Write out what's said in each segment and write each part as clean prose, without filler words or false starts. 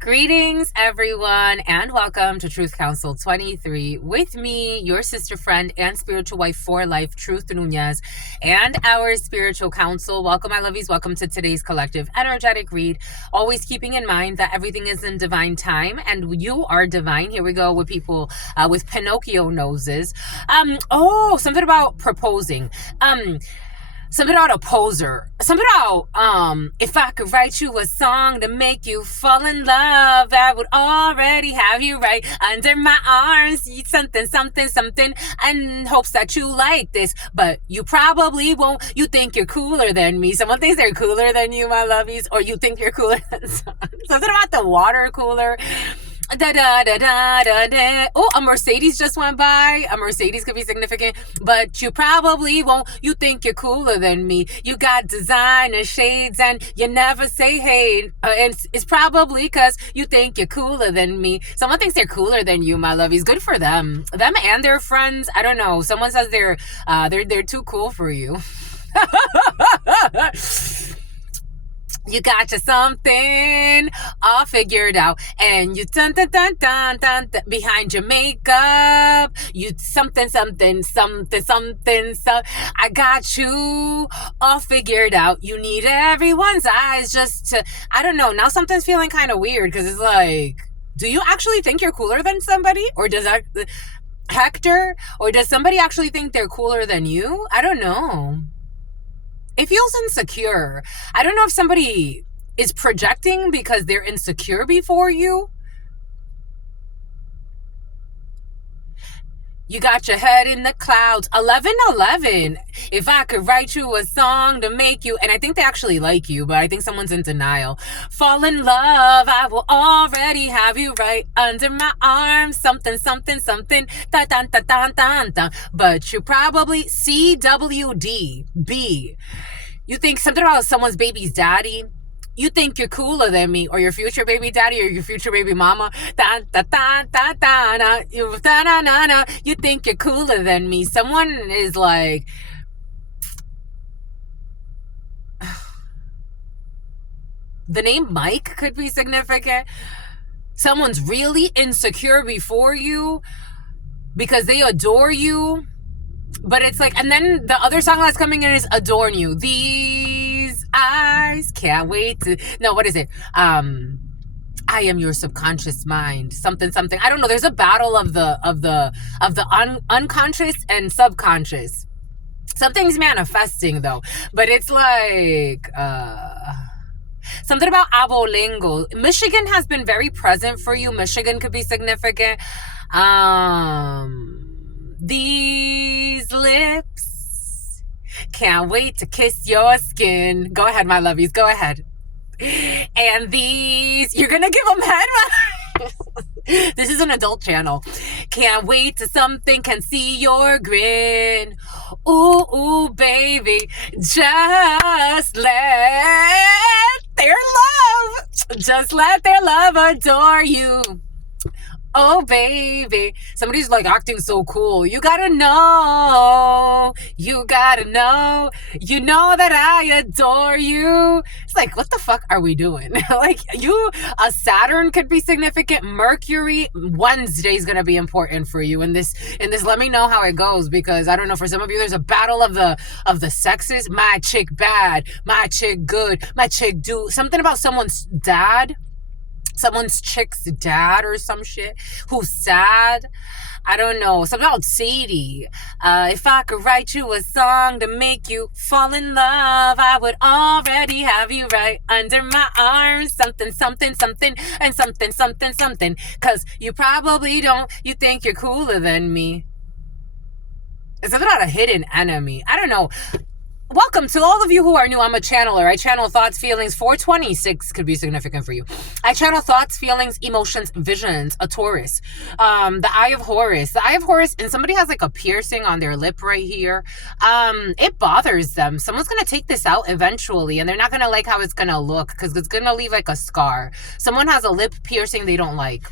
Greetings, everyone, and welcome to Truth Council 23 with me, your sister friend and spiritual wife for life, Truth Nunez, and our spiritual counsel. Welcome, my lovies. Welcome to today's collective energetic read. Always keeping in mind that everything is in divine time, and you are divine. Here we go with people with Pinocchio noses. Something about proposing. Something about a poser. Something about, if I could write you a song to make you fall in love, I would already have you right under my arms. Something, something, something, and hopes that you like this, but you probably won't. You think you're cooler than me. Someone thinks they're cooler than you, my lovies, or you think you're cooler than someone. Something about the water cooler. Da, da, da, da, da, da. Oh, a Mercedes just went by. A Mercedes could be significant, but you probably won't. You think you're cooler than me. You got designer shades and you never say hey. And it's probably because you think you're cooler than me. Someone thinks they're cooler than you, my lovies. Good for them. Them and their friends. I don't know. Someone says they're too cool for you. You got you something all figured out, and you dun dun dun dun dun, dun behind your makeup. You something something something something. So I got you all figured out. You need everyone's eyes just to. I don't know. Now something's feeling kind of weird because it's like, do you actually think you're cooler than somebody, or does that Hector, or does somebody actually think they're cooler than you? I don't know. It feels insecure. I don't know if somebody is projecting because they're insecure before you. You got your head in the clouds. 11:11. If I could write you a song to make you, and I think they actually like you, but I think someone's in denial. Fall in love, I will already have you right under my arms. Something, something, something. Da, da, da, da, da, da. But you probably CWDB. You think something about someone's baby's daddy. You think you're cooler than me, or your future baby daddy, or your future baby mama. Da, da, da, da, da, da, da, da, da, da. You think you're cooler than me. Someone is like, the name Mike could be significant. Someone's really insecure before you because they adore you. But it's like, and then the other song that's coming in is Adorn You. These eyes can't wait to, no, what is it? I am your subconscious mind. Something, something. I don't know. There's a battle of the unconscious and subconscious. Something's manifesting though. But it's like, something about abolingo. Michigan has been very present for you. Michigan could be significant. These lips can't wait to kiss your skin. Go ahead, my lovies. Go ahead. And these, you're going to give them head? This is an adult channel. Can't wait till something can see your grin. Ooh, ooh, baby. Just let their love adore you. Oh, baby. Somebody's like acting so cool. You gotta know. You know that I adore you. It's like, what the fuck are we doing? Like, a Saturn could be significant. Mercury, Wednesday's gonna be important for you in this. Let me know how it goes, because I don't know, for some of you, there's a battle of the sexes. My chick bad, my chick good, my chick do. Something about someone's dad. Someone's chick's dad or some shit who's sad. I don't know. Something about Sadie. If I could write you a song to make you fall in love, I would already have you right under my arms. Something, something, something, and something, something, something. Cause you probably don't. You think you're cooler than me. It's something about a hidden enemy. I don't know. Welcome to all of you who are new. I'm a channeler. I channel thoughts, feelings. 426 could be significant for you. I channel thoughts, feelings, emotions, visions. A Taurus. The Eye of Horus. The Eye of Horus, and somebody has like a piercing on their lip right here. It bothers them. Someone's going to take this out eventually, and they're not going to like how it's going to look because it's going to leave like a scar. Someone has a lip piercing they don't like.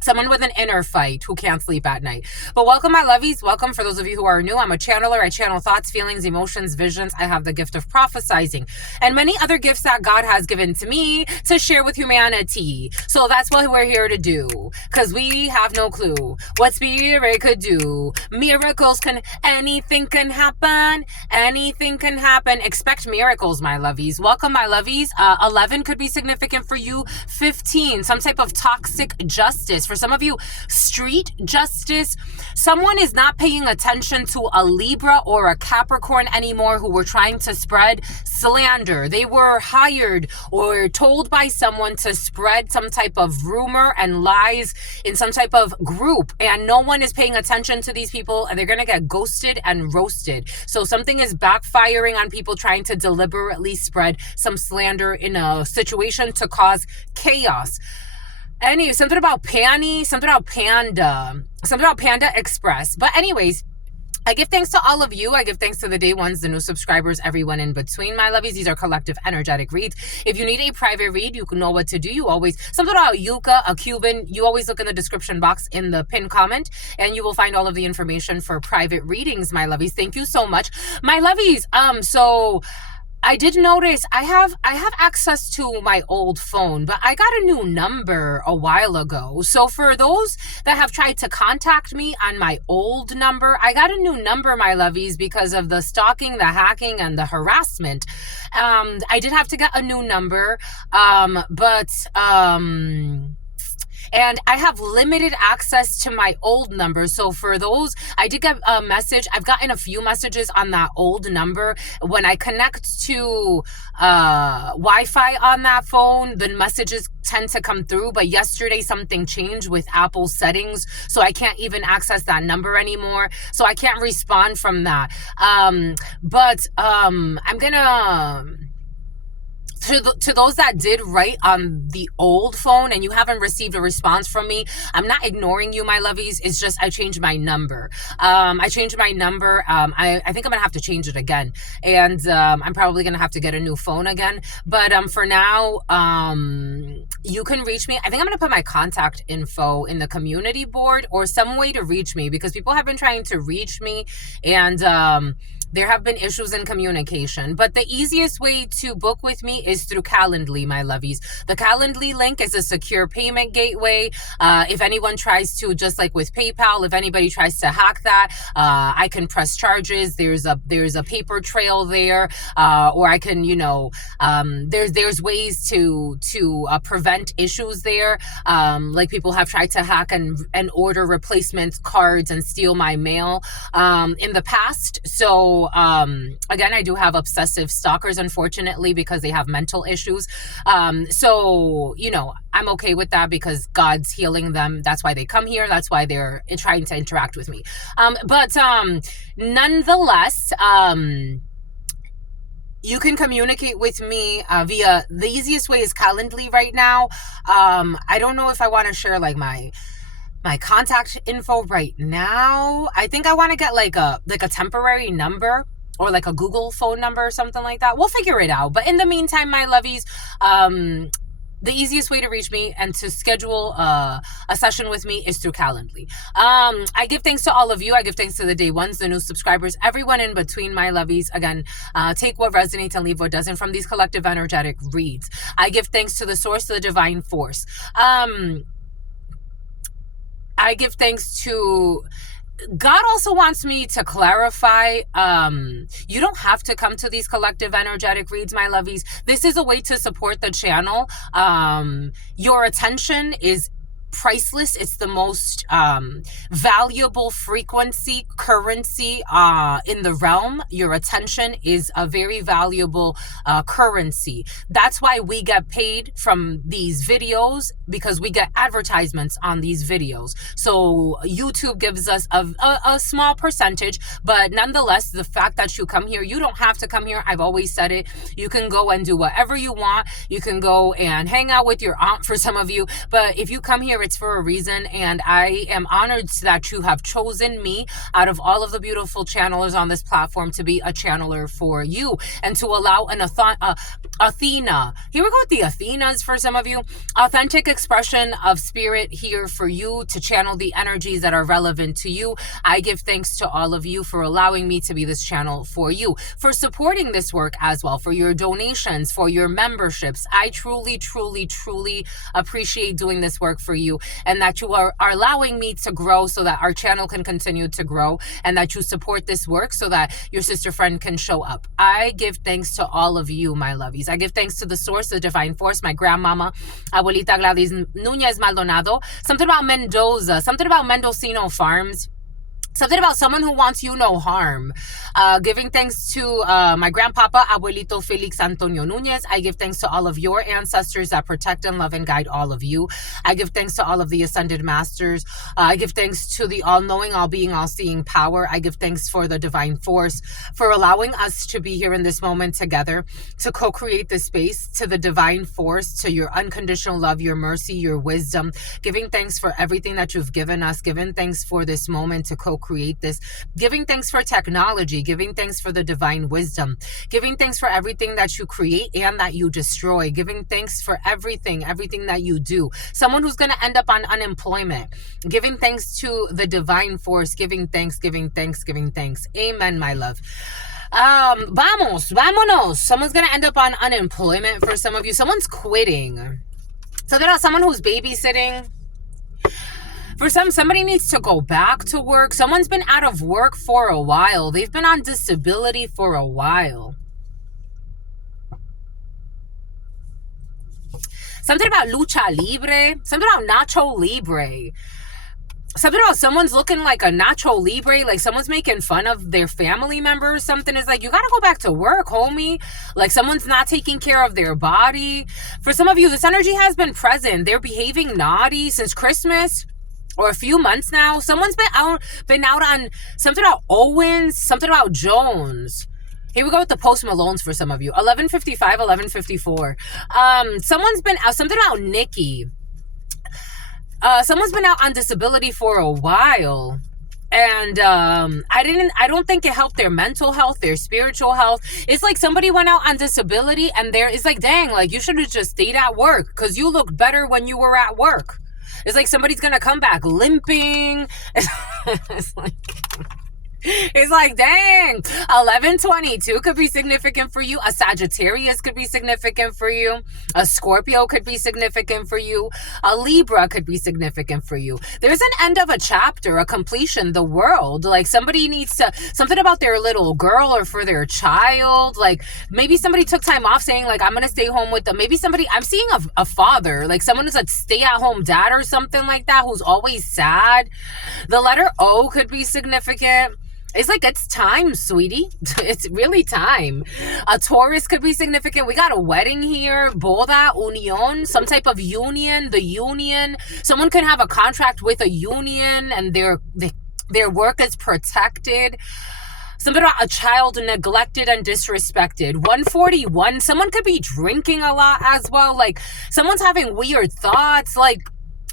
Someone with an inner fight who can't sleep at night. But welcome, my lovies. Welcome. For those of you who are new, I'm a channeler. I channel thoughts, feelings, emotions, visions. I have the gift of prophesizing and many other gifts that God has given to me to share with humanity. So that's what we're here to do, because we have no clue what spirit could do. Miracles anything can happen. Anything can happen. Expect miracles, my lovies. Welcome, my lovies. 11 could be significant for you. 15, some type of toxic justice. For some of you, street justice. Someone is not paying attention to a Libra or a Capricorn anymore who were trying to spread slander. They were hired or told by someone to spread some type of rumor and lies in some type of group, and no one is paying attention to these people, and they're going to get ghosted and roasted. So something is backfiring on people trying to deliberately spread some slander in a situation to cause chaos. Anyway, something about Panda Express. But anyways, I give thanks to all of you. I give thanks to the day ones, the new subscribers, everyone in between, my lovies. These are collective energetic reads. If you need a private read, you can know what to do. You always, something about Yuka, a Cuban, you always look in the description box in the pinned comment, and you will find all of the information for private readings, my lovies. Thank you so much, my lovies. So I did notice I have access to my old phone, but I got a new number a while ago. So for those that have tried to contact me on my old number, I got a new number, my lovies, because of the stalking, the hacking, and the harassment. I did have to get a new number, and I have limited access to my old number. So for those, I did get a message. I've gotten a few messages on that old number. When I connect to Wi-Fi on that phone, the messages tend to come through. But yesterday something changed with Apple settings, so I can't even access that number anymore. So I can't respond from that. I'm gonna... To those that did write on the old phone and you haven't received a response from me, I'm not ignoring you, my lovies. It's just I changed my number. I changed my number. I think I'm going to have to change it again. And I'm probably going to have to get a new phone again. But for now, you can reach me. I think I'm going to put my contact info in the community board or some way to reach me, because people have been trying to reach me, and there have been issues in communication. But the easiest way to book with me is through Calendly, my lovies. The Calendly link is a secure payment gateway. If anyone tries to, just like with PayPal, if anybody tries to hack that, I can press charges. There's a paper trail there, or I can, there's ways to prevent issues there. Like people have tried to hack and order replacement cards and steal my mail in the past. So again, I do have obsessive stalkers, unfortunately, because they have mental issues. So, I'm okay with that because God's healing them. That's why they come here. That's why they're trying to interact with me. But nonetheless, you can communicate with me via, the easiest way is Calendly right now. I don't know if I want to share like my contact info right now. I think I want to get like a temporary number or like a Google phone number or something like that. We'll figure it out. But in the meantime, my lovies, the easiest way to reach me and to schedule a session with me is through Calendly. I give thanks to all of you. I give thanks to the day ones, the new subscribers, everyone in between, my lovies. Again, take what resonates and leave what doesn't from these collective energetic reads. I give thanks to the source, the divine force. I give thanks to God. Also wants me to clarify, you don't have to come to these collective energetic reads, my lovies. This is a way to support the channel. Your attention is priceless. It's the most valuable frequency currency in the realm. Your attention is a very valuable currency. That's why we get paid from these videos, because we get advertisements on these videos. So YouTube gives us a small percentage, but nonetheless, the fact that you come here, you don't have to come here. I've always said it. You can go and do whatever you want. You can go and hang out with your aunt for some of you, but if you come here it's for a reason, and I am honored that you have chosen me out of all of the beautiful channelers on this platform to be a channeler for you, and to allow an Athena. Here we go with the Athenas for some of you. Authentic expression of spirit here for you to channel the energies that are relevant to you. I give thanks to all of you for allowing me to be this channel for you, for supporting this work as well, for your donations, for your memberships. I truly, truly, truly appreciate doing this work for you, and that you are allowing me to grow so that our channel can continue to grow, and that you support this work so that your sister friend can show up. I give thanks to all of you, my lovies. I give thanks to the source, the divine force, my grandmama, Abuelita Gladys Nunez Maldonado, something about Mendoza, something about Mendocino Farms, something about someone who wants you no harm. Giving thanks to my grandpapa, Abuelito Felix Antonio Nunez. I give thanks to all of your ancestors that protect and love and guide all of you. I give thanks to all of the ascended masters. I give thanks to the all-knowing, all-being, all-seeing power. I give thanks for the divine force, for allowing us to be here in this moment together, to co-create this space, to the divine force, to your unconditional love, your mercy, your wisdom. Giving thanks for everything that you've given us. Giving thanks for this moment to co-create this. Giving thanks for technology. Giving thanks for the divine wisdom. Giving thanks for everything that you create and that you destroy. Giving thanks for everything that you do. Someone who's going to end up on unemployment. Giving thanks to the divine force. Giving thanks, giving thanks, giving thanks. Amen, my love. Vámonos. Someone's going to end up on unemployment for some of you. Someone's quitting. So there's someone who's babysitting. For somebody needs to go back to work. Someone's been out of work for a while. They've been on disability for a while. Something about lucha libre. Something about Nacho Libre. Something about someone's looking like a Nacho Libre, like someone's making fun of their family members. Something is like, you gotta go back to work, homie. Like someone's not taking care of their body. For some of you, this energy has been present. They're behaving naughty since Christmas or a few months now. Someone's been out on something about Owens, something about Jones. Here we go with the Post Malones for some of you. 11:55, 11:54. Someone's been out, something about Nikki. Someone's been out on disability for a while, and I don't think it helped their mental health, their spiritual health. It's like somebody went out on disability, and it's like, dang, like you should have just stayed at work because you looked better when you were at work. It's like somebody's gonna come back limping. It's like, dang, 11:22 could be significant for you. A Sagittarius could be significant for you. A Scorpio could be significant for you. A Libra could be significant for you. There's an end of a chapter, a completion, the world. Like somebody needs to, something about their little girl or for their child. Like maybe somebody took time off saying like, I'm going to stay home with them. Maybe somebody, I'm seeing a father, like someone who's a stay-at-home dad or something like that, who's always sad. The letter O could be significant. It's like, it's time, sweetie. It's really time. A Taurus could be significant. We got a wedding here. Boda, union, some type of union, the union. Someone could have a contract with a union and their work is protected. Something about a child neglected and disrespected. 141, someone could be drinking a lot as well. Like someone's having weird thoughts. Like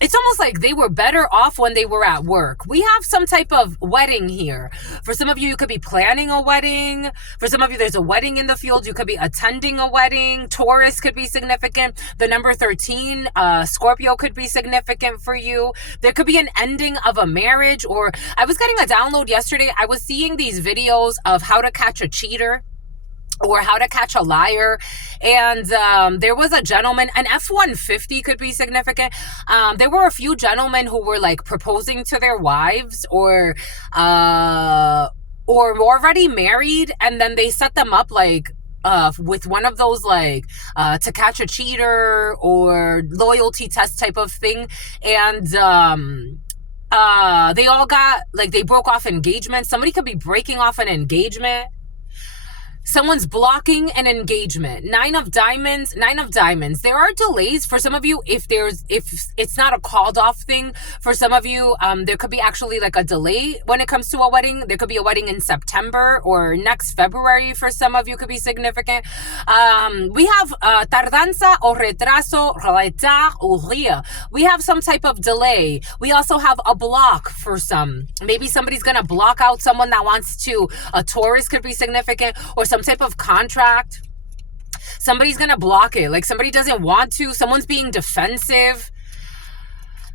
it's almost like they were better off when they were at work. We have some type of wedding here. For some of you, you could be planning a wedding. For some of you, there's a wedding in the field. You could be attending a wedding. Taurus could be significant. The number 13, Scorpio could be significant for you. There could be an ending of a marriage. Or I was getting a download yesterday. I was seeing these videos of how to catch a cheater or how to catch a liar. And there was a gentleman, an F-150 could be significant. There were a few gentlemen who were like proposing to their wives or already married, and then they set them up like with one of those like to catch a cheater or loyalty test type of thing. And they all got like, they broke off engagement. Somebody could be breaking off an engagement. Someone's blocking an engagement. Nine of diamonds. There are delays for some of you if it's not a called off thing. For some of you, there could be actually like a delay when it comes to a wedding. There could be a wedding in September or next February. For some of you, could be significant. We have tardanza o retraso, retard ou rien. We have some type of delay. We also have a block for some. Maybe somebody's gonna block out someone that wants to. A Taurus could be significant, or some type of contract. Somebody's gonna block it. Like somebody doesn't want to. Someone's being defensive.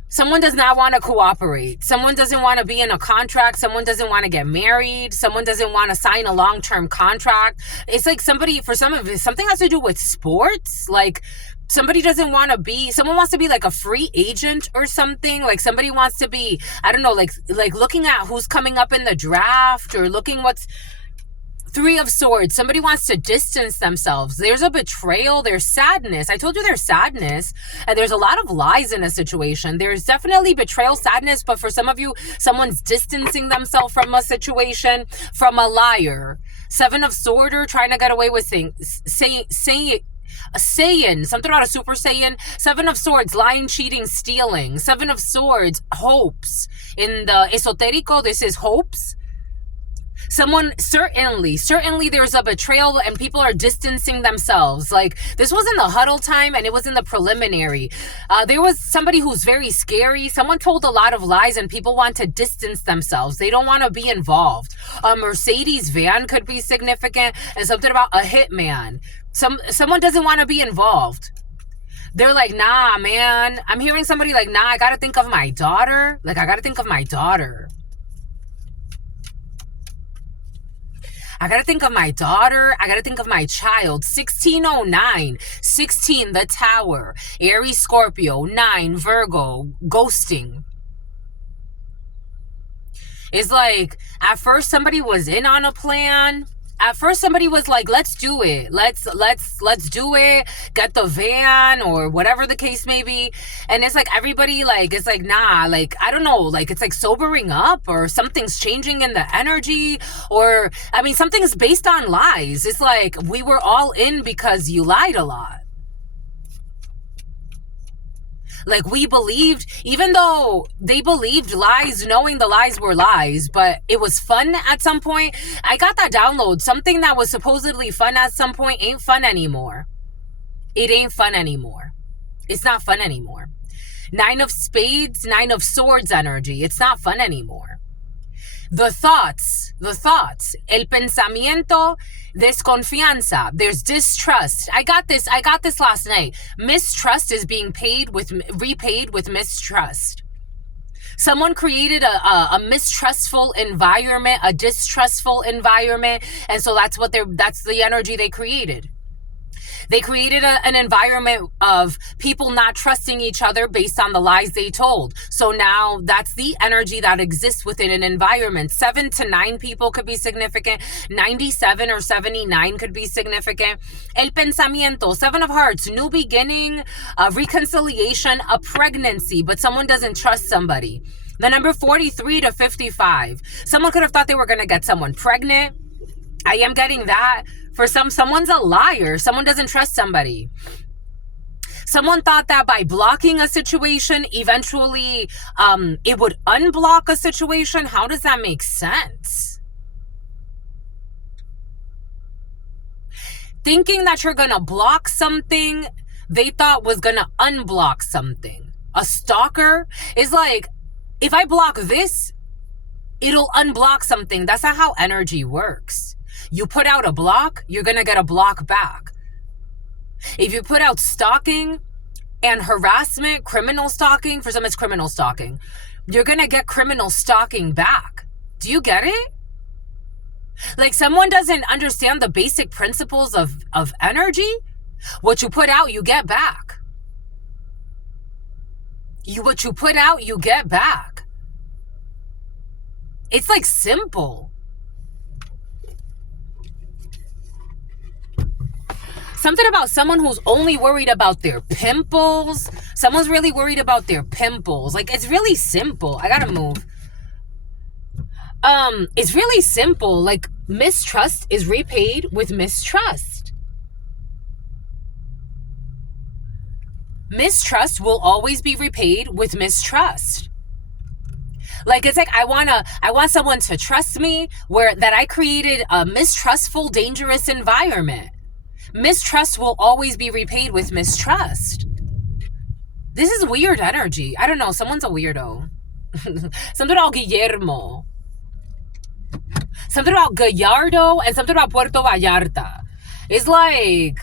Someone does not want to cooperate. Someone doesn't want to be in a contract. Someone doesn't want to get married. Someone doesn't want to sign a long-term contract. It's like somebody, for some of it, something has to do with sports. Like somebody doesn't want to be, someone wants to be like a free agent or something. Like somebody wants to be, I don't know, like looking at who's coming up in the draft or looking what's, Three of Swords. Somebody wants to distance themselves. There's a betrayal. There's sadness. I told you there's sadness. And there's a lot of lies in a situation. There's definitely betrayal, sadness. But for some of you, someone's distancing themselves from a situation, from a liar. Seven of Swords, trying to get away with saying a Saiyan, something about a Super Saiyan. Seven of Swords, lying, cheating, stealing. Seven of Swords, hopes. In the esoterico, this is hopes. Someone, certainly there's a betrayal and people are distancing themselves. Like this wasn't the huddle time and it was in the preliminary. There was somebody who's very scary. Someone told a lot of lies and people want to distance themselves. They don't want to be involved. A Mercedes van could be significant, and something about a hitman. Someone doesn't want to be involved. They're like, nah, man. I'm hearing somebody like, nah, I got to think of my daughter. I got to think of my daughter. I got to think of my daughter. I got to think of my child. 1609. 16, the Tower. Aries, Scorpio. 9, Virgo. Ghosting. It's like, at first somebody was in on a plan. At first somebody was like, let's do it. Let's do it. Get the van or whatever the case may be. And it's like everybody like, it's like, nah, like, I don't know, like it's like sobering up or something's changing in the energy or, I mean, something's based on lies. It's like we were all in because you lied a lot. Like we believed, even though they believed lies, knowing the lies were lies, but it was fun at some point. I got that download. Something that was supposedly fun at some point ain't fun anymore. It ain't fun anymore. It's not fun anymore. 9 of Spades, 9 of Swords energy. It's not fun anymore. The thoughts, el pensamiento, desconfianza. There's distrust. I got this last night. Mistrust is being repaid with mistrust. Someone created a mistrustful environment, a distrustful environment, and so that's the energy they created. They created an environment of people not trusting each other based on the lies they told. So now that's the energy that exists within an environment. 7 to 9 people could be significant. 97 or 79 could be significant. El pensamiento, 7 of Hearts, new beginning, reconciliation, a pregnancy, but someone doesn't trust somebody. The number 43 to 55. Someone could have thought they were going to get someone pregnant. I am getting that. For someone's a liar. Someone doesn't trust somebody. Someone thought that by blocking a situation, eventually it would unblock a situation. How does that make sense? Thinking that you're going to block something they thought was going to unblock something. A stalker is like, if I block this, it'll unblock something. That's not how energy works. You put out a block, you're going to get a block back. If you put out stalking and harassment, criminal stalking, for some it's criminal stalking, you're going to get criminal stalking back. Do you get it? Like someone doesn't understand the basic principles of energy. What you put out, you get back. What you put out, you get back. It's like simple. Something about someone who's only worried about their pimples. Someone's really worried about their pimples. Like, it's really simple. I gotta move. It's really simple. Like, Mistrust is repaid with mistrust. Mistrust will always be repaid with mistrust. Like, it's like I want someone to trust me, where that I created a mistrustful, dangerous environment. Mistrust will always be repaid with mistrust. This is weird energy. I don't know. Someone's a weirdo. Something about Guillermo. Something about Gallardo and something about Puerto Vallarta. It's like,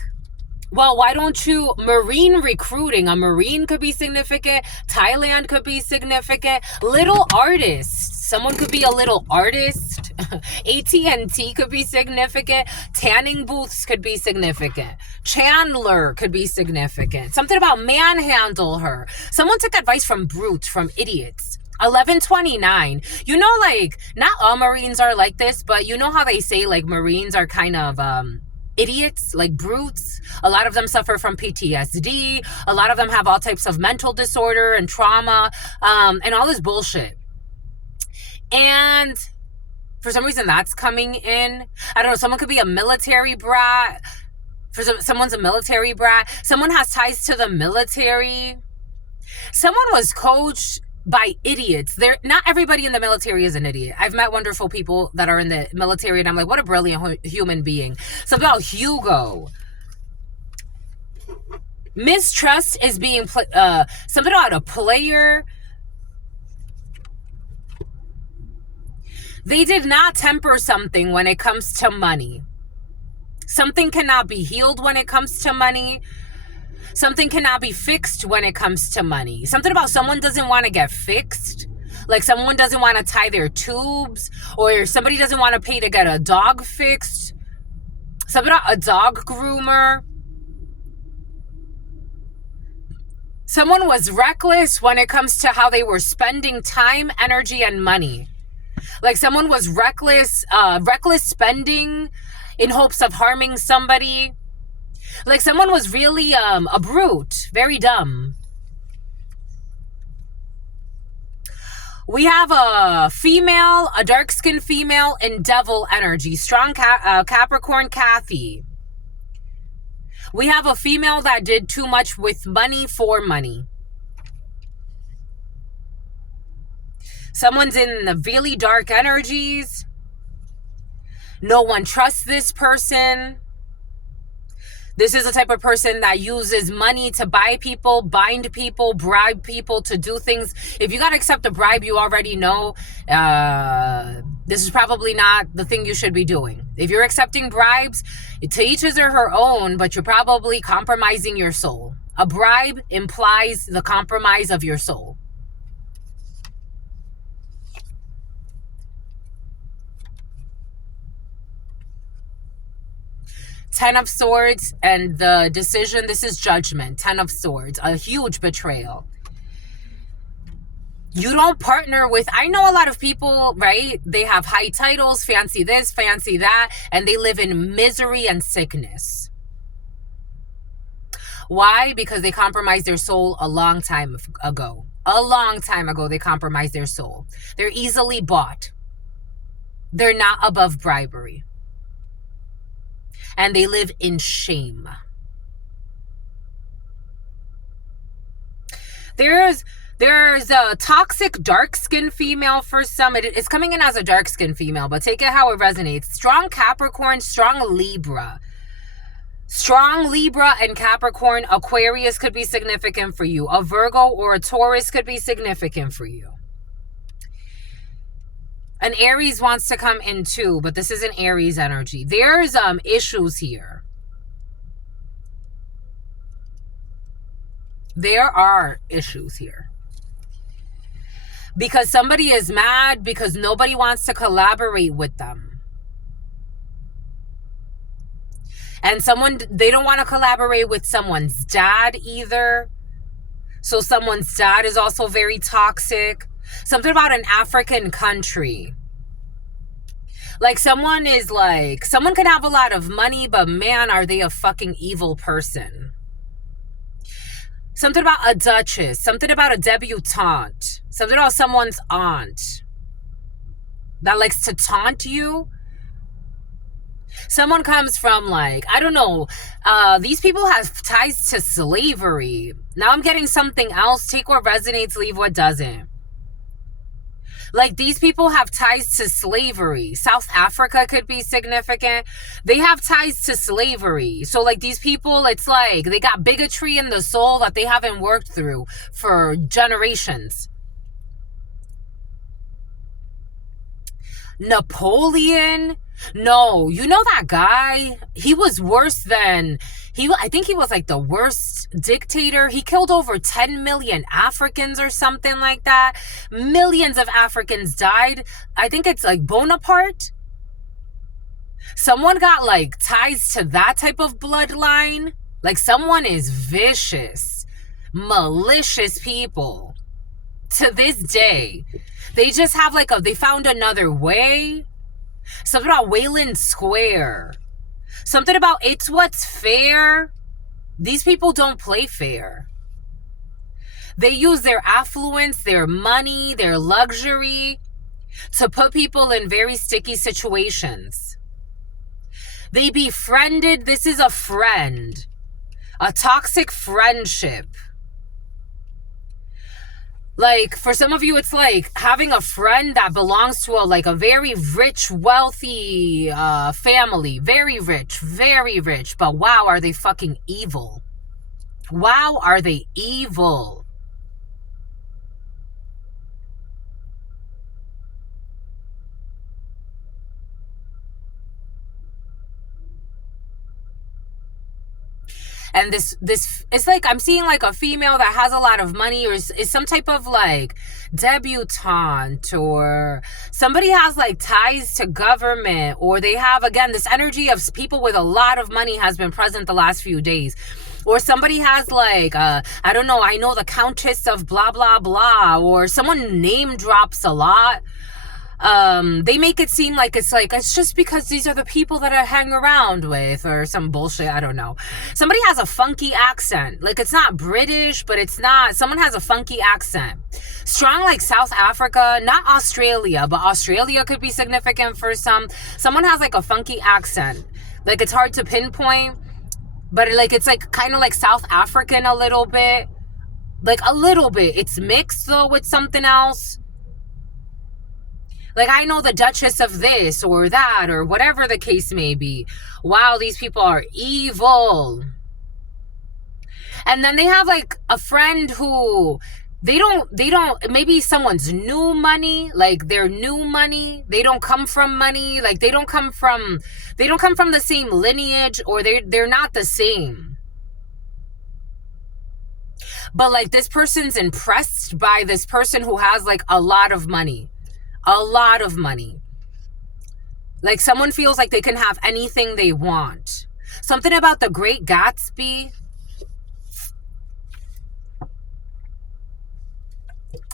well, why don't you, marine recruiting, a marine could be significant, Thailand could be significant, little artists, someone could be a little artist, AT&T could be significant, tanning booths could be significant, Chandler could be significant, something about manhandle her, someone took advice from brutes, from idiots. 1129. You know, like, not all Marines are like this, but you know how they say, like, Marines are kind of idiots, like brutes. A lot of them suffer from PTSD. A lot of them have all types of mental disorder and trauma, and all this bullshit. And for some reason, that's coming in. I don't know. Someone could be a military brat. Someone's a military brat. Someone has ties to the military. Someone was coached by idiots. Not everybody in the military is an idiot. I've met wonderful people that are in the military, and I'm like, what a brilliant human being. Something about Hugo. Mistrust is being something about a player. They did not temper something when it comes to money. Something cannot be healed when it comes to money. Something cannot be fixed when it comes to money. Something about someone doesn't want to get fixed. Like someone doesn't want to tie their tubes, or somebody doesn't want to pay to get a dog fixed. Something about a dog groomer. Someone was reckless when it comes to how they were spending time, energy, and money. Like someone was reckless spending in hopes of harming somebody. Like someone was really a brute, very dumb. We have a female, a dark-skinned female in devil energy, strong Capricorn Kathy. We have a female that did too much with money for money. Someone's in the really dark energies. No one trusts this person. This is the type of person that uses money to buy people, bind people, bribe people to do things. If you got to accept a bribe, you already know this is probably not the thing you should be doing. If you're accepting bribes, to each his or her own, but you're probably compromising your soul. A bribe implies the compromise of your soul. Ten of Swords and the decision. This is judgment. 10 of Swords. A huge betrayal. You don't partner with... I know a lot of people, right? They have high titles, fancy this, fancy that, and they live in misery and sickness. Why? Because they compromised their soul a long time ago. A long time ago, they compromised their soul. They're easily bought. They're not above bribery. And they live in shame. There's a toxic dark-skinned female for some. It's coming in as a dark-skinned female, but take it how it resonates. Strong Capricorn, strong Libra. Strong Libra and Capricorn. Aquarius could be significant for you. A Virgo or a Taurus could be significant for you. An Aries wants to come in too, but this isn't Aries energy. There's issues here. There are issues here. Because somebody is mad because nobody wants to collaborate with them. And they don't want to collaborate with someone's dad either. So someone's dad is also very toxic. Something about an African country. Like someone can have a lot of money, but man, are they a fucking evil person. Something about a duchess. Something about a debutante. Something about someone's aunt that likes to taunt you. Someone comes from, like, I don't know, these people have ties to slavery. Now I'm getting something else. Take what resonates, leave what doesn't. Like, these people have ties to slavery. South Africa could be significant. They have ties to slavery. So, like, these people, it's like they got bigotry in the soul that they haven't worked through for generations. Napoleon? No, you know that guy? He was worse than I think he was like the worst dictator. He killed over 10 million Africans or something like that. Millions of Africans died. I think it's like Bonaparte. Someone got like ties to that type of bloodline. Like, someone is vicious, malicious people to this day. They just have like they found another way. Something about Wayland Square. Something about it's what's fair. These people don't play fair. They use their affluence, their money, their luxury to put people in very sticky situations. They befriended, this is a friend, a toxic friendship. Like, for some of you, it's like having a friend that belongs to a very rich, wealthy family. Very rich, but wow, are they fucking evil. Wow, are they evil. And this it's like I'm seeing like a female that has a lot of money, or is some type of like debutante, or somebody has like ties to government, or they have, again, this energy of people with a lot of money has been present the last few days. Or somebody has like, I don't know, I know the Countess of blah, blah, blah, or someone name drops a lot. They make it seem like it's just because these are the people that I hang around with, or some bullshit. I don't know. Somebody has a funky accent. Like, it's not British, but it's not. Someone has a funky accent. Strong, like South Africa, not Australia, but Australia could be significant for some. Someone has like a funky accent. Like, it's hard to pinpoint, but like it's like kind of like South African a little bit. Like, a little bit. It's mixed though with something else. Like, I know the Duchess of this or that, or whatever the case may be. Wow, these people are evil. And then they have like a friend who they don't, maybe someone's new money, like their new money. They don't come from money. Like, they don't come from the same lineage, or they're not the same. But like, this person's impressed by this person who has like a lot of money. A lot of money. Like, someone feels like they can have anything they want. Something about the Great Gatsby.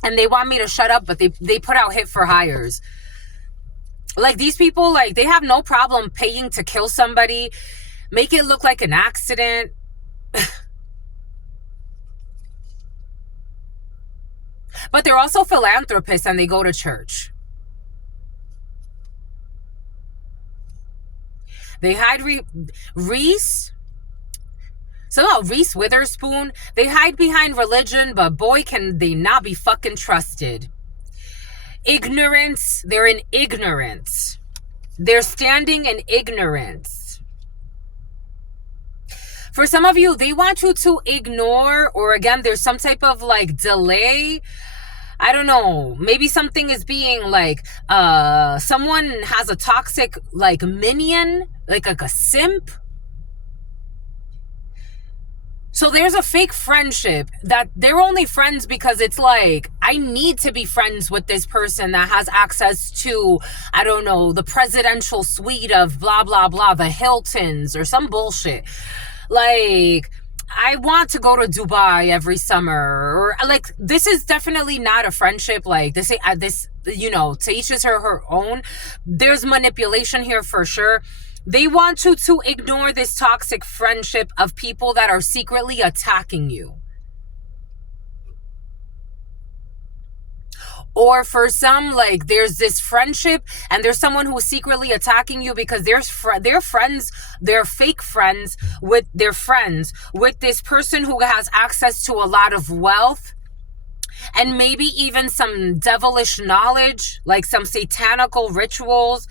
And they want me to shut up, but they put out hit for hires. Like, these people, like, they have no problem paying to kill somebody, make it look like an accident. But they're also philanthropists, and they go to church. They hide Reese. Somehow Reese Witherspoon. They hide behind religion, but boy, can they not be fucking trusted. Ignorance. They're in ignorance. They're standing in ignorance. For some of you, they want you to ignore, or again, there's some type of like delay. I don't know, maybe something is being like, someone has a toxic like minion, like a simp. So there's a fake friendship that they're only friends because it's like, I need to be friends with this person that has access to, I don't know, the presidential suite of blah, blah, blah, the Hiltons or some bullshit. Like, I want to go to Dubai every summer, or like, this is definitely not a friendship. Like, this, you know, to each is her own. There's manipulation here for sure. They want you to ignore this toxic friendship of people that are secretly attacking you. Or for some, like, there's this friendship and there's someone who's secretly attacking you because they're friends, they're fake friends with their friends with this person who has access to a lot of wealth and maybe even some devilish knowledge, like some satanical rituals.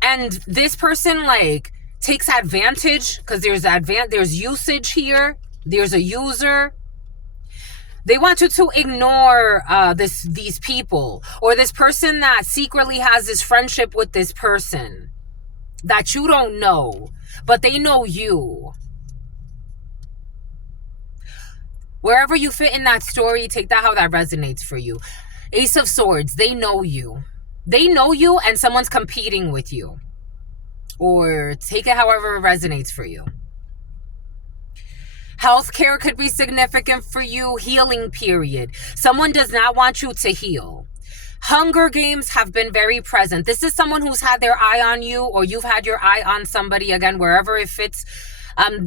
And this person, like, takes advantage because there's usage here. There's a user. They want you to ignore these people, or this person that secretly has this friendship with this person that you don't know, but they know you. Wherever you fit in that story, take that how that resonates for you. Ace of Swords, they know you. They know you and someone's competing with you. Or take it however it resonates for you. Healthcare could be significant for you. Healing period. Someone does not want you to heal. Hunger Games have been very present. This is someone who's had their eye on you, or you've had your eye on somebody, again, wherever it fits,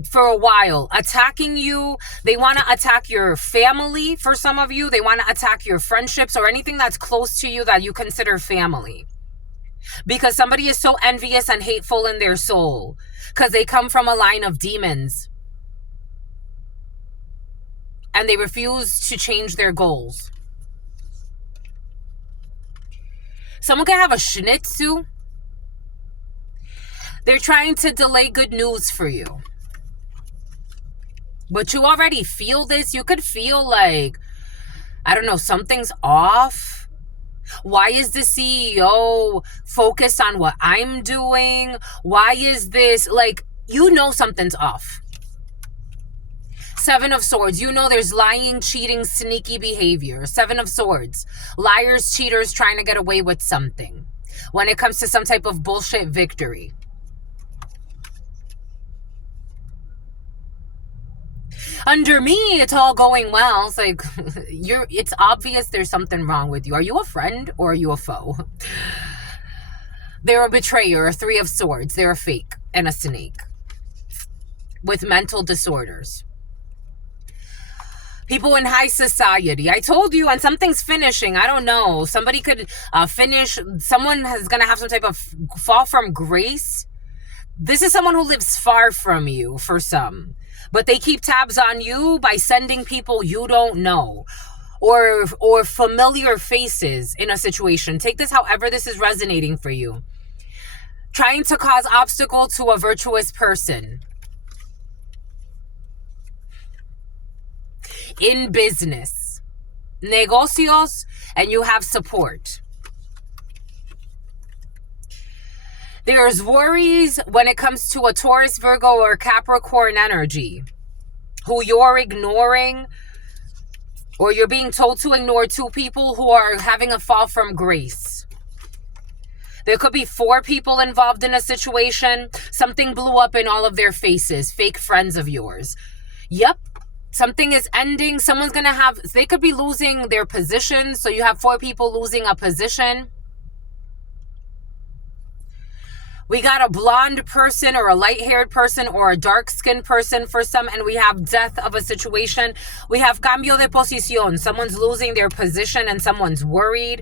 for a while. Attacking you. They want to attack your family for some of you. They want to attack your friendships or anything that's close to you that you consider family. Because somebody is so envious and hateful in their soul. Because they come from a line of demons. And they refuse to change their goals. Someone can have a schnitzel. They're trying to delay good news for you. But you already feel this. You could feel like, I don't know, something's off. Why is the CEO focused on what I'm doing? Why is this, like, you know something's off. Seven of Swords. You know there's lying, cheating, sneaky behavior. Seven of Swords. Liars, cheaters trying to get away with something. When it comes to some type of bullshit victory. Under me, it's all going well. It's like, it's obvious there's something wrong with you. Are you a friend or are you a foe? They're a betrayer, a Three of Swords. They're a fake and a snake. With mental disorders. People in high society. I told you, and something's finishing. I don't know. Somebody could finish. Someone is going to have some type of fall from grace. This is someone who lives far from you for some. But they keep tabs on you by sending people you don't know. Or familiar faces in a situation. Take this however this is resonating for you. Trying to cause obstacle to a virtuous person. In business, negocios, and you have support. There's worries when it comes to a Taurus, Virgo, or Capricorn energy who you're ignoring, or you're being told to ignore two people who are having a fall from grace. There could be 4 people involved in a situation. Something blew up in all of their faces. Fake friends of yours. Yep. Something is ending. Someone's going to have, they could be losing their position. So you have 4 people losing a position. We got a blonde person or a light-haired person or a dark-skinned person for some. And we have death of a situation. We have cambio de posición. Someone's losing their position and someone's worried.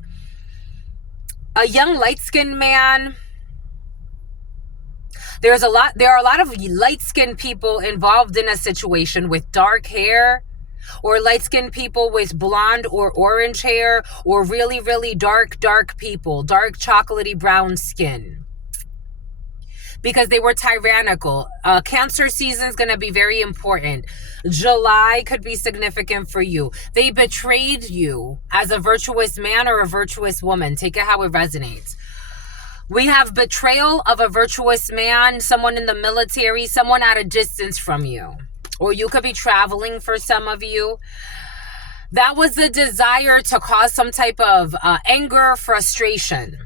A young light-skinned man. There are a lot of light-skinned people involved in a situation with dark hair, or light-skinned people with blonde or orange hair, or really, really dark people, dark chocolatey brown skin. Because they were tyrannical. Cancer season is going to be very important. July could be significant for you. They betrayed you as a virtuous man or a virtuous woman. Take it how it resonates. We have betrayal of a virtuous man, someone in the military, someone at a distance from you. Or you could be traveling for some of you. That was the desire to cause some type of anger, frustration.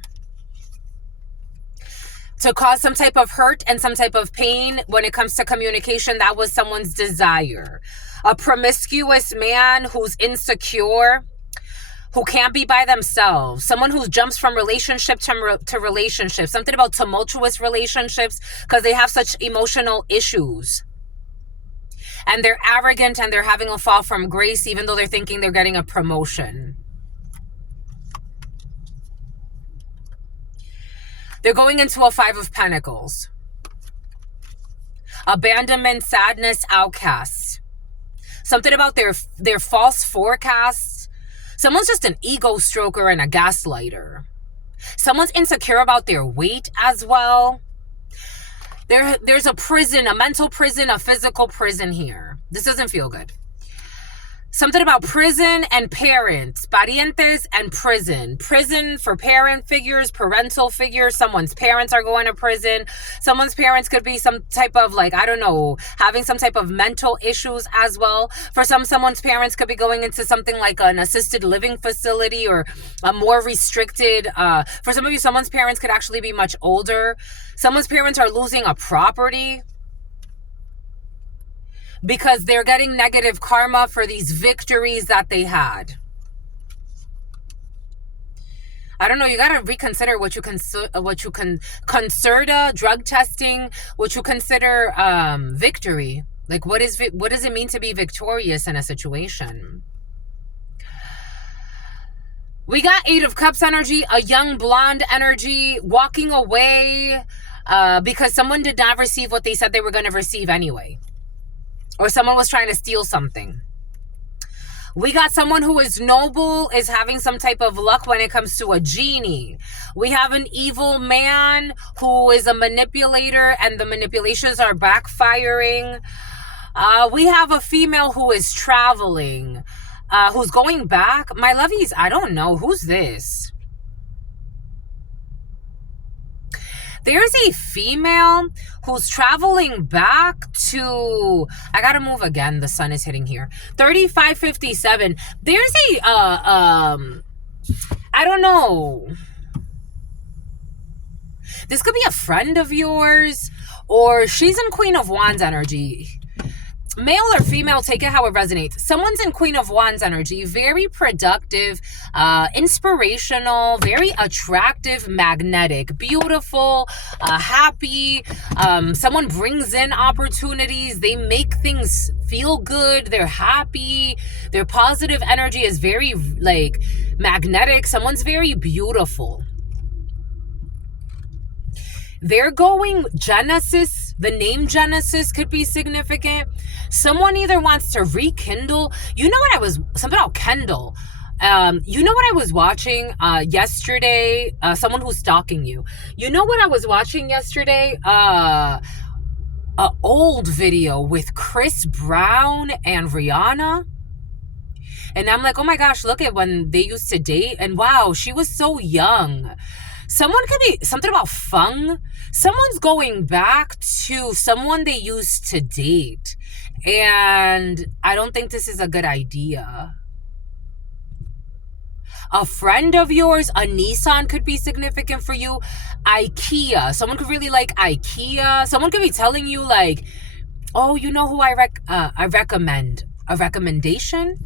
To cause some type of hurt and some type of pain when it comes to communication. That was someone's desire. A promiscuous man who's insecure, who can't be by themselves. Someone who jumps from relationship to relationship. Something about tumultuous relationships because they have such emotional issues. And they're arrogant and they're having a fall from grace even though they're thinking they're getting a promotion. They're going into a Five of Pentacles. Abandonment, sadness, outcasts. Something about their false forecasts. Someone's just an ego stroker and a gaslighter. Someone's insecure about their weight as well. There's a prison, a mental prison, a physical prison here. This doesn't feel good. Something about prison and parents, parientes and prison. Prison for parent figures, parental figures. Someone's parents are going to prison. Someone's parents could be some type of, like, I don't know, having some type of mental issues as well. For someone's parents could be going into something like an assisted living facility or a more restricted. For some of you, someone's parents could actually be much older. Someone's parents are losing a property because they're getting negative karma for these victories that they had. I don't know. You gotta reconsider what you consider drug testing, what you consider victory. Like, what does it mean to be victorious in a situation? We got Eight of Cups energy, a young blonde energy, walking away because someone did not receive what they said they were going to receive anyway. Or someone was trying to steal something. We got someone who is noble, is having some type of luck when it comes to a genie. We have an evil man who is a manipulator and the manipulations are backfiring. We have a female who is traveling, who's going back. My lovies, I don't know. Who's this? There's a female who's traveling back to, I gotta move again, the sun is hitting here, 3557. There's a I don't know, this could be a friend of yours, or she's in Queen of Wands energy. Male or female, take it how it resonates. Someone's in Queen of Wands energy, very productive, inspirational, very attractive, magnetic, beautiful, happy. Someone brings in opportunities. They make things feel good. They're happy. Their positive energy is very, like, magnetic. Someone's very beautiful. They're going Genesis. The name Genesis could be significant. Someone either wants to rekindle. You know what I was, something about Kendall. You know what I was watching yesterday? Someone who's stalking you. You know what I was watching yesterday? An old video with Chris Brown and Rihanna. And I'm like, oh my gosh, look at when they used to date. And wow, she was so young. Someone could be, something about Fung. Someone's going back to someone they used to date. And I don't think this is a good idea. A friend of yours, a Nissan could be significant for you. IKEA. Someone could really like IKEA. Someone could be telling you like, oh, you know who I recommend. A recommendation?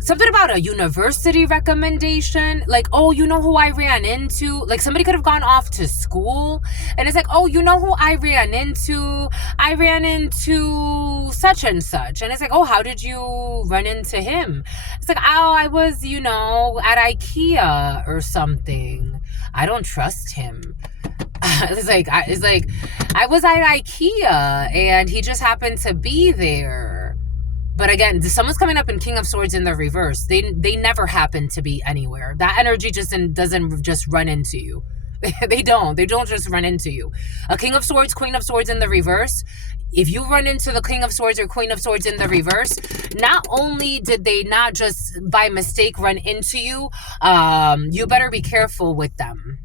Something about a university recommendation. Like, oh, you know who I ran into? Like, somebody could have gone off to school. And it's like, oh, you know who I ran into? I ran into such and such. And it's like, oh, how did you run into him? It's like, oh, I was, you know, at IKEA or something. I don't trust him. It's like I was at IKEA and he just happened to be there. But again, someone's coming up in King of Swords in the reverse. They never happen to be anywhere. That energy just doesn't just run into you. They don't just run into you. A King of Swords, Queen of Swords in the reverse. If you run into the King of Swords or Queen of Swords in the reverse, not only did they not just by mistake run into you, you better be careful with them.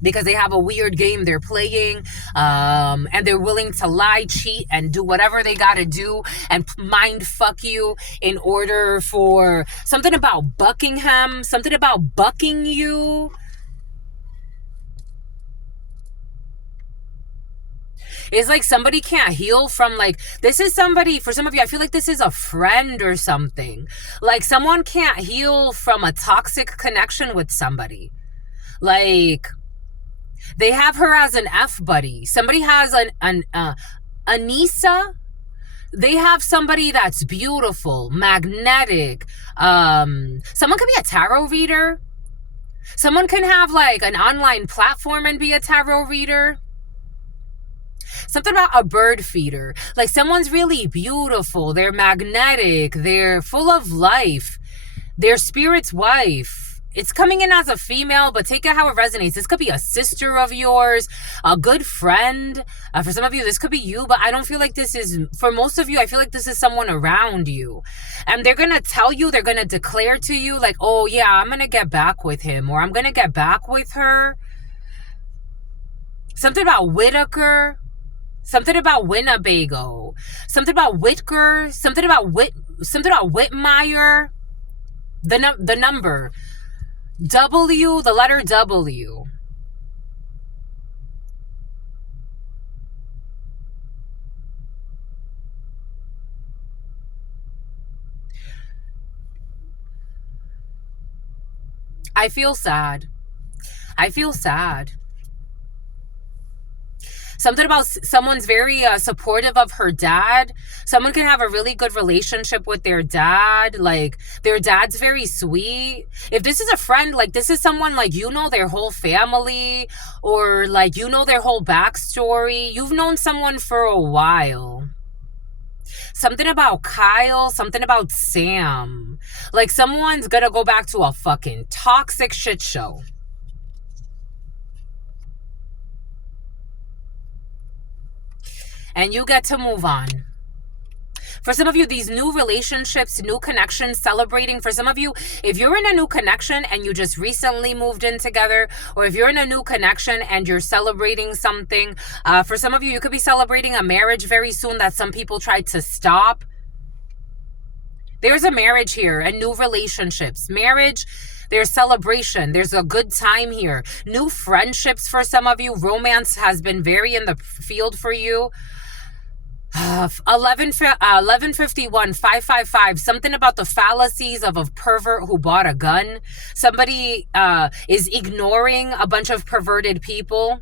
Because they have a weird game they're playing, and they're willing to lie, cheat, and do whatever they gotta do and mind fuck you in order for something about Buckingham, something about bucking you. It's like somebody can't heal from, like, this is somebody, for some of you, I feel like this is a friend or something. Like, someone can't heal from a toxic connection with somebody. Like, they have her as an F buddy. Somebody has Anissa. They have somebody that's beautiful, magnetic. Someone could be a tarot reader. Someone can have like an online platform and be a tarot reader. Something about a bird feeder. Like someone's really beautiful. They're magnetic. They're full of life. They're spirit's wife. It's coming in as a female, but take it how it resonates. This could be a sister of yours, a good friend. For some of you, this could be you, but I don't feel like this is, for most of you, I feel like this is someone around you. And they're going to tell you, they're going to declare to you like, oh yeah, I'm going to get back with him, or I'm going to get back with her. Something about Whitaker. Something about Winnebago. Something about Whitker. Something about Whitmire. The number. W, the letter W. I feel sad. I feel sad. Something about someone's very supportive of her dad. Someone can have a really good relationship with their dad. Like, their dad's very sweet. If this is a friend, like, this is someone, like, you know their whole family, or, like, you know their whole backstory. You've known someone for a while. Something about Kyle, something about Sam. Like, someone's gonna go back to a fucking toxic shit show. And you get to move on. For some of you, these new relationships, new connections, celebrating. For some of you, if you're in a new connection and you just recently moved in together, or if you're in a new connection and you're celebrating something, for some of you, you could be celebrating a marriage very soon that some people tried to stop. There's a marriage here and new relationships. Marriage, there's celebration. There's a good time here. New friendships for some of you. Romance has been very in the field for you. 1151 555, something about the fallacies of a pervert who bought a gun. Somebody is ignoring a bunch of perverted people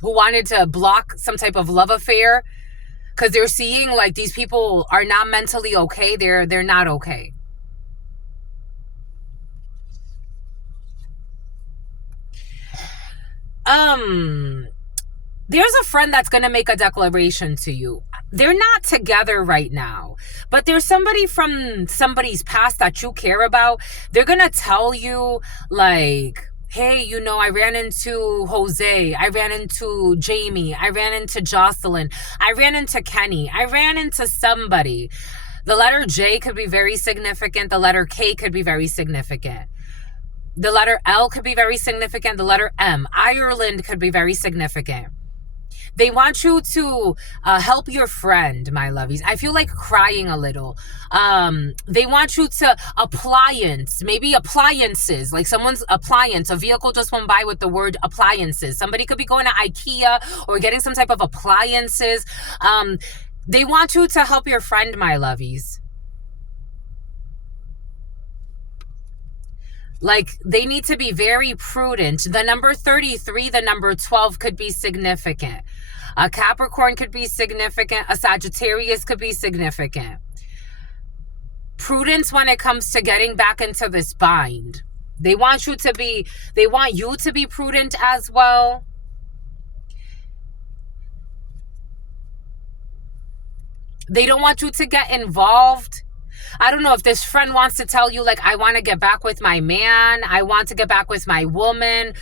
who wanted to block some type of love affair because they're seeing like these people are not mentally okay. They're not okay. There's a friend that's going to make a declaration to you. They're not together right now, but there's somebody from somebody's past that you care about. They're going to tell you like, hey, you know, I ran into Jose. I ran into Jamie. I ran into Jocelyn. I ran into Kenny. I ran into somebody. The letter J could be very significant. The letter K could be very significant. The letter L could be very significant. The letter M, Ireland, could be very significant. They want you to help your friend, my lovies. I feel like crying a little. They want you to maybe appliances, like someone's appliance. A vehicle just went by with the word appliances. Somebody could be going to IKEA or getting some type of appliances. They want you to help your friend, my lovies. Like, they need to be very prudent. The number 33, the number 12 could be significant. A Capricorn could be significant. A Sagittarius could be significant. Prudence when it comes to getting back into this bind. They want you to be prudent as well. They don't want you to get involved. I don't know if this friend wants to tell you, like, I want to get back with my man. I want to get back with my woman.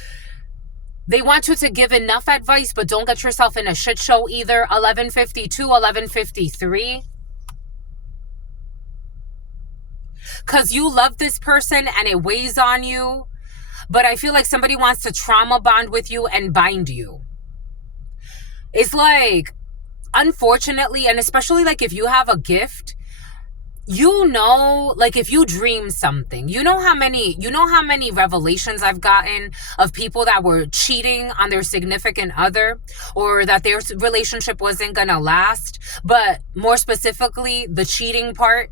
They want you to give enough advice, but don't get yourself in a shit show either. 1152, 1153. Because you love this person and it weighs on you. But I feel like somebody wants to trauma bond with you and bind you. It's like, unfortunately, and especially like if you have a gift, you know, like if you dream something, you know how many revelations I've gotten of people that were cheating on their significant other, or that their relationship wasn't gonna last. But more specifically, the cheating part,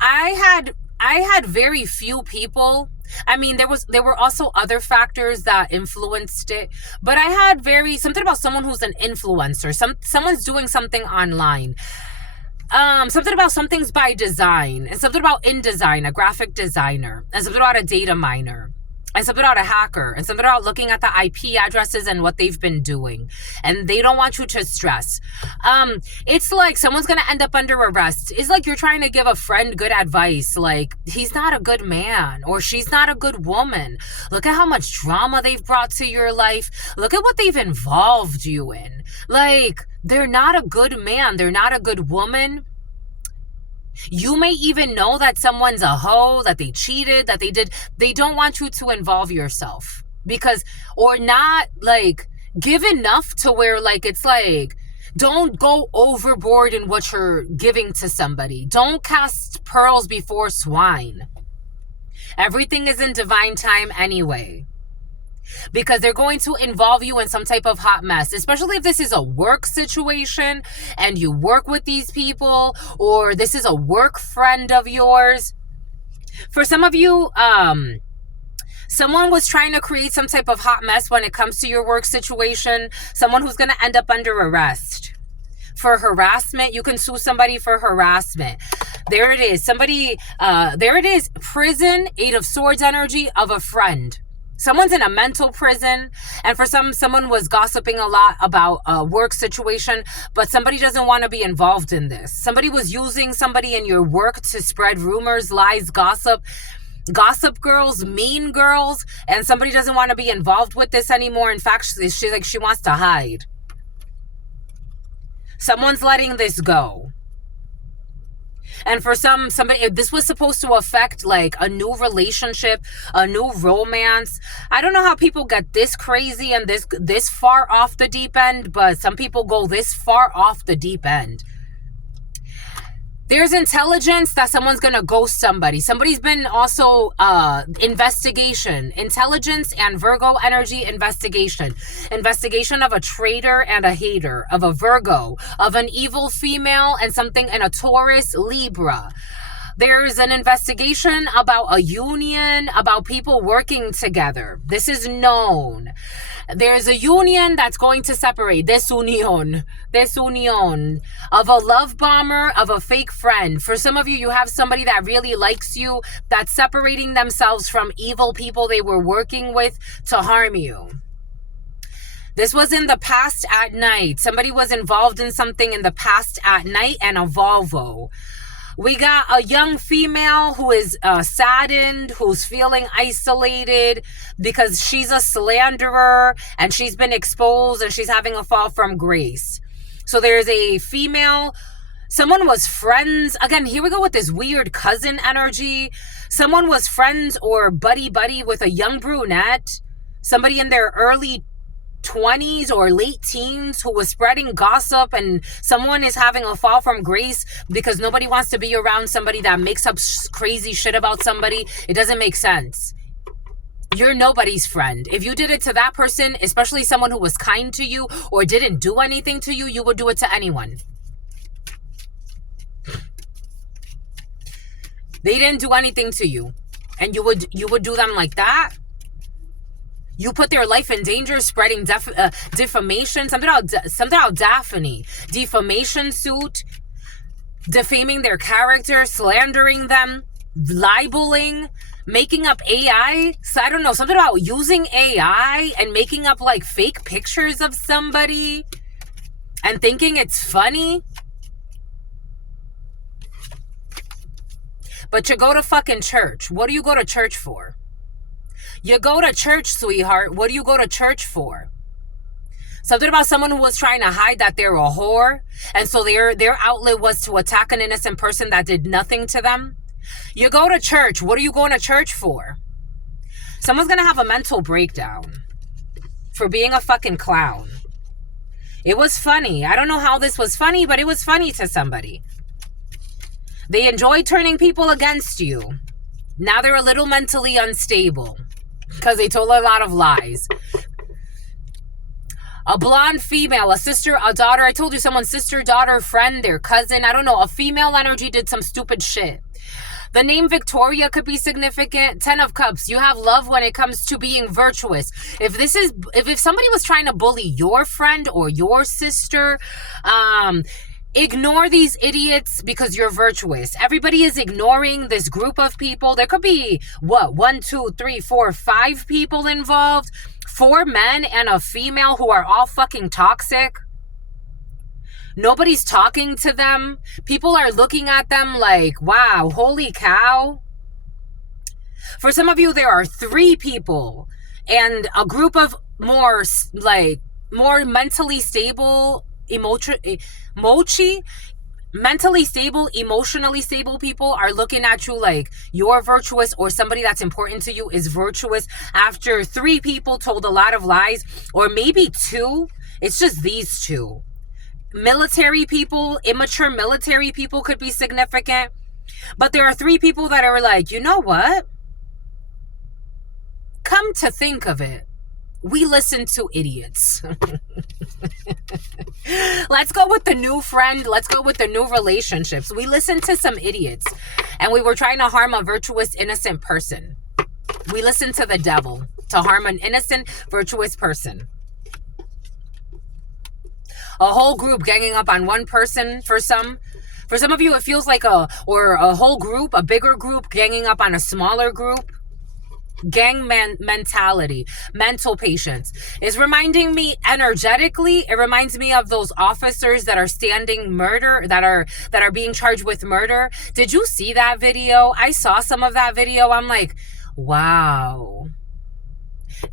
I had very few people. I mean, there were also other factors that influenced it, but I had something about someone who's an influencer, someone's doing something online. Something about something's by design, and something about InDesign, a graphic designer, and something about a data miner. and something about a hacker, and something about looking at the IP addresses and what they've been doing. And they don't want you to stress. It's like someone's going to end up under arrest. It's like you're trying to give a friend good advice. Like, he's not a good man, or she's not a good woman. Look at how much drama they've brought to your life. Look at what they've involved you in. Like, they're not a good man. They're not a good woman. You may even know that someone's a hoe, that they cheated, that they did. They don't want you to involve yourself because, or not like give enough to where like, it's like, don't go overboard in what you're giving to somebody. Don't cast pearls before swine. Everything is in divine time anyway. Because they're going to involve you in some type of hot mess, especially if this is a work situation and you work with these people, or this is a work friend of yours. For some of you, someone was trying to create some type of hot mess when it comes to your work situation. Someone who's going to end up under arrest for harassment. You can sue somebody for harassment. There it is. Somebody, there it is. Prison, Eight of Swords energy of a friend. Someone's in a mental prison, and for someone was gossiping a lot about a work situation, but somebody doesn't want to be involved in this. Somebody was using somebody in your work to spread rumors, lies, gossip girls, mean girls, and somebody doesn't want to be involved with this anymore. In fact, she wants to hide. Someone's letting this go. And for somebody, this was supposed to affect like a new relationship, a new romance. I don't know how people get this crazy and this far off the deep end, but some people go this far off the deep end. There's intelligence that someone's going to ghost somebody. Somebody's been also investigation, intelligence and Virgo energy investigation. Investigation of a traitor and a hater, of a Virgo, of an evil female and a Taurus, Libra. There's an investigation about a union, about people working together. This is known. There's a union that's going to separate. This union of a love bomber, of a fake friend. For some of you, you have somebody that really likes you, that's separating themselves from evil people they were working with to harm you. This was in the past at night. Somebody was involved in something in the past at night, and a Volvo. We got a young female who is saddened, who's feeling isolated because she's a slanderer and she's been exposed and she's having a fall from grace. So there's a female, someone was friends. Again, here we go with this weird cousin energy. Someone was friends or buddy with a young brunette, somebody in their early 20s or late teens who was spreading gossip, and someone is having a fall from grace because nobody wants to be around somebody that makes up crazy shit about somebody. It doesn't make sense. You're nobody's friend. If you did it to that person, especially someone who was kind to you or didn't do anything to you, you would do it to anyone. They didn't do anything to you, and you would do them like that? You put their life in danger, spreading defamation. Something about Daphne. Defamation suit. Defaming their character. Slandering them. Libeling. Making up AI. So I don't know. Something about using AI and making up like fake pictures of somebody. And thinking it's funny. But you go to fucking church. What do you go to church for? You go to church, sweetheart. What do you go to church for? Something about someone who was trying to hide that they're a whore. And so their outlet was to attack an innocent person that did nothing to them. You go to church. What are you going to church for? Someone's going to have a mental breakdown for being a fucking clown. It was funny. I don't know how this was funny, but it was funny to somebody. They enjoy turning people against you. Now they're a little mentally unstable because they told a lot of lies. A blonde female, a sister, a daughter. I told you someone's sister, daughter, friend, their cousin. I don't know. A female energy did some stupid shit. The name Victoria could be significant. 10 of Cups. You have love when it comes to being virtuous. If somebody was trying to bully your friend or your sister, Ignore these idiots because you're virtuous. Everybody is ignoring this group of people. There could be, what, 1, 2, 3, 4, 5 people involved. 4 men and a female who are all fucking toxic. Nobody's talking to them. People are looking at them like, wow, holy cow. For some of you, there are 3 people and a group of more mentally stable, mentally stable, emotionally stable people are looking at you like you're virtuous, or somebody that's important to you is virtuous, after 3 people told a lot of lies, or maybe 2. It's just these 2. Military people, immature military people could be significant. But there are 3 people that are like, you know what? Come to think of it, we listen to idiots. Let's go with the new friend. Let's go with the new relationships. We listened to some idiots and we were trying to harm a virtuous, innocent person. We listened to the devil to harm an innocent, virtuous person. A whole group ganging up on one person for some. For some of you, it feels like a whole group, a bigger group ganging up on a smaller group. Gang mentality, mental patience is reminding me energetically. It reminds me of those officers that are standing murder, that are being charged with murder. Did you see that video? I saw some of that video. I'm like, wow.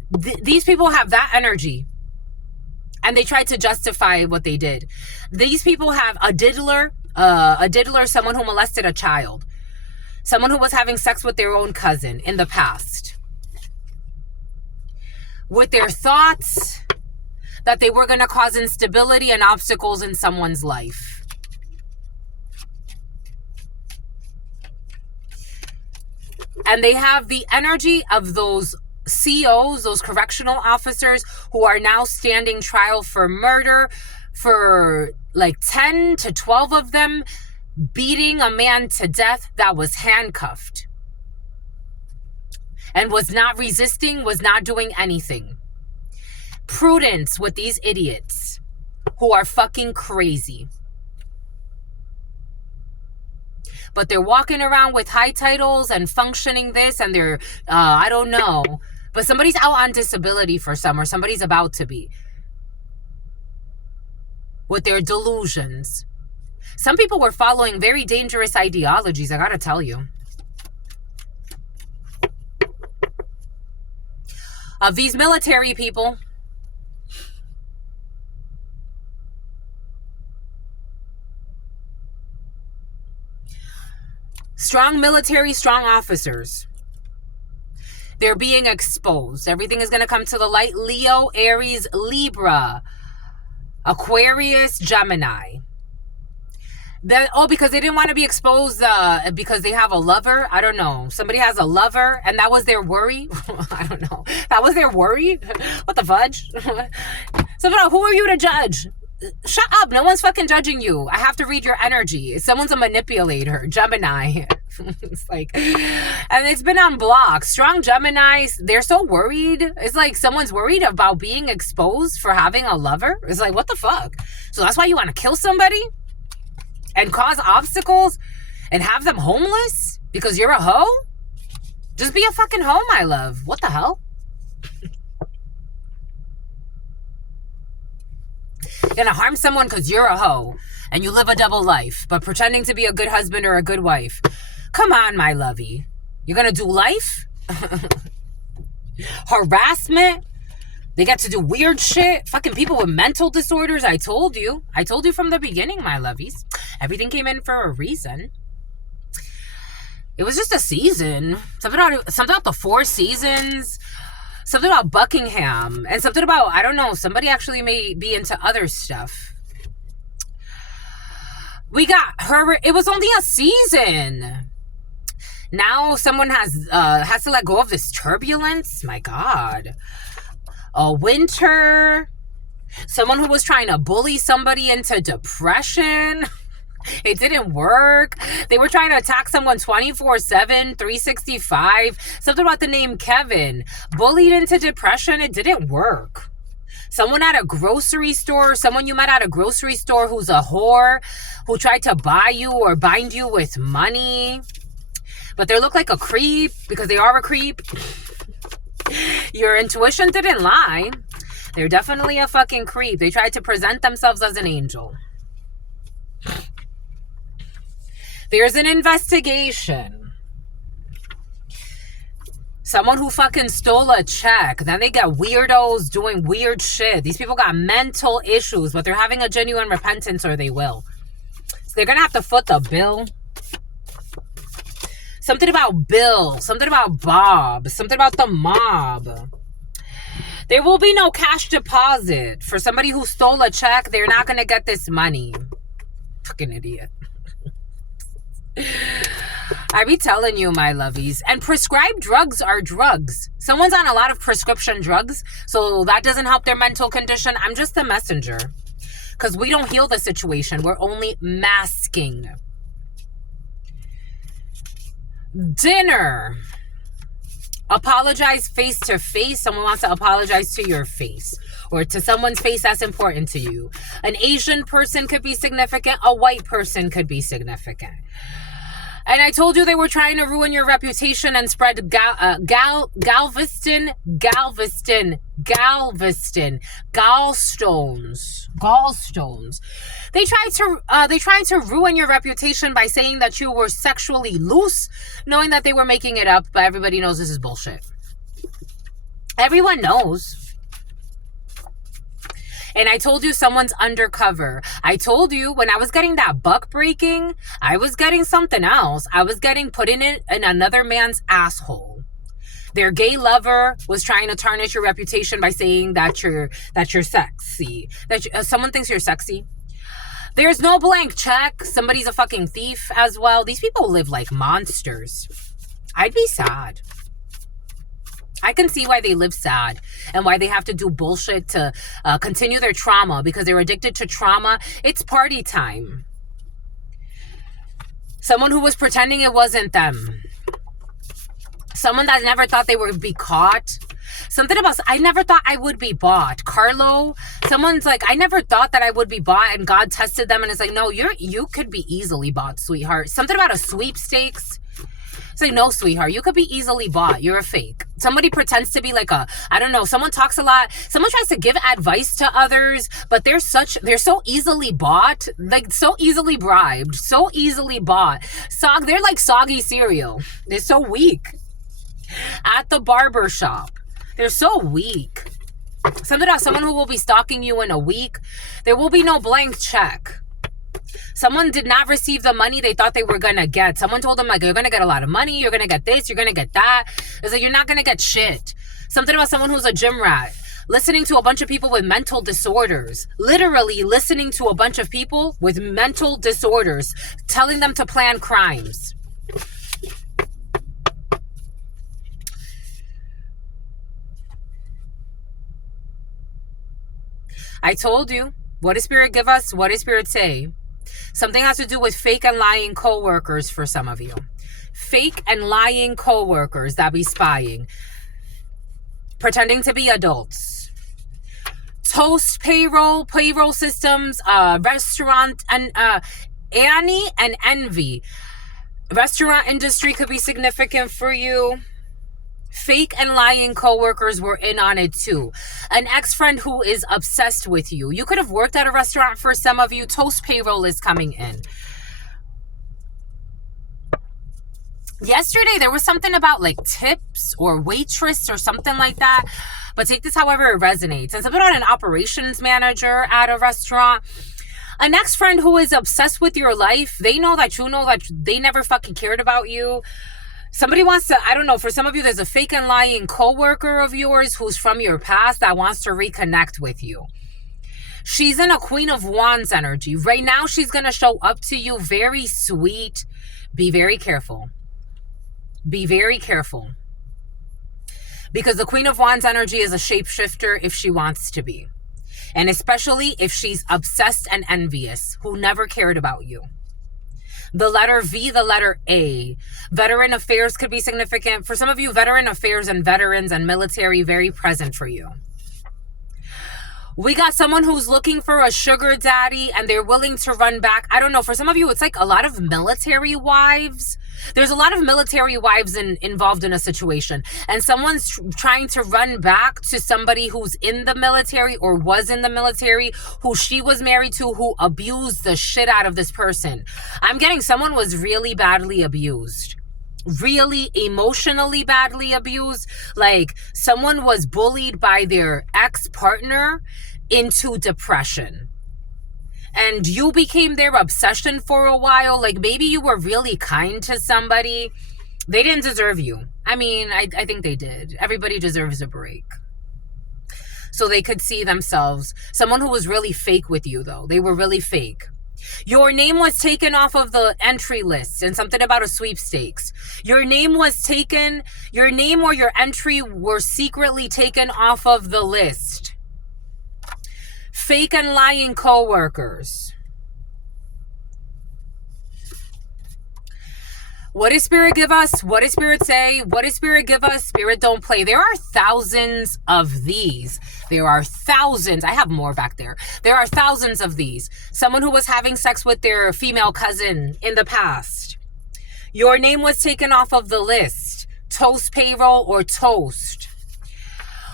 These people have that energy. And they tried to justify what they did. These people have a diddler, someone who molested a child, someone who was having sex with their own cousin in the past, with their thoughts that they were going to cause instability and obstacles in someone's life. And they have the energy of those COs, those correctional officers who are now standing trial for murder, for like 10 to 12 of them beating a man to death that was handcuffed and was not resisting, was not doing anything. Prudence with these idiots who are fucking crazy. But they're walking around with high titles and functioning this, and they're, I don't know. But somebody's out on disability for some, or somebody's about to be. With their delusions. Some people were following very dangerous ideologies, I gotta tell you. Of these military people, strong military, strong officers, they're being exposed. Everything is going to come to the light. Leo, Aries, Libra, Aquarius, Gemini. Because they didn't want to be exposed because they have a lover. I don't know. Somebody has a lover and that was their worry. I don't know. That was their worry? What the fudge? So who are you to judge? Shut up. No one's fucking judging you. I have to read your energy. Someone's a manipulator. Gemini. It's like, and it's been on block. Strong Geminis, they're so worried. It's like someone's worried about being exposed for having a lover. It's like, what the fuck? So that's why you want to kill somebody and cause obstacles and have them homeless because you're a hoe? Just be a fucking hoe, my love. What the hell? You're gonna harm someone because you're a hoe and you live a double life, but pretending to be a good husband or a good wife. Come on, my lovey. You're gonna do life? Harassment? They get to do weird shit. Fucking people with mental disorders. I told you. I told you from the beginning, my lovies. Everything came in for a reason. It was just a season. Something about the 4 seasons. Something about Buckingham. And something about, I don't know, somebody actually may be into other stuff. We got her. It was only a season. Now someone has to let go of this turbulence. My God. A winter. Someone who was trying to bully somebody into depression. It didn't work. They were trying to attack someone 24/7, 365. Something about the name Kevin. Bullied into depression. It didn't work. Someone at a grocery store, someone you met at a grocery store who's a whore, who tried to buy you or bind you with money, but they look like a creep because they are a creep. Your intuition didn't lie. They're definitely a fucking creep. They tried to present themselves as an angel. There's an investigation. Someone who fucking stole a check. Then they got weirdos doing weird shit. These people got mental issues, but they're having a genuine repentance, or they will. So they're gonna have to foot the bill. Something about Bill. Something about Bob. Something about the mob. There will be no cash deposit. For somebody who stole a check, they're not gonna get this money. Fucking idiot. I be telling you, my lovies. And prescribed drugs are drugs. Someone's on a lot of prescription drugs, so that doesn't help their mental condition. I'm just the messenger. Because we don't heal the situation. We're only masking. Dinner. Apologize face to face. Someone wants to apologize to your face. Or to someone's face that's important to you. An Asian person could be significant. A white person could be significant. And I told you they were trying to ruin your reputation and spread Galveston, gallstones. They tried to ruin your reputation by saying that you were sexually loose, knowing that they were making it up, but everybody knows this is bullshit. Everyone knows. And I told you someone's undercover. I told you when I was getting that buck breaking, I was getting something else. I was getting put in another man's asshole. Their gay lover was trying to tarnish your reputation by saying that you're sexy. Someone thinks you're sexy. There's no blank check. Somebody's a fucking thief as well. These people live like monsters. I'd be sad. I can see why they live sad and why they have to do bullshit to continue their trauma, because they're addicted to trauma. It's party time. Someone who was pretending it wasn't them. Someone that never thought they would be caught. Something about, I never thought I would be bought. Carlo, someone's like, I never thought that I would be bought, and God tested them and it's like, no, you could be easily bought, sweetheart. Something about a sweepstakes. It's like, no, sweetheart, you could be easily bought. You're a fake. Somebody pretends to be like someone talks a lot. Someone tries to give advice to others, but they're so easily bought, like so easily bribed, so easily bought. They're like soggy cereal. They're so weak. At the barber shop, they're so weak. Something about someone who will be stalking you in a week. There will be no blank check. Someone did not receive the money they thought they were going to get. Someone told them, like, you're going to get a lot of money. You're going to get this. You're going to get that. It's like, you're not going to get shit. Something about someone who's a gym rat. Listening to a bunch of people with mental disorders. Literally listening to a bunch of people with mental disorders. Telling them to plan crimes. I told you. What does Spirit give us? What does Spirit say? Something has to do with fake and lying co-workers for some of you. Fake and lying co-workers that be spying. Pretending to be adults. Toast payroll systems, restaurant, and Annie and Envy. Restaurant industry could be significant for you. Fake and lying coworkers were in on it too. An ex-friend who is obsessed with you. You could have worked at a restaurant for some of you. Toast payroll is coming in. Yesterday, there was something about like tips or waitress or something like that. But take this however it resonates. And something about an operations manager at a restaurant. An ex-friend who is obsessed with your life. They know that you know that they never fucking cared about you. Somebody wants to, I don't know, for some of you, there's a fake and lying coworker of yours who's from your past that wants to reconnect with you. She's in a Queen of Wands energy. Right now, she's going to show up to you very sweet. Be very careful. Be very careful. Because the Queen of Wands energy is a shapeshifter if she wants to be. And especially if she's obsessed and envious, who never cared about you. The letter V, the letter A. Veteran affairs could be significant. For some of you, veteran affairs and veterans and military, very present for you. We got someone who's looking for a sugar daddy and they're willing to run back. I don't know. For some of you, it's like a lot of military wives. There's a lot of military wives involved in a situation. And someone's trying to run back to somebody who's in the military or was in the military, who she was married to, who abused the shit out of this person. I'm getting someone was really badly abused. Really emotionally badly abused. Like someone was bullied by their ex-partner into depression, and you became their obsession for a while. Like maybe you were really kind to somebody. They didn't deserve you. I mean, I think they did. Everybody deserves a break, so they could see themselves. Someone who was really fake with you, though. They were really fake. Your name was taken off of the entry list, and something about a sweepstakes. Your name was taken, your name or your entry were secretly taken off of the list. Fake and lying coworkers. What does Spirit give us? What does Spirit say? What does Spirit give us? Spirit don't play. There are thousands of these. There are thousands. I have more back there. There are thousands of these. Someone who was having sex with their female cousin in the past. Your name was taken off of the list. Toast payroll or toast.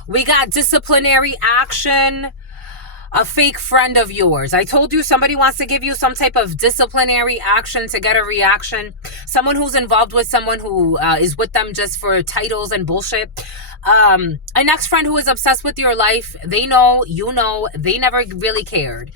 We got disciplinary action. A fake friend of yours. I told you somebody wants to give you some type of disciplinary action to get a reaction. Someone who's involved with someone who is with them just for titles and bullshit. An ex-friend who is obsessed with your life. They know, you know, they never really cared.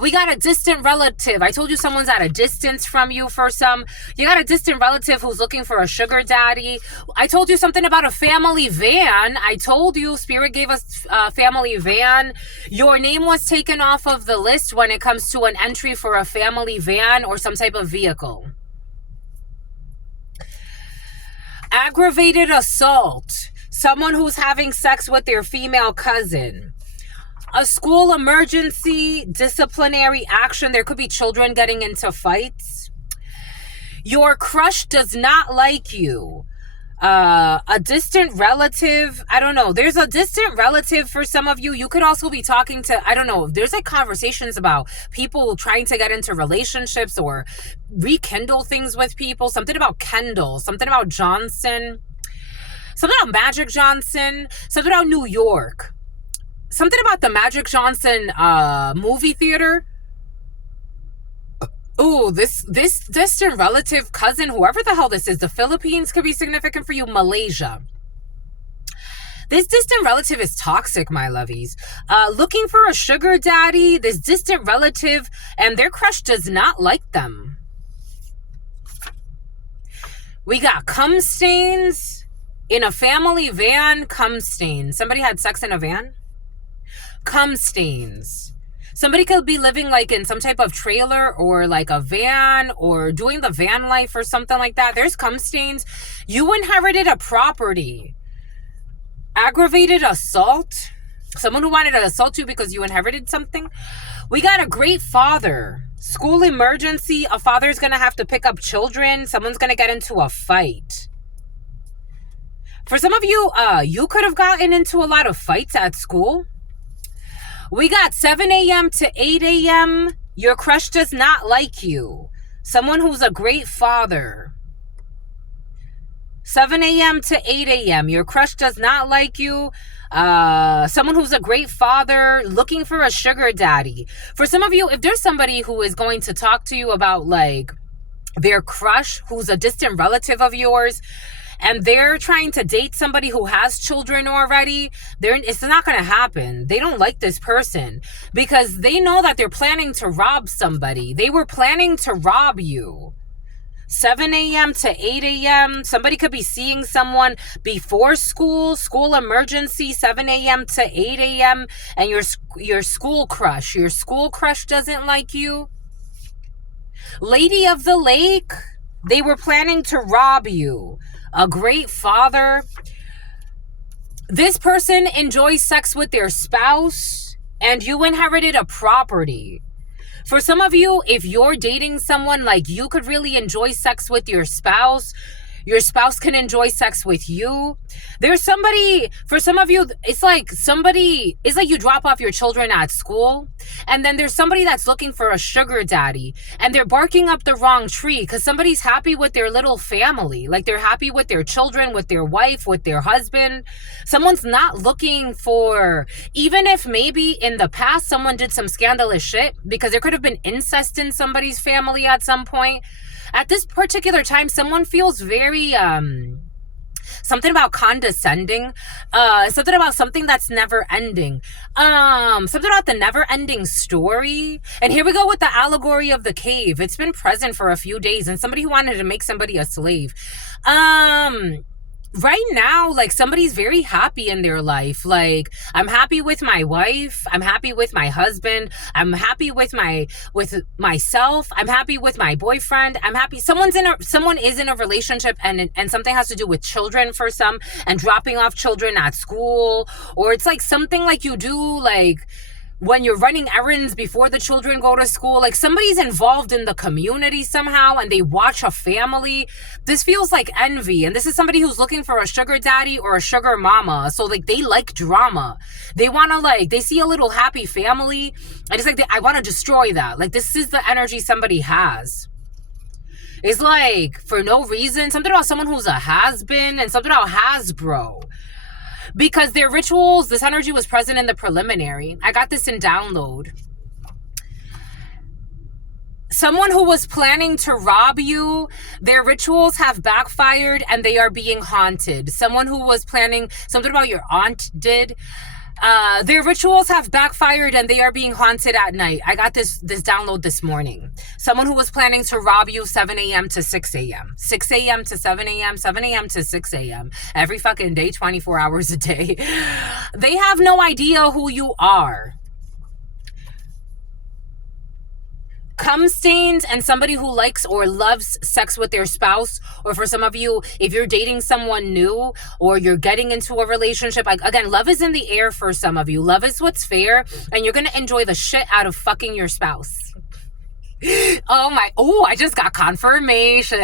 We got a distant relative. I told you someone's at a distance from you for some. You got a distant relative who's looking for a sugar daddy. I told you something about a family van. I told you Spirit gave us a family van. Your name was taken off of the list when it comes to an entry for a family van or some type of vehicle. Aggravated assault. Someone who's having sex with their female cousin. A school emergency, disciplinary action. There could be children getting into fights. Your crush does not like you. A distant relative. I don't know. There's a distant relative for some of you. You could also be talking to, I don't know. There's like conversations about people trying to get into relationships or rekindle things with people. Something about Kendall. Something about Johnson. Something about Magic Johnson. Something about New York. Something about the Magic Johnson movie theater. Ooh, this distant relative, cousin, whoever the hell this is. The Philippines could be significant for you. Malaysia. This distant relative is toxic, my lovies. Looking for a sugar daddy. This distant relative and their crush does not like them. We got cum stains in a family van. Cum stains. Somebody had sex in a van. Cum stains. Somebody could be living like in some type of trailer or like a van or doing the van life or something like that. There's cum stains. You inherited a property. Aggravated assault. Someone who wanted to assault you because you inherited something. We got a great father. School emergency. A father's going to have to pick up children. Someone's going to get into a fight. For some of you, you could have gotten into a lot of fights at school. We got 7 a.m. to 8 a.m. Your crush does not like you. Someone who's a great father. 7 a.m. to 8 a.m. Your crush does not like you. Someone who's a great father, looking for a sugar daddy. For some of you, if there's somebody who is going to talk to you about like their crush, who's a distant relative of yours, and they're trying to date somebody who has children already, it's not going to happen. They don't like this person because they know that they're planning to rob somebody. They were planning to rob you. 7 a.m. to 8 a.m. Somebody could be seeing someone before school emergency, 7 a.m. to 8 a.m. And your school crush doesn't like you. Lady of the Lake, they were planning to rob you. A great father. This person enjoys sex with their spouse and you inherited a property. For some of you, if you're dating someone, like you could really enjoy sex with your spouse. Your spouse can enjoy sex with you. There's somebody, for some of you, it's like you drop off your children at school, and then there's somebody that's looking for a sugar daddy, and they're barking up the wrong tree because somebody's happy with their little family. Like, they're happy with their children, with their wife, with their husband. Someone's not looking for, even if maybe in the past someone did some scandalous shit, because there could have been incest in somebody's family at some point. At this particular time, someone feels very, something about condescending, something about something that's never ending, something about the never ending story. And here we go with the allegory of the cave. It's been present for a few days, and somebody who wanted to make somebody a slave. Right now, like, somebody's very happy in their life. Like, I'm happy with my wife. I'm happy with my husband. I'm happy with myself. I'm happy with my boyfriend. I'm happy. Someone is in a relationship, and something has to do with children for some, and dropping off children at school, or it's like something like you do, like, when you're running errands before the children go to school. Like, somebody's involved in the community somehow, and they watch a family. This feels like envy, and this is somebody who's looking for a sugar daddy or a sugar mama. So, like, they like drama. They want to, like, they see a little happy family, and it's like, I want to destroy that. Like, this is the energy somebody has. It's like, for no reason, something about someone who's a has-been, and something about Hasbro. Because their rituals, this energy was present in the preliminary. I got this in download. Someone who was planning to rob you, their rituals have backfired and they are being haunted. Someone who was planning, something about your aunt did. Their rituals have backfired and they are being haunted at night. I got this download this morning. Someone who was planning to rob you 7 a.m. to 6 a.m. 6 a.m. to 7 a.m. 7 a.m. to 6 a.m. Every fucking day, 24 hours a day. They have no idea who you are. Cum stains and somebody who likes or loves sex with their spouse, or for some of you, if you're dating someone new or you're getting into a relationship, like, again, love is in the air for some of you. Love is what's fair, and you're gonna enjoy the shit out of fucking your spouse. I just got confirmation.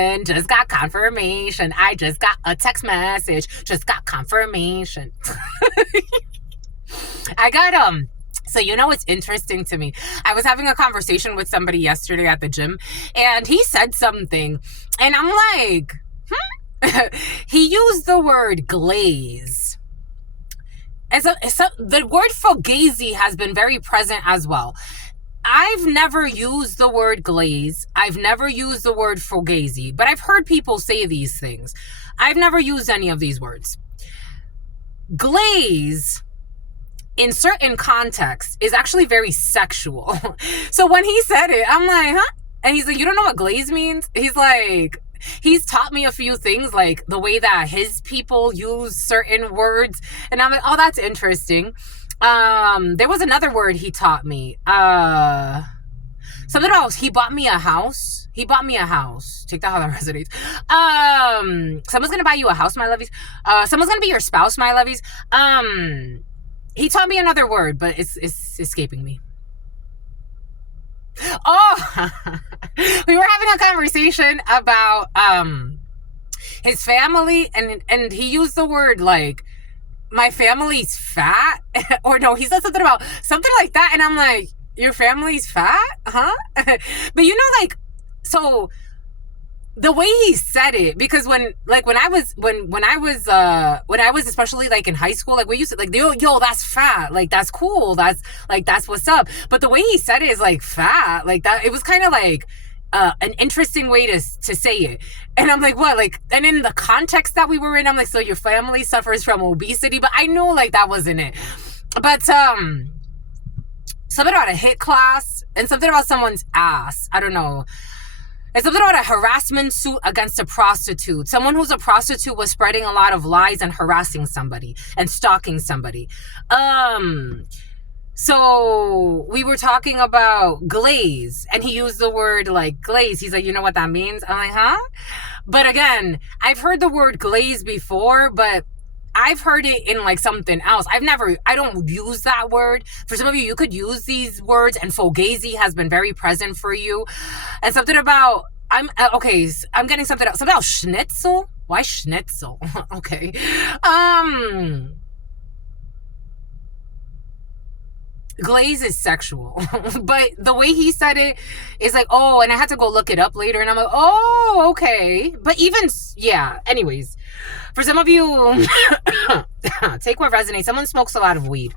I just got a text message. Just got confirmation. I got So, you know, it's interesting to me. I was having a conversation with somebody yesterday at the gym, and he said something, and I'm like, he used the word glaze. And so the word fugazi has been very present as well. I've never used the word glaze. I've never used the word fugazi, but I've heard people say these things. I've never used any of these words. Glaze, in certain contexts, is actually very sexual. So when he said it, I'm like, huh? And he's like, you don't know what glaze means? He's like, he's taught me a few things, like the way that his people use certain words. And I'm like, oh, that's interesting. There was another word he taught me. Something else. He bought me a house. Take that how that resonates. Someone's gonna buy you a house, my lovies. Someone's gonna be your spouse, my lovies. He taught me another word, but it's escaping me. Oh, we were having a conversation about his family, and he used the word like, my family's fat, or no, he said something about something like that, and I'm like, your family's fat, huh? But you know, like, so the way he said it, because when I was especially like in high school, like we used to like, yo, that's fat, like that's cool, that's what's up. But the way he said it is like fat, like that. It was kind of like an interesting way to say it. And I'm like, what? Like, and in the context that we were in, I'm like, so your family suffers from obesity, but I knew like that wasn't it. But something about a hit class and something about someone's ass. I don't know. It's something about a harassment suit against a prostitute. Someone who's a prostitute was spreading a lot of lies and harassing somebody and stalking somebody. So we were talking about glaze, and he used the word like glaze. He's like, you know what that means? I'm like, huh? But again, I've heard the word glaze before, but I've heard it in like something else. I don't use that word. For some of you, you could use these words, and fugazi has been very present for you. And something about okay. I'm getting something else. Something else. Schnitzel. Why schnitzel? Okay. Glaze is sexual, but the way he said it is like, oh, and I had to go look it up later, and I'm like, oh, okay. But even, yeah. Anyways, for some of you, take what resonates. Someone smokes a lot of weed.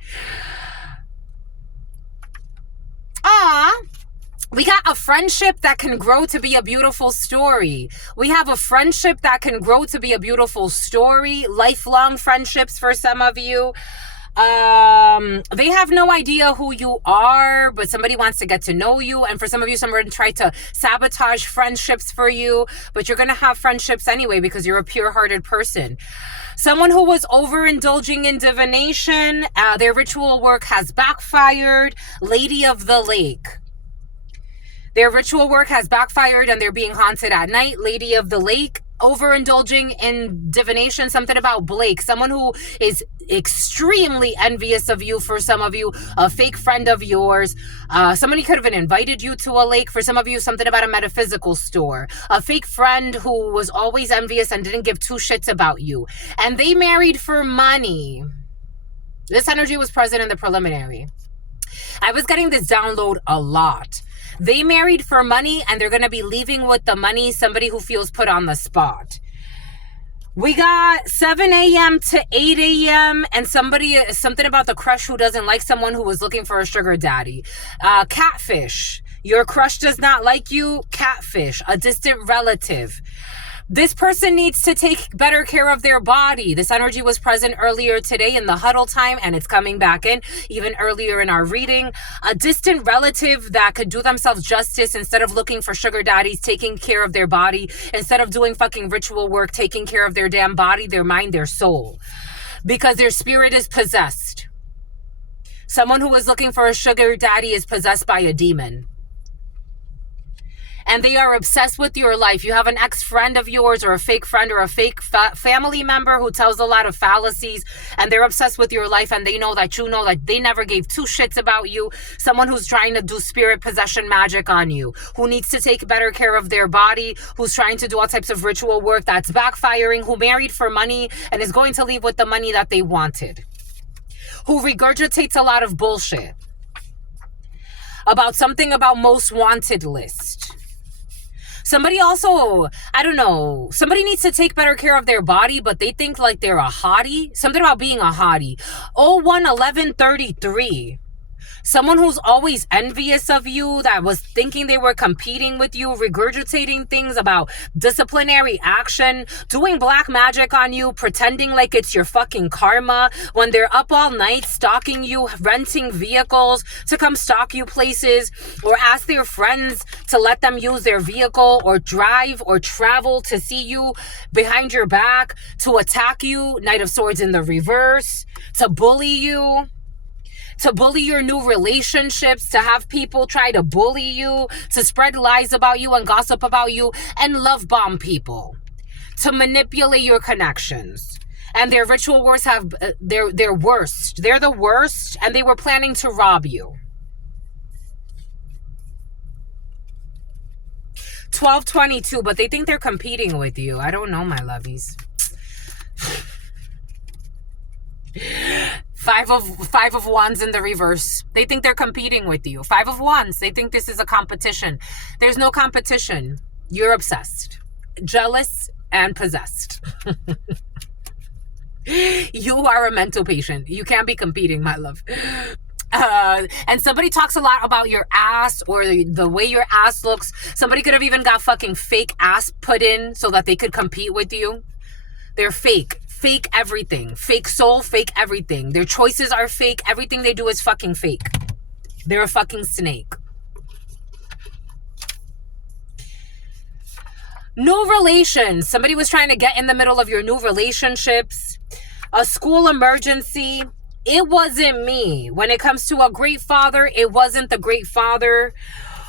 We got a friendship that can grow to be a beautiful story. We have a friendship that can grow to be a beautiful story. Lifelong friendships for some of you. They have no idea who you are, but somebody wants to get to know you. And for some of you, someone tried to sabotage friendships for you, but you're going to have friendships anyway because you're a pure-hearted person. Someone who was overindulging in divination, their ritual work has backfired. Lady of the Lake. Their ritual work has backfired and they're being haunted at night. Lady of the Lake. Overindulging in divination, something about Blake, someone who is extremely envious of you. For some of you, a fake friend of yours, somebody could have invited you to a lake. For some of you, something about a metaphysical store, a fake friend who was always envious and didn't give two shits about you, and they married for money. This energy was present in the preliminary. I was getting this download a lot. They married for money and they're going to be leaving with the money. Somebody who feels put on the spot. We got 7 a.m. to 8 a.m. and something about the crush who doesn't like someone who was looking for a sugar daddy. Catfish. Your crush does not like you. Catfish. A distant relative. This person needs to take better care of their body. This energy was present earlier today in the huddle time, and it's coming back in even earlier in our reading. A distant relative that could do themselves justice instead of looking for sugar daddies, taking care of their body, instead of doing fucking ritual work, taking care of their damn body, their mind, their soul. Because their spirit is possessed. Someone who is looking for a sugar daddy is possessed by a demon. And they are obsessed with your life. You have an ex-friend of yours or a fake friend or a fake family member who tells a lot of fallacies, and they're obsessed with your life, and they know that you know that they never gave two shits about you. Someone who's trying to do spirit possession magic on you, who needs to take better care of their body, who's trying to do all types of ritual work that's backfiring, who married for money and is going to leave with the money that they wanted, who regurgitates a lot of bullshit about something about most wanted list. Somebody also, I don't know, somebody needs to take better care of their body, but they think like they're a hottie. Something about being a hottie. 011133. Someone who's always envious of you, that was thinking they were competing with you, regurgitating things about disciplinary action, doing black magic on you, pretending like it's your fucking karma, when they're up all night stalking you, renting vehicles to come stalk you places, or ask their friends to let them use their vehicle or drive or travel to see you behind your back, to attack you, Knight of Swords in the reverse, to bully you. To bully your new relationships, to have people try to bully you, to spread lies about you and gossip about you, and love bomb people, to manipulate your connections. And their ritual wars have, they're worst. They're the worst, and they were planning to rob you. 1222, but they think they're competing with you. I don't know, my lovies. Five of Wands in the reverse. They think they're competing with you. 5 of Wands. They think this is a competition. There's no competition. You're obsessed, jealous, and possessed. You are a mental patient. You can't be competing, my love. And somebody talks a lot about your ass or the way your ass looks. Somebody could have even got fucking fake ass put in so that they could compete with you. They're fake. Fake everything. Fake soul, fake everything. Their choices are fake. Everything they do is fucking fake. They're a fucking snake. New relations. Somebody was trying to get in the middle of your new relationships. A school emergency. It wasn't me. When it comes to a great father, it wasn't the great father.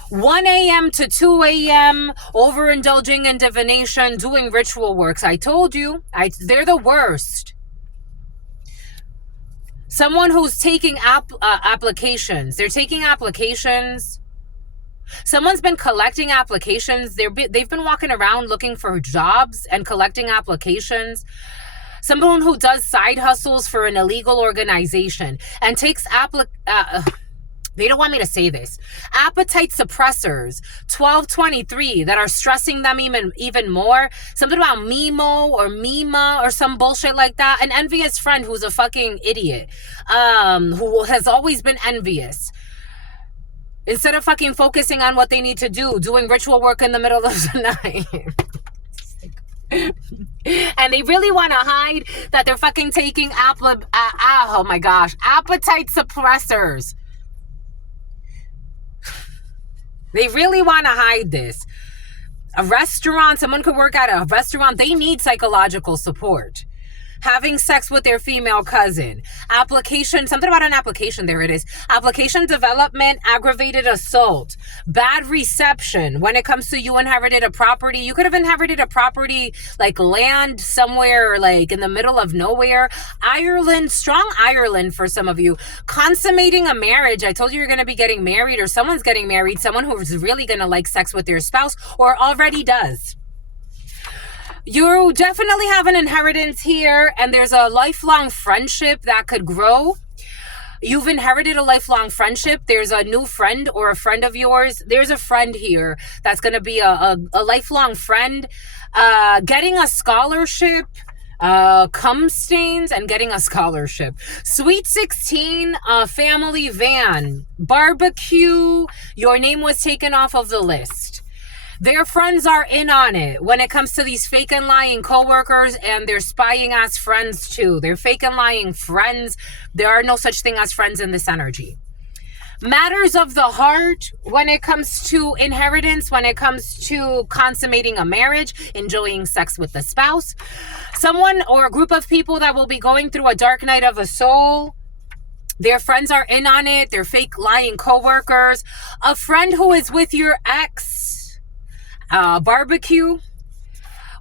1 a.m. to 2 a.m. overindulging in divination, doing ritual works. I told you, they're the worst. Someone who's taking applications. They're taking applications Someone's been collecting applications. They've been walking around looking for jobs and collecting applications. Someone who does side hustles for an illegal organization and takes they don't want me to say this. Appetite suppressors, 1223, that are stressing them even more. Something about Mimo or Mima or some bullshit like that. An envious friend who's a fucking idiot, who has always been envious. Instead of fucking focusing on what they need to do, doing ritual work in the middle of the night. And they really want to hide that they're fucking taking oh my gosh, appetite suppressors. They really want to hide this. A restaurant, someone could work at a restaurant. They need psychological support. Having sex with their female cousin. Application, something about an application, there it is. Application development, aggravated assault. Bad reception. When it comes to you inherited a property, you could have inherited a property like land somewhere like in the middle of nowhere. Ireland, strong Ireland for some of you. Consummating a marriage. I told you you're going to be getting married, or someone's getting married. Someone who's really going to like sex with their spouse or already does. You definitely have an inheritance here, and there's a lifelong friendship that could grow. You've inherited a lifelong friendship. There's a new friend or a friend of yours. There's a friend here that's going to be a lifelong friend. Getting a scholarship, cum stains, and getting a scholarship. Sweet 16, family van, barbecue. Your name was taken off of the list. Their friends are in on it when it comes to these fake and lying coworkers and their spying ass friends too. They're fake and lying friends. There are no such thing as friends in this energy. Matters of the heart when it comes to inheritance, when it comes to consummating a marriage, enjoying sex with the spouse. Someone or a group of people that will be going through a dark night of a soul. Their friends are in on it. They're fake lying coworkers. A friend who is with your ex. Barbecue.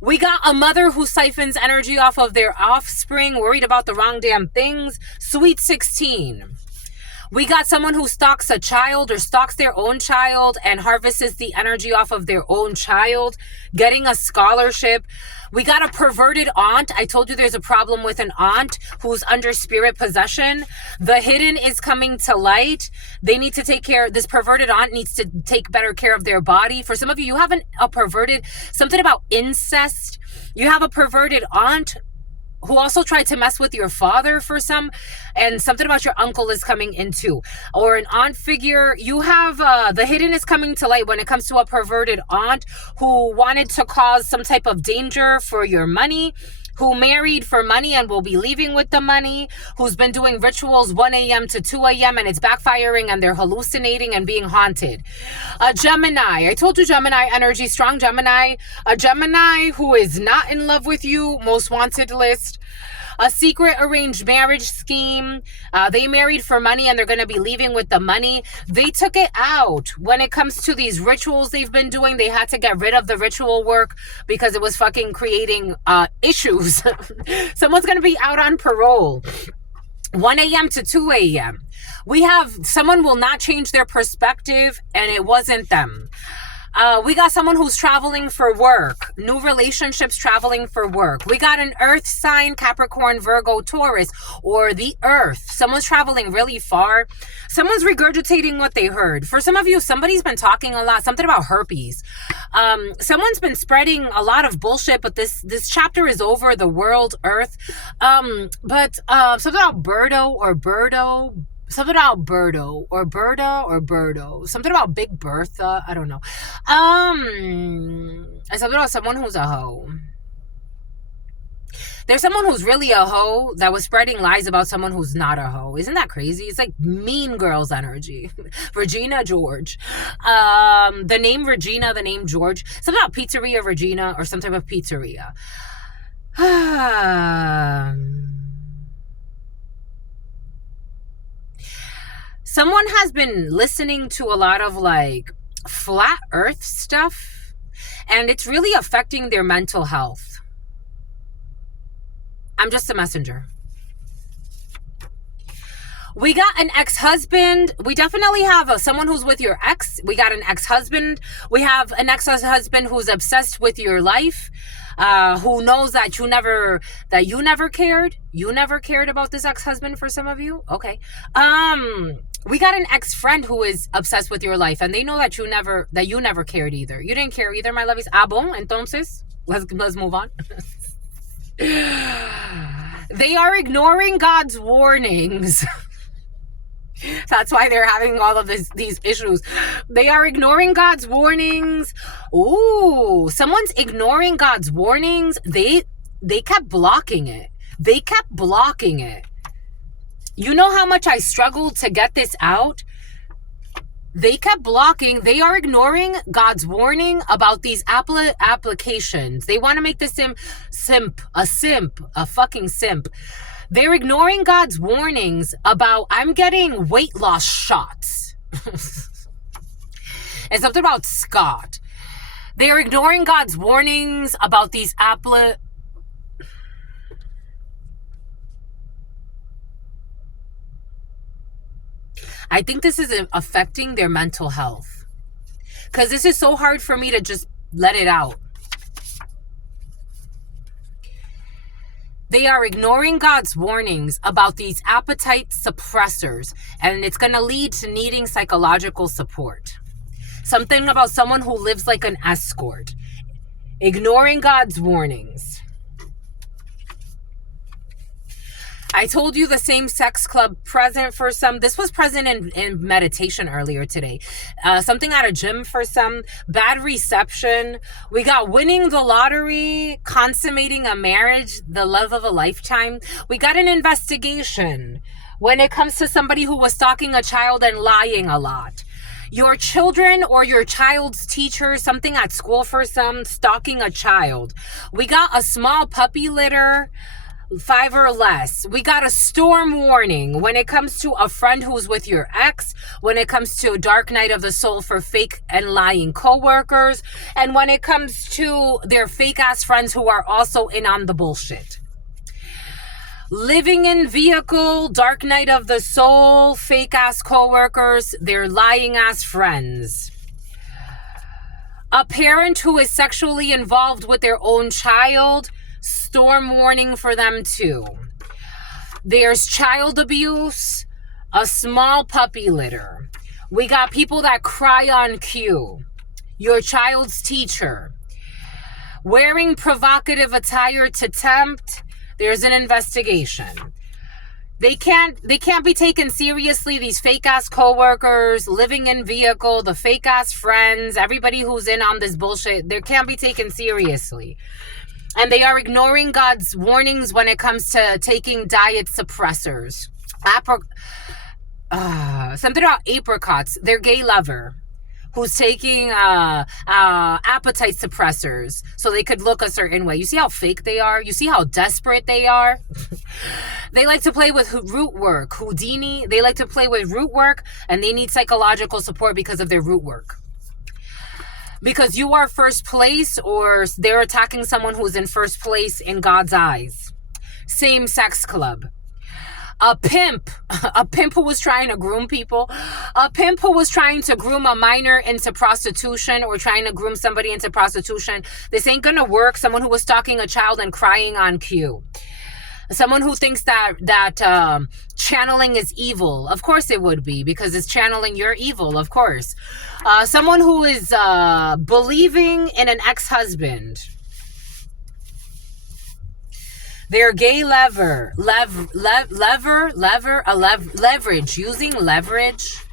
We got a mother who siphons energy off of their offspring, worried about the wrong damn things. Sweet 16. We got someone who stalks a child or stalks their own child and harvests the energy off of their own child, getting a scholarship. We got a perverted aunt. I told you there's a problem with an aunt who's under spirit possession. The hidden is coming to light. They need to take care. This perverted aunt needs to take better care of their body. For some of you, you have a perverted, something about incest. You have a perverted aunt who also tried to mess with your father for some, and something about your uncle is coming into, or an aunt figure. You have the hidden is coming to light when it comes to a perverted aunt who wanted to cause some type of danger for your money, who married for money and will be leaving with the money, who's been doing rituals 1 a.m. to 2 a.m. and it's backfiring and they're hallucinating and being haunted. A Gemini. I told you Gemini energy, strong Gemini. A Gemini who is not in love with you, most wanted list. A secret arranged marriage scheme. They married for money and they're going to be leaving with the money. They took it out. When it comes to these rituals they've been doing, they had to get rid of the ritual work because it was fucking creating issues. Someone's going to be out on parole. 1 a.m. to 2 a.m. We have someone will not change their perspective and it wasn't them. We got someone who's traveling for work. New relationships traveling for work. We got an earth sign, Capricorn, Virgo, Taurus, or the earth. Someone's traveling really far. Someone's regurgitating what they heard. For some of you, somebody's been talking a lot, something about herpes. Someone's been spreading a lot of bullshit, but this chapter is over, the world, earth. But something about Birdo or Birdo. Something about Birdo or Berta or Birdo. Something about Big Bertha. I don't know. And something about someone who's a hoe. There's someone who's really a hoe that was spreading lies about someone who's not a hoe. Isn't that crazy? It's like Mean Girls energy. Regina George. The name Regina, the name George. Something about Pizzeria Regina or some type of pizzeria. Someone has been listening to a lot of like flat earth stuff and it's really affecting their mental health. I'm just a messenger. We got an ex-husband. We definitely have someone who's with your ex. We got an ex-husband. We have an ex-husband who's obsessed with your life, who knows that you never cared. You never cared about this ex-husband for some of you. Okay. We got an ex-friend who is obsessed with your life, and they know that you never cared either. You didn't care either, my lovies. Ah, bon? Entonces, let's move on. They are ignoring God's warnings. That's why they're having all of these issues. They are ignoring God's warnings. Ooh, someone's ignoring God's warnings. They kept blocking it. They kept blocking it. You know how much I struggled to get this out? They kept blocking. They are ignoring God's warning about these applications. They want to make the a fucking simp. They're ignoring God's warnings about, I'm getting weight loss shots. And something about Scott. They're ignoring God's warnings about these I think this is affecting their mental health. Because this is so hard for me to just let it out. They are ignoring God's warnings about these appetite suppressors, and it's going to lead to needing psychological support. Something about someone who lives like an escort. Ignoring God's warnings. I told you the same sex club present for some. This was present in meditation earlier today. Something at a gym for some. Bad reception. We got winning the lottery, consummating a marriage, the love of a lifetime. We got an investigation when it comes to somebody who was stalking a child and lying a lot. Your children or your child's teacher, something at school for some, stalking a child. We got a small puppy litter. 5 or less. We got a storm warning when it comes to a friend who's with your ex, when it comes to a dark night of the soul for fake and lying coworkers, and when it comes to their fake ass friends who are also in on the bullshit. Living in vehicle, dark night of the soul, fake ass coworkers, their lying ass friends. A parent who is sexually involved with their own child, storm warning for them too. There's child abuse, a small puppy litter. We got people that cry on cue. Your child's teacher. Wearing provocative attire to tempt. There's an investigation. They can't be taken seriously, these fake ass coworkers, living in vehicle, the fake ass friends, everybody who's in on this bullshit, they can't be taken seriously. And they are ignoring God's warnings when it comes to taking diet suppressors. Something about apricots. Their gay lover who's taking appetite suppressors so they could look a certain way. You see how fake they are? You see how desperate they are? They like to play with root work. Houdini, they like to play with root work, and they need psychological support because of their root work. Because you are first place, or they're attacking someone who's in first place in God's eyes. Same sex club. A pimp who was trying to groom people. A pimp who was trying to groom a minor into prostitution, or trying to groom somebody into prostitution. This ain't gonna work. Someone who was stalking a child and crying on cue. Someone who thinks that channeling is evil. Of course it would be, because it's channeling your evil, of course. Someone who is believing in an ex-husband. Their gay leverage, using leverage.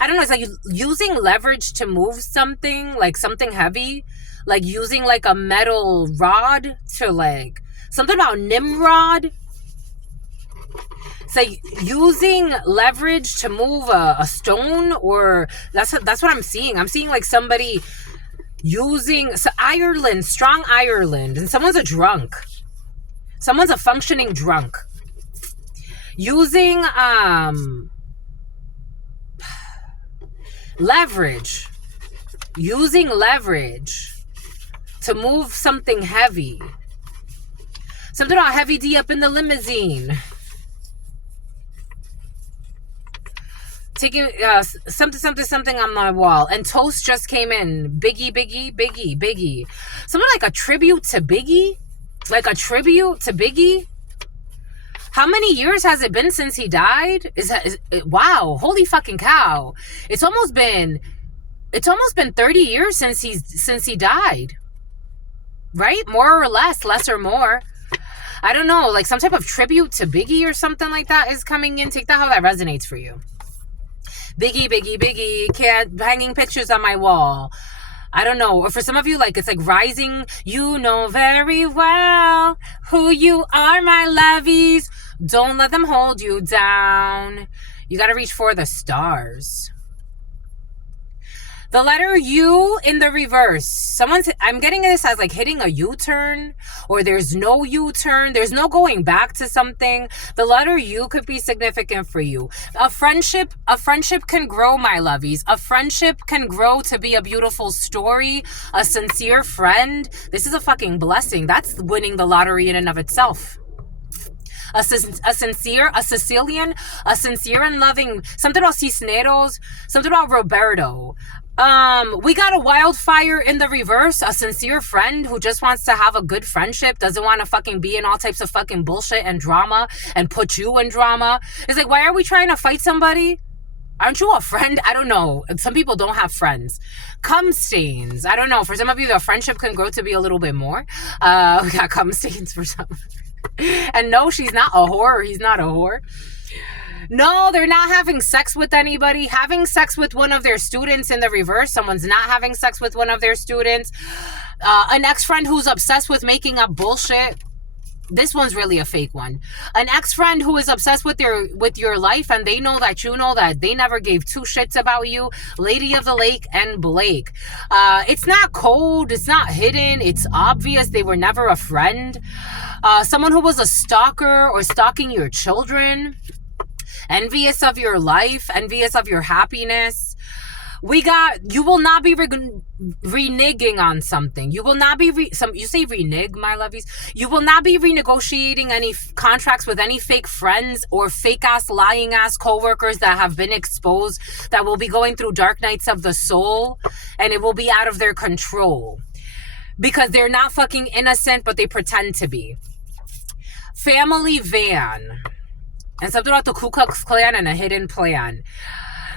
I don't know, it's like using leverage to move something, like something heavy, like using like a metal rod to like, something about Nimrod. It's like using leverage to move a stone, or that's what I'm seeing. I'm seeing like somebody using Ireland, strong Ireland, and someone's a drunk. Someone's a functioning drunk. Using leverage. Using leverage to move something heavy. Something about Heavy D up in the limousine. taking something, something, something on my wall. And Toast just came in. Biggie, Biggie, Biggie, Biggie. Something like a tribute to Biggie? Like a tribute to Biggie? How many years has it been since he died? Wow, holy fucking cow. It's almost been 30 years since he died. Right? More or less or more. I don't know, like some type of tribute to Biggie or something like that is coming in. Take that how that resonates for you. Biggie, Biggie, Biggie, can't hanging pictures on my wall. I don't know. Or for some of you, like it's like rising. You know very well who you are, my lovies. Don't let them hold you down. You got to reach for the stars. The letter U in the reverse. I'm getting this as like hitting a U-turn, or there's no U-turn. There's no going back to something. The letter U could be significant for you. A friendship can grow, my lovies. A friendship can grow to be a beautiful story. A sincere friend. This is a fucking blessing. That's winning the lottery in and of itself. A sincere and loving, something about Cisneros, something about Roberto. We got a wildfire in the reverse, a sincere friend who just wants to have a good friendship, doesn't want to fucking be in all types of fucking bullshit and drama and put you in drama. It's like, why are we trying to fight somebody? Aren't you a friend? I don't know. Some people don't have friends. Cum stains. I don't know. For some of you, the friendship can grow to be a little bit more. We got cum stains for some. And no, she's not a whore, or he's not a whore. No, they're not having sex with anybody. Having sex with one of their students in the reverse. Someone's not having sex with one of their students. An ex-friend who's obsessed with making up bullshit. This one's really a fake one. An ex-friend who is obsessed with your life, and they know that you know that they never gave two shits about you. Lady of the Lake and Blake. It's not cold. It's not hidden. It's obvious. They were never a friend. Someone who was a stalker or stalking your children. Envious of your life. Envious of your happiness. You will not be reneging on something. You will not be, you say renege, my lovies. You will not be renegotiating any contracts with any fake friends or fake ass, lying ass coworkers that have been exposed, that will be going through dark nights of the soul, and it will be out of their control. Because they're not fucking innocent, but they pretend to be. Family van. And something about the Ku Klux Klan and a hidden plan.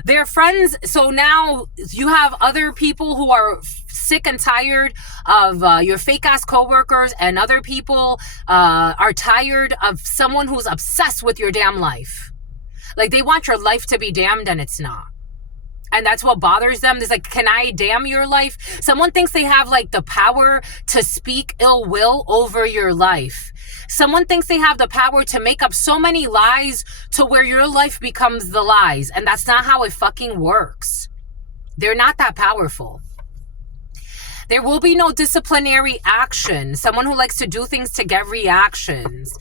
They're friends. So now you have other people who are sick and tired of your fake ass coworkers, and other people are tired of someone who's obsessed with your damn life. Like they want your life to be damned, and it's not. And that's what bothers them. It's like, can I damn your life? Someone thinks they have like the power to speak ill will over your life. Someone thinks they have the power to make up so many lies to where your life becomes the lies. And that's not how it fucking works. They're not that powerful. There will be no disciplinary action. Someone who likes to do things to get reactions.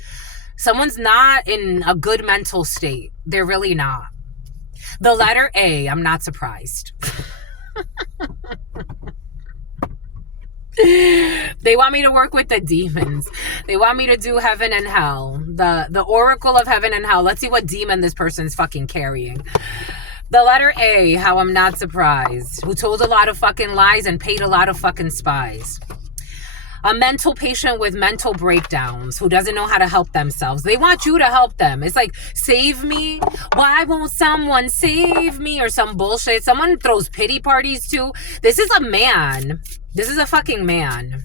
Someone's not in a good mental state. They're really not. The letter A, I'm not surprised. They want me to work with the demons. They want me to do heaven and hell. The oracle of heaven and hell. Let's see what demon this person's fucking carrying. The letter A, how I'm not surprised. Who told a lot of fucking lies and paid a lot of fucking spies. A mental patient with mental breakdowns who doesn't know how to help themselves. They want you to help them. It's like, save me? Why won't someone save me? Or some bullshit. Someone throws pity parties too. This is a man. This is a fucking man.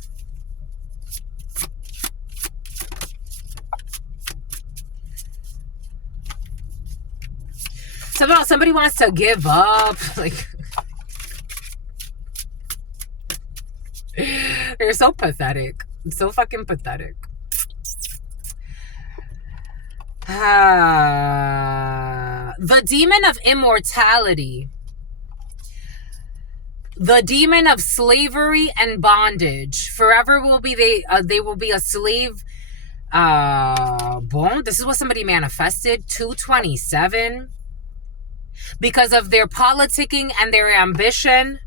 Somebody wants to give up. Like, they're so pathetic. So fucking pathetic. The demon of immortality. The demon of slavery and bondage. Forever will be they will be a slave. Boom. This is what somebody manifested. 227. Because of their politicking and their ambition.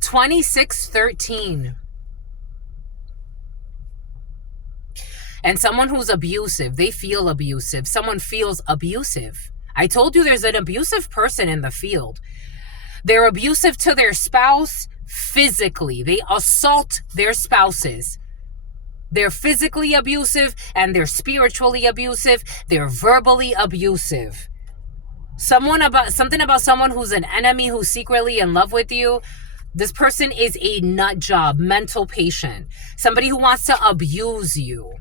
2613. And someone who's abusive, they feel abusive. Someone feels abusive. I told you there's an abusive person in the field. They're abusive to their spouse physically. They assault their spouses. They're physically abusive and they're spiritually abusive. They're verbally abusive. Something about someone who's an enemy, who's secretly in love with you. This person is a nut job, mental patient. Somebody who wants to abuse you.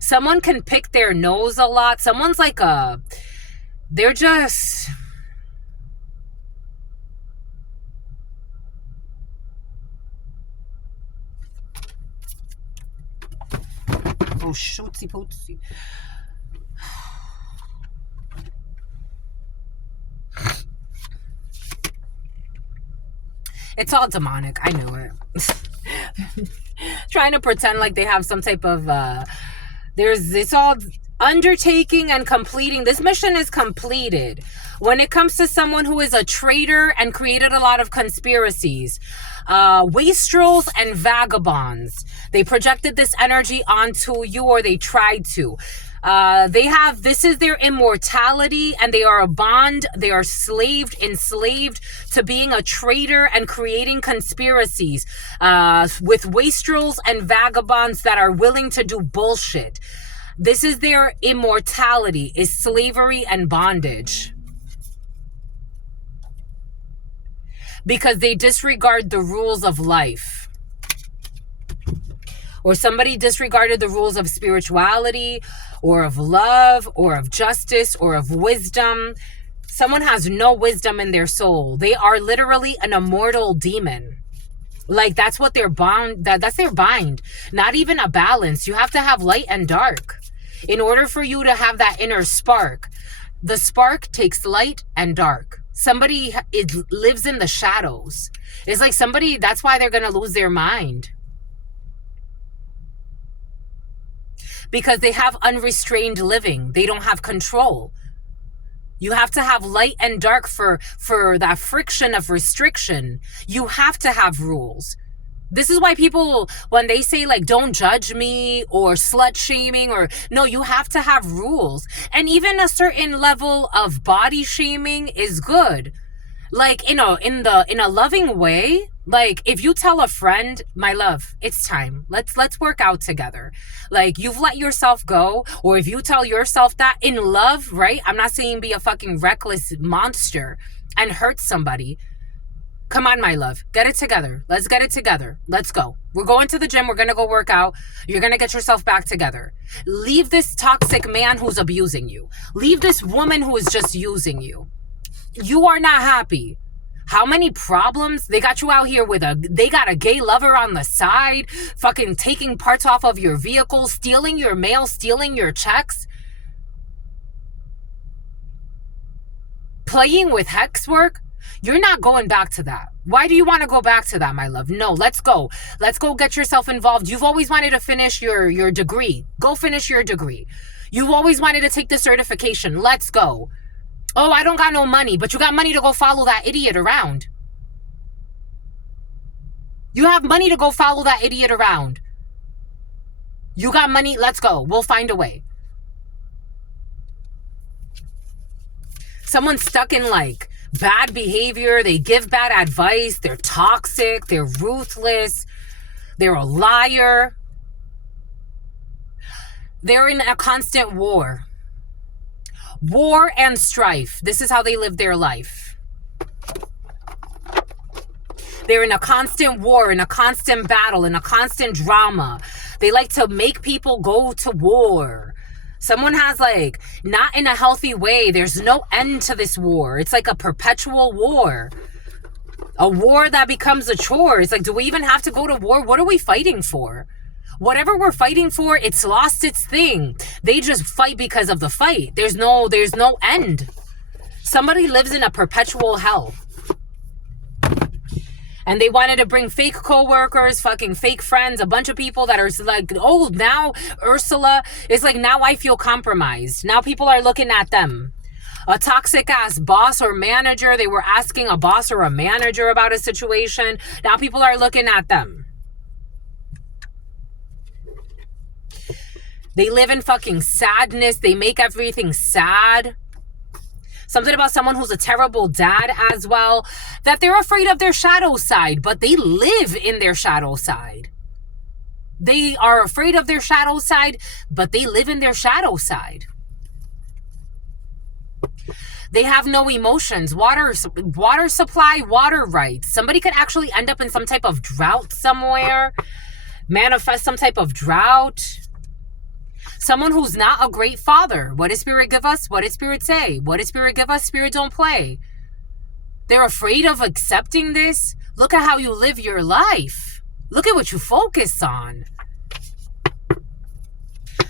Someone can pick their nose a lot. Someone's like they're just... Oh, shootsy pootsy. It's all demonic. I know it. Trying to pretend like they have some type of... it's all undertaking and completing. This mission is completed. When it comes to someone who is a traitor and created a lot of conspiracies, wastrels and vagabonds, they projected this energy onto you, or they tried to. This is their immortality, and they are a bond. They are enslaved to being a traitor and creating conspiracies, with wastrels and vagabonds that are willing to do bullshit. This is their immortality, is slavery and bondage. Because they disregard the rules of life. Or somebody disregarded the rules of spirituality, or of love, or of justice, or of wisdom. Someone has no wisdom in their soul. They are literally an immortal demon. Like, that's what they're bound, that's their bind. Not even a balance. You have to have light and dark. In order for you to have that inner spark, the spark takes light and dark. Somebody lives in the shadows. It's like somebody, that's why they're going to lose their mind. Because they have unrestrained living. They don't have control. You have to have light and dark for that friction of restriction. You have to have rules. This is why people, when they say like, don't judge me, or slut shaming, or no, you have to have rules. And even a certain level of body shaming is good. Like, in a loving way. Like, if you tell a friend, my love, it's time. Let's work out together. Like, you've let yourself go. Or if you tell yourself that in love, right? I'm not saying be a fucking reckless monster and hurt somebody. Come on, my love. Get it together. Let's get it together. Let's go. We're going to the gym. We're going to go work out. You're going to get yourself back together. Leave this toxic man who's abusing you. Leave this woman who is just using you. You are not happy. How many problems? They got you out here they got a gay lover on the side, fucking taking parts off of your vehicle, stealing your mail, stealing your checks. Playing with hex work. You're not going back to that. Why do you want to go back to that, my love? No, let's go. Let's go get yourself involved. You've always wanted to finish your degree. Go finish your degree. You've always wanted to take the certification. Let's go. Oh, I don't got no money, but you got money to go follow that idiot around. You have money to go follow that idiot around. You got money, let's go. We'll find a way. Someone's stuck in like bad behavior. They give bad advice. They're toxic. They're ruthless. They're a liar. They're in a constant war. War and strife. This is how they live their life. They're in a constant war, in a constant battle, in a constant drama. They like to make people go to war. Someone has like, not in a healthy way. There's no end to this war. It's like a perpetual war. A war that becomes a chore. It's like, do we even have to go to war? What are we fighting for? Whatever we're fighting for, it's lost its thing. They just fight because of the fight. There's no end. Somebody lives in a perpetual hell. And they wanted to bring fake co-workers, fucking fake friends, a bunch of people that are like, oh, now Ursula is like, now I feel compromised. Now people are looking at them. A toxic ass boss or manager. They were asking a boss or a manager about a situation. Now people are looking at them. They live in fucking sadness. They make everything sad. Something about someone who's a terrible dad as well. That they're afraid of their shadow side, but they live in their shadow side. They are afraid of their shadow side, but they live in their shadow side. They have no emotions, water supply, water rights. Somebody could actually end up in some type of drought somewhere, manifest some type of drought. Someone who's not a great father. What does Spirit give us? What does Spirit say? What does Spirit give us? Spirit don't play. They're afraid of accepting this. Look at how you live your life. Look at what you focus on.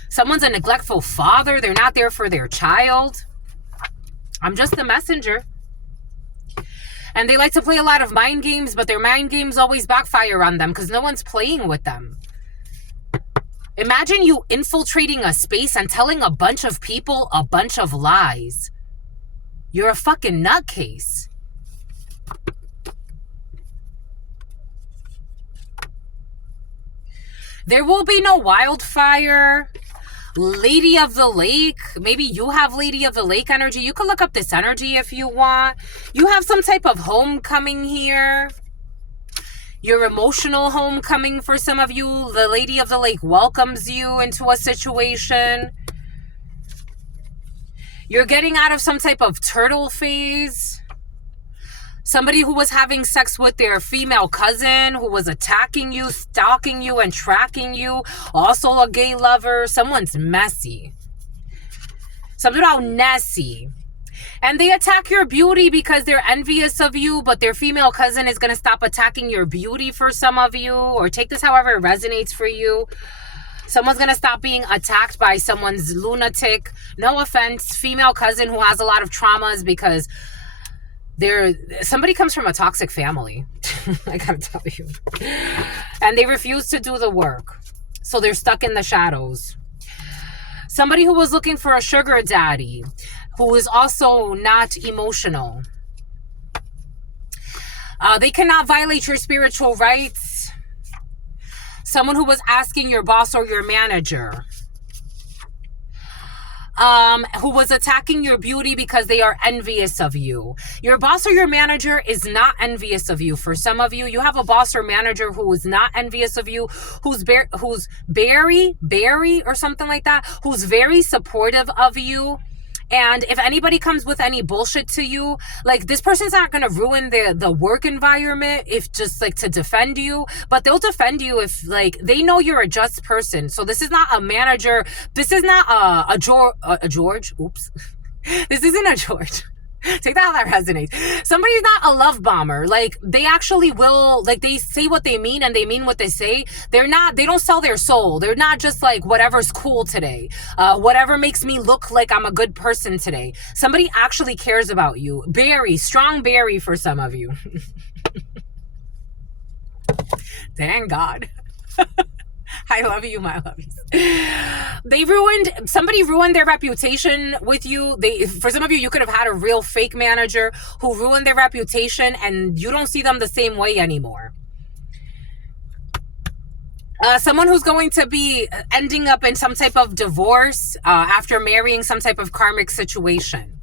Someone's a neglectful father. They're not there for their child. I'm just the messenger. And they like to play a lot of mind games, but their mind games always backfire on them because no one's playing with them. Imagine you infiltrating a space and telling a bunch of people a bunch of lies. You're a fucking nutcase. There will be no wildfire. Lady of the Lake. Maybe you have Lady of the Lake energy. You can look up this energy if you want. You have some type of homecoming here. Your emotional homecoming for some of you. The Lady of the Lake welcomes you into a situation. You're getting out of some type of turtle phase. Somebody who was having sex with their female cousin, who was attacking you, stalking you, and tracking you. Also a gay lover. Someone's messy. Something about Nessie. And they attack your beauty because they're envious of you, but their female cousin is going to stop attacking your beauty for some of you, or take this however it resonates for you. Someone's going to stop being attacked by someone's lunatic, no offense, female cousin who has a lot of traumas because somebody comes from a toxic family. I gotta tell you. And they refuse to do the work. So they're stuck in the shadows. Somebody who was looking for a sugar daddy, who is also not emotional. They cannot violate your spiritual rights. Someone who was asking your boss or your manager. Who was attacking your beauty because they are envious of you. Your boss or your manager is not envious of you. For some of you, you have a boss or manager who is not envious of you, who's Barry or something like that, who's very supportive of you. And if anybody comes with any bullshit to you, like, this person's not going to ruin the work environment if just like to defend you, but they'll defend you if like they know you're a just person. So this is not a manager. This is not a George. Oops. This isn't a George. Take that how that resonates. Somebody's not a love bomber. Like, they actually will, like, they say what they mean and they mean what they say. They don't sell their soul. They're not just like, whatever's cool today. Whatever makes me look like I'm a good person today. Somebody actually cares about you. Berry, strong berry for some of you. Thank God. I love you, my lovies. Somebody ruined their reputation with you. For some of you, you could have had a real fake manager who ruined their reputation and you don't see them the same way anymore. Someone who's going to be ending up in some type of divorce after marrying some type of karmic situation.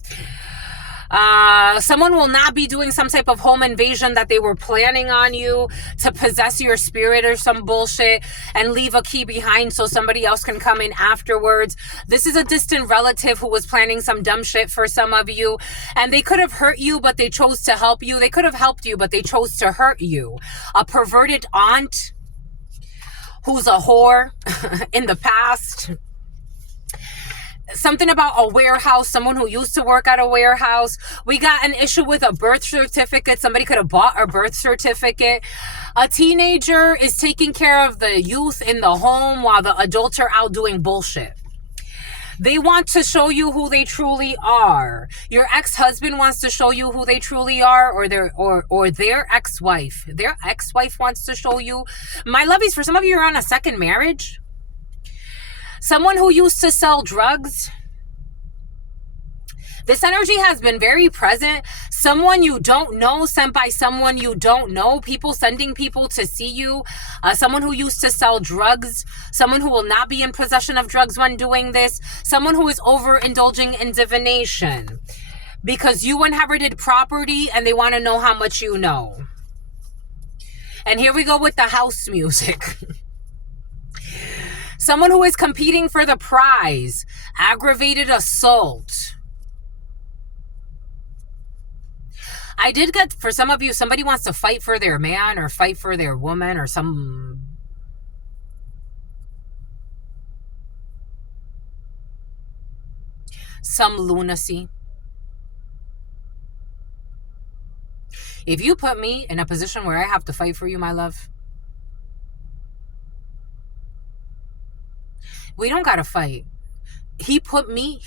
Someone will not be doing some type of home invasion that they were planning on you to possess your spirit or some bullshit and leave a key behind so somebody else can come in afterwards. This is a distant relative who was planning some dumb shit for some of you, and they could have hurt you, but they chose to help you. They could have helped you, but they chose to hurt you. A perverted aunt who's a whore in the past. Something about a warehouse, someone who used to work at a warehouse. We got an issue with a birth certificate. Somebody could have bought a birth certificate. A teenager is taking care of the youth in the home while the adults are out doing bullshit. They want to show you who they truly are. Your ex-husband wants to show you who they truly are, or their ex-wife. Their ex-wife wants to show you. My lovies, for some of you, you're on a second marriage. Someone who used to sell drugs. This energy has been very present. Someone you don't know sent by someone you don't know. People sending people to see you. Someone who used to sell drugs. Someone who will not be in possession of drugs when doing this. Someone who is overindulging in divination. Because you inherited property and they want to know how much you know. And here we go with the house music. Someone who is competing for the prize. Aggravated assault. I did get, for some of you, somebody wants to fight for their man or fight for their woman or some lunacy. If you put me in a position where I have to fight for you, my love, we don't gotta fight. He put me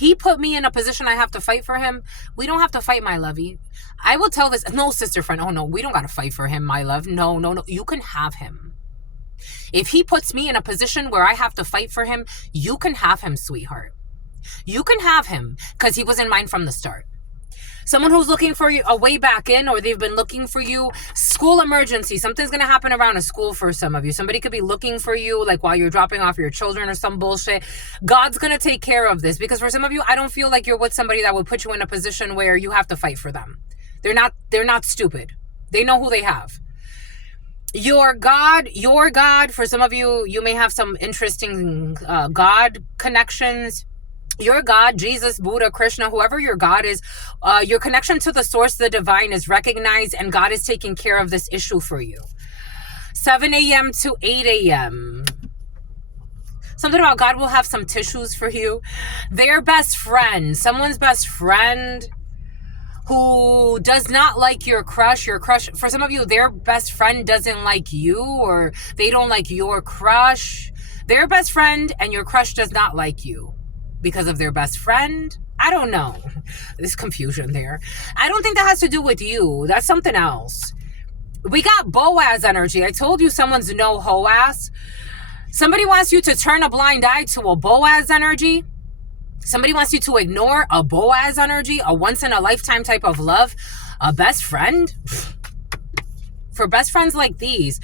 in a position I have to fight for him. We don't have to fight, my lovey. I will tell this, no, sister friend, oh no, we don't gotta fight for him, my love. No, you can have him. If he puts me in a position where I have to fight for him, you can have him, sweetheart. You can have him, because he was in mine from the start. Someone who's looking for you a way back in, or they've been looking for you. School emergency. Something's going to happen around a school for some of you. Somebody could be looking for you, like while you're dropping off your children or some bullshit. God's going to take care of this, because for some of you, I don't feel like you're with somebody that would put you in a position where you have to fight for them. They're not stupid. They know who they have. Your God, for some of you, you may have some interesting God connections. Your God, Jesus, Buddha, Krishna, whoever your God is, your connection to the source, the divine, is recognized, and God is taking care of this issue for you. 7 a.m. to 8 a.m. Something about God will have some tissues for you. Their best friend, someone's best friend who does not like your crush. For some of you, their best friend doesn't like you, or they don't like your crush. Their best friend and your crush does not like you. Because of their best friend? I don't know. There's confusion there. I don't think that has to do with you. That's something else. We got Boaz energy. I told you someone's no hoe-ass. Somebody wants you to turn a blind eye to a Boaz energy. Somebody wants you to ignore a Boaz energy, a once-in-a-lifetime type of love. A best friend? For best friends like these,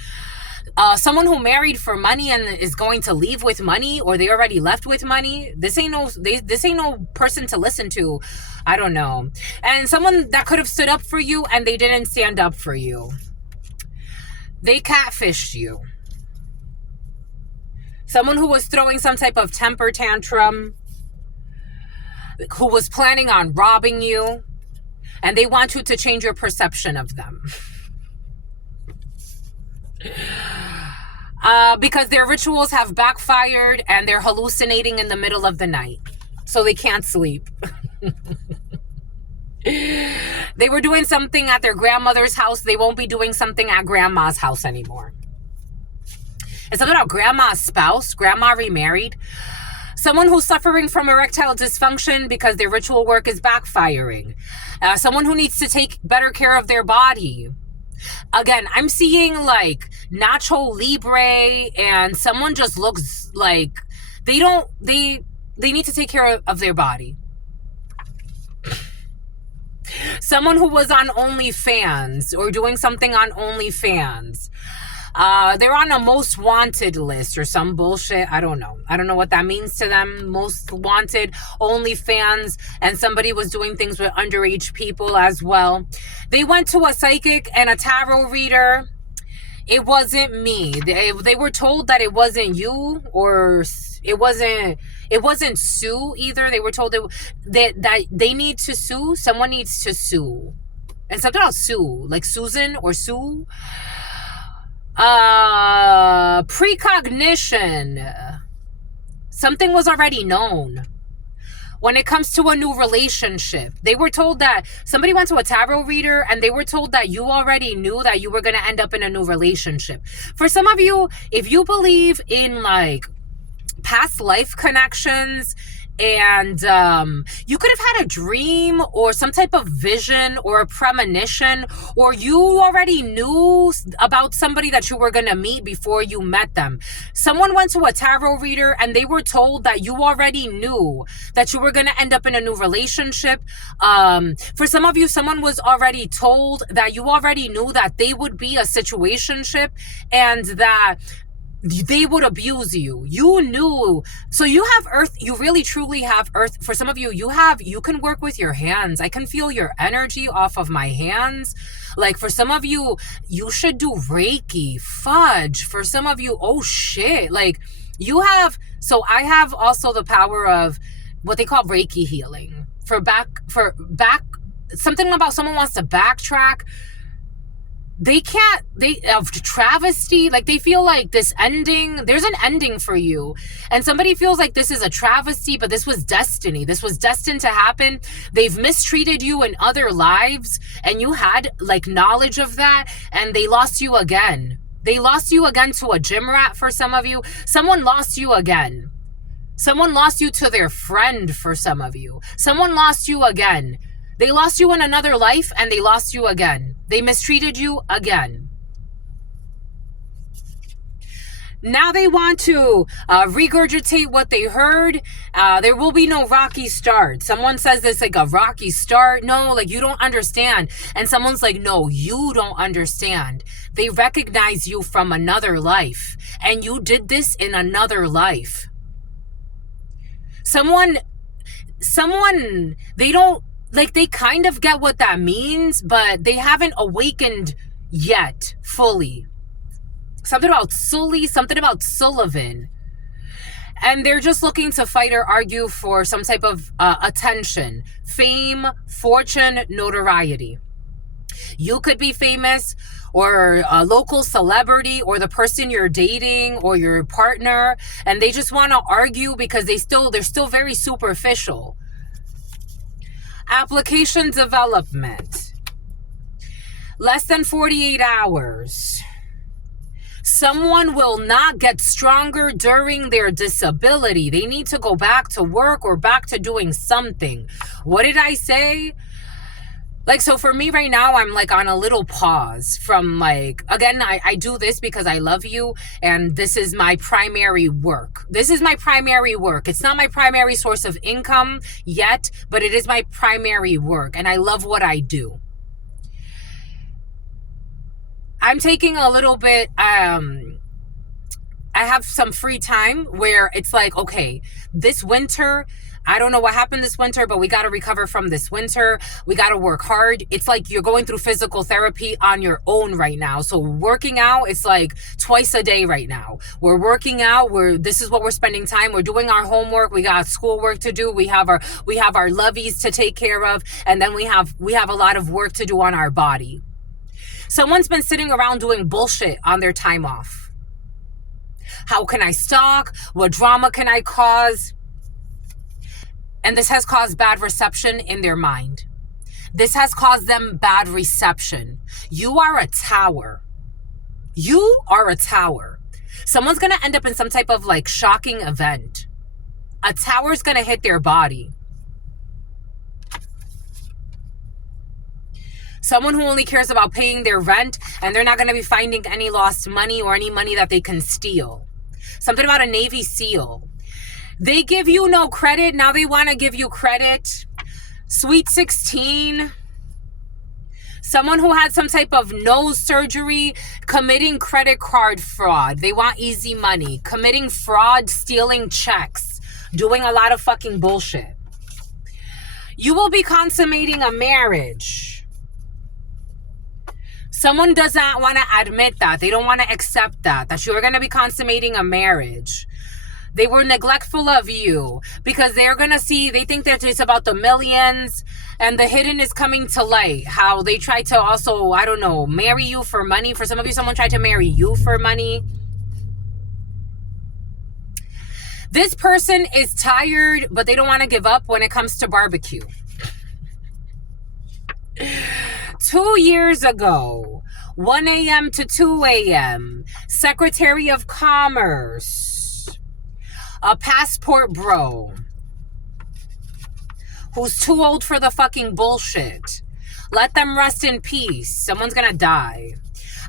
someone who married for money and is going to leave with money, or they already left with money. This ain't no person to listen to. I don't know. And someone that could have stood up for you and they didn't stand up for you. They catfished you. Someone who was throwing some type of temper tantrum, who was planning on robbing you, and they want you to change your perception of them. Because their rituals have backfired and they're hallucinating in the middle of the night. So they can't sleep. They were doing something at their grandmother's house. They won't be doing something at grandma's house anymore. It's something about grandma's spouse, grandma remarried. Someone who's suffering from erectile dysfunction because their ritual work is backfiring. Someone who needs to take better care of their body. Again, I'm seeing like Nacho Libre, and someone just looks like they need to take care of their body. Someone who was on OnlyFans or doing something on OnlyFans. They're on a most wanted list or some bullshit. I don't know. I don't know what that means to them. Most wanted, OnlyFans, and somebody was doing things with underage people as well. They went to a psychic and a tarot reader. It wasn't me. They were told that it wasn't you, or it wasn't Sue either. They were told that they need to sue. Someone needs to sue. And something else, Sue, like Susan or Sue. Precognition. Something was already known. When it comes to a new relationship, they were told that somebody went to a tarot reader and they were told that you already knew that you were going to end up in a new relationship. For some of you, if you believe in like past life connections And you could have had a dream or some type of vision or a premonition, or you already knew about somebody that you were going to meet before you met them. Someone went to a tarot reader and they were told that you already knew that you were going to end up in a new relationship. For some of you, someone was already told that you already knew that they would be a situationship and that they would abuse you. You knew. So you have earth. You really truly have earth. For some of you, you can work with your hands. I can feel your energy off of my hands. Like for some of you, you should do Reiki. Fudge. For some of you, oh shit. Like you have, so I have also the power of what they call Reiki healing. For back, something about someone wants to backtrack. They of travesty, like they feel like this ending, there's an ending for you. And somebody feels like this is a travesty, but this was destiny. This was destined to happen. They've mistreated you in other lives and you had like knowledge of that and they lost you again. They lost you again to a gym rat for some of you. Someone lost you again. Someone lost you to their friend for some of you. Someone lost you again. They lost you in another life and they lost you again. They mistreated you again. Now they want to regurgitate what they heard. There will be no rocky start. Someone says this like a rocky start. No, like you don't understand. And someone's like, no, you don't understand. They recognize you from another life. And you did this in another life. Someone, they don't, like they kind of get what that means, but they haven't awakened yet fully. Something about Sully, something about Sullivan. And they're just looking to fight or argue for some type of attention, fame, fortune, notoriety. You could be famous or a local celebrity or the person you're dating or your partner, and they just want to argue because they're still very superficial. Application development. Less than 48 hours. Someone will not get stronger during their disability. They need to go back to work or back to doing something. What did I say? Like, so for me right now, I'm like on a little pause from like, again, I do this because I love you and this is my primary work. This is my primary work. It's not my primary source of income yet, but it is my primary work and I love what I do. I'm taking a little bit, I have some free time where it's like, okay, this winter, I don't know what happened this winter, but we got to recover from this winter. We got to work hard. It's like you're going through physical therapy on your own right now. So working out, it's like twice a day right now. We're working out. This is what we're spending time. We're doing our homework. We got schoolwork to do. We have our lovies to take care of. And then we have a lot of work to do on our body. Someone's been sitting around doing bullshit on their time off. How can I stalk? What drama can I cause? And this has caused bad reception in their mind. This has caused them bad reception. You are a tower. You are a tower. Someone's going to end up in some type of like shocking event. A tower's going to hit their body. Someone who only cares about paying their rent and they're not going to be finding any lost money or any money that they can steal. Something about a Navy SEAL. They give you no credit. Now they want to give you credit. Sweet 16. Someone who had some type of nose surgery, committing credit card fraud. They want easy money. Committing fraud, stealing checks. Doing a lot of fucking bullshit. You will be consummating a marriage. Someone does not want to admit that. They don't want to accept that you're going to be consummating a marriage. They were neglectful of you because they're going to see, they think that it's about the millions and the hidden is coming to light. How they try to also, I don't know, marry you for money. For some of you, someone tried to marry you for money. This person is tired, but they don't want to give up when it comes to barbecue. 2 years ago, 1 a.m. to 2 a.m., Secretary of Commerce, a passport bro. who's too old for the fucking bullshit. Let them rest in peace. Someone's gonna die.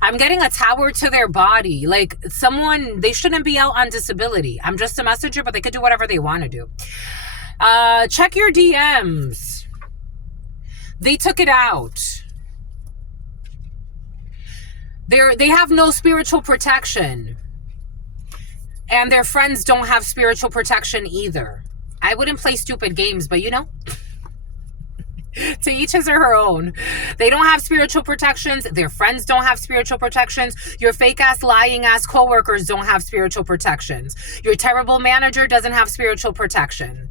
I'm getting a tower to their body. Like, someone, they shouldn't be out on disability. I'm just a messenger, but they could do whatever they want to do. Check your DMs. They took it out. They have no spiritual protection. And their friends don't have spiritual protection either. I wouldn't play stupid games, but you know, to each his or her own. They don't have spiritual protections. Their friends don't have spiritual protections. Your fake ass, lying ass coworkers don't have spiritual protections. Your terrible manager doesn't have spiritual protection.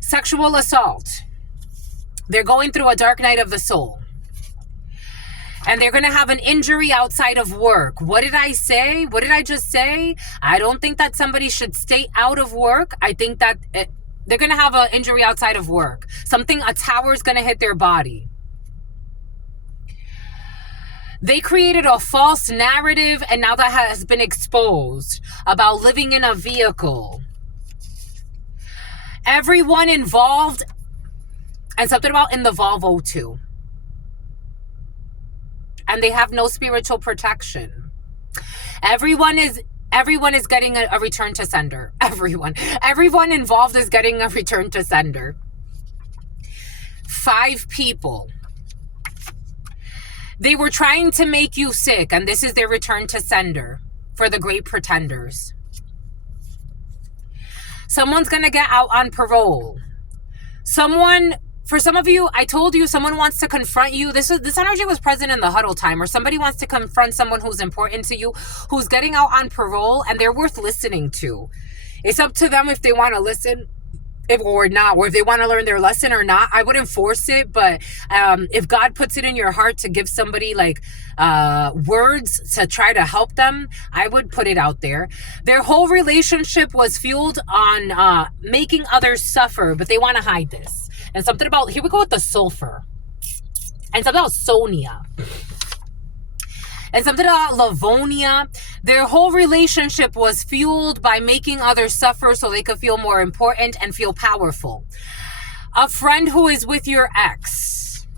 Sexual assault. They're going through a dark night of the soul. And they're going to have an injury outside of work. What did I say? What did I just say? I don't think that somebody should stay out of work. I think that they're going to have an injury outside of work. A tower is going to hit their body. They created a false narrative, and now that has been exposed, about living in a vehicle. Everyone involved, and something about in the Volvo too. And they have no spiritual protection. Everyone is getting a return to sender. Everyone involved is getting a return to sender. 5 people. They were trying to make you sick, and this is their return to sender for the great pretenders. Someone's gonna get out on parole. For some of you, I told you, someone wants to confront you. This energy was present in the huddle time, or somebody wants to confront someone who's important to you, who's getting out on parole, and they're worth listening to. It's up to them if they want to listen or not, or if they want to learn their lesson or not. I wouldn't force it, but if God puts it in your heart to give somebody like words to try to help them, I would put it out there. Their whole relationship was fueled on making others suffer, but they want to hide this. And something about, here we go with the sulfur. And something about Sonia. And something about Livonia. Their whole relationship was fueled by making others suffer so they could feel more important and feel powerful. A friend who is with your ex,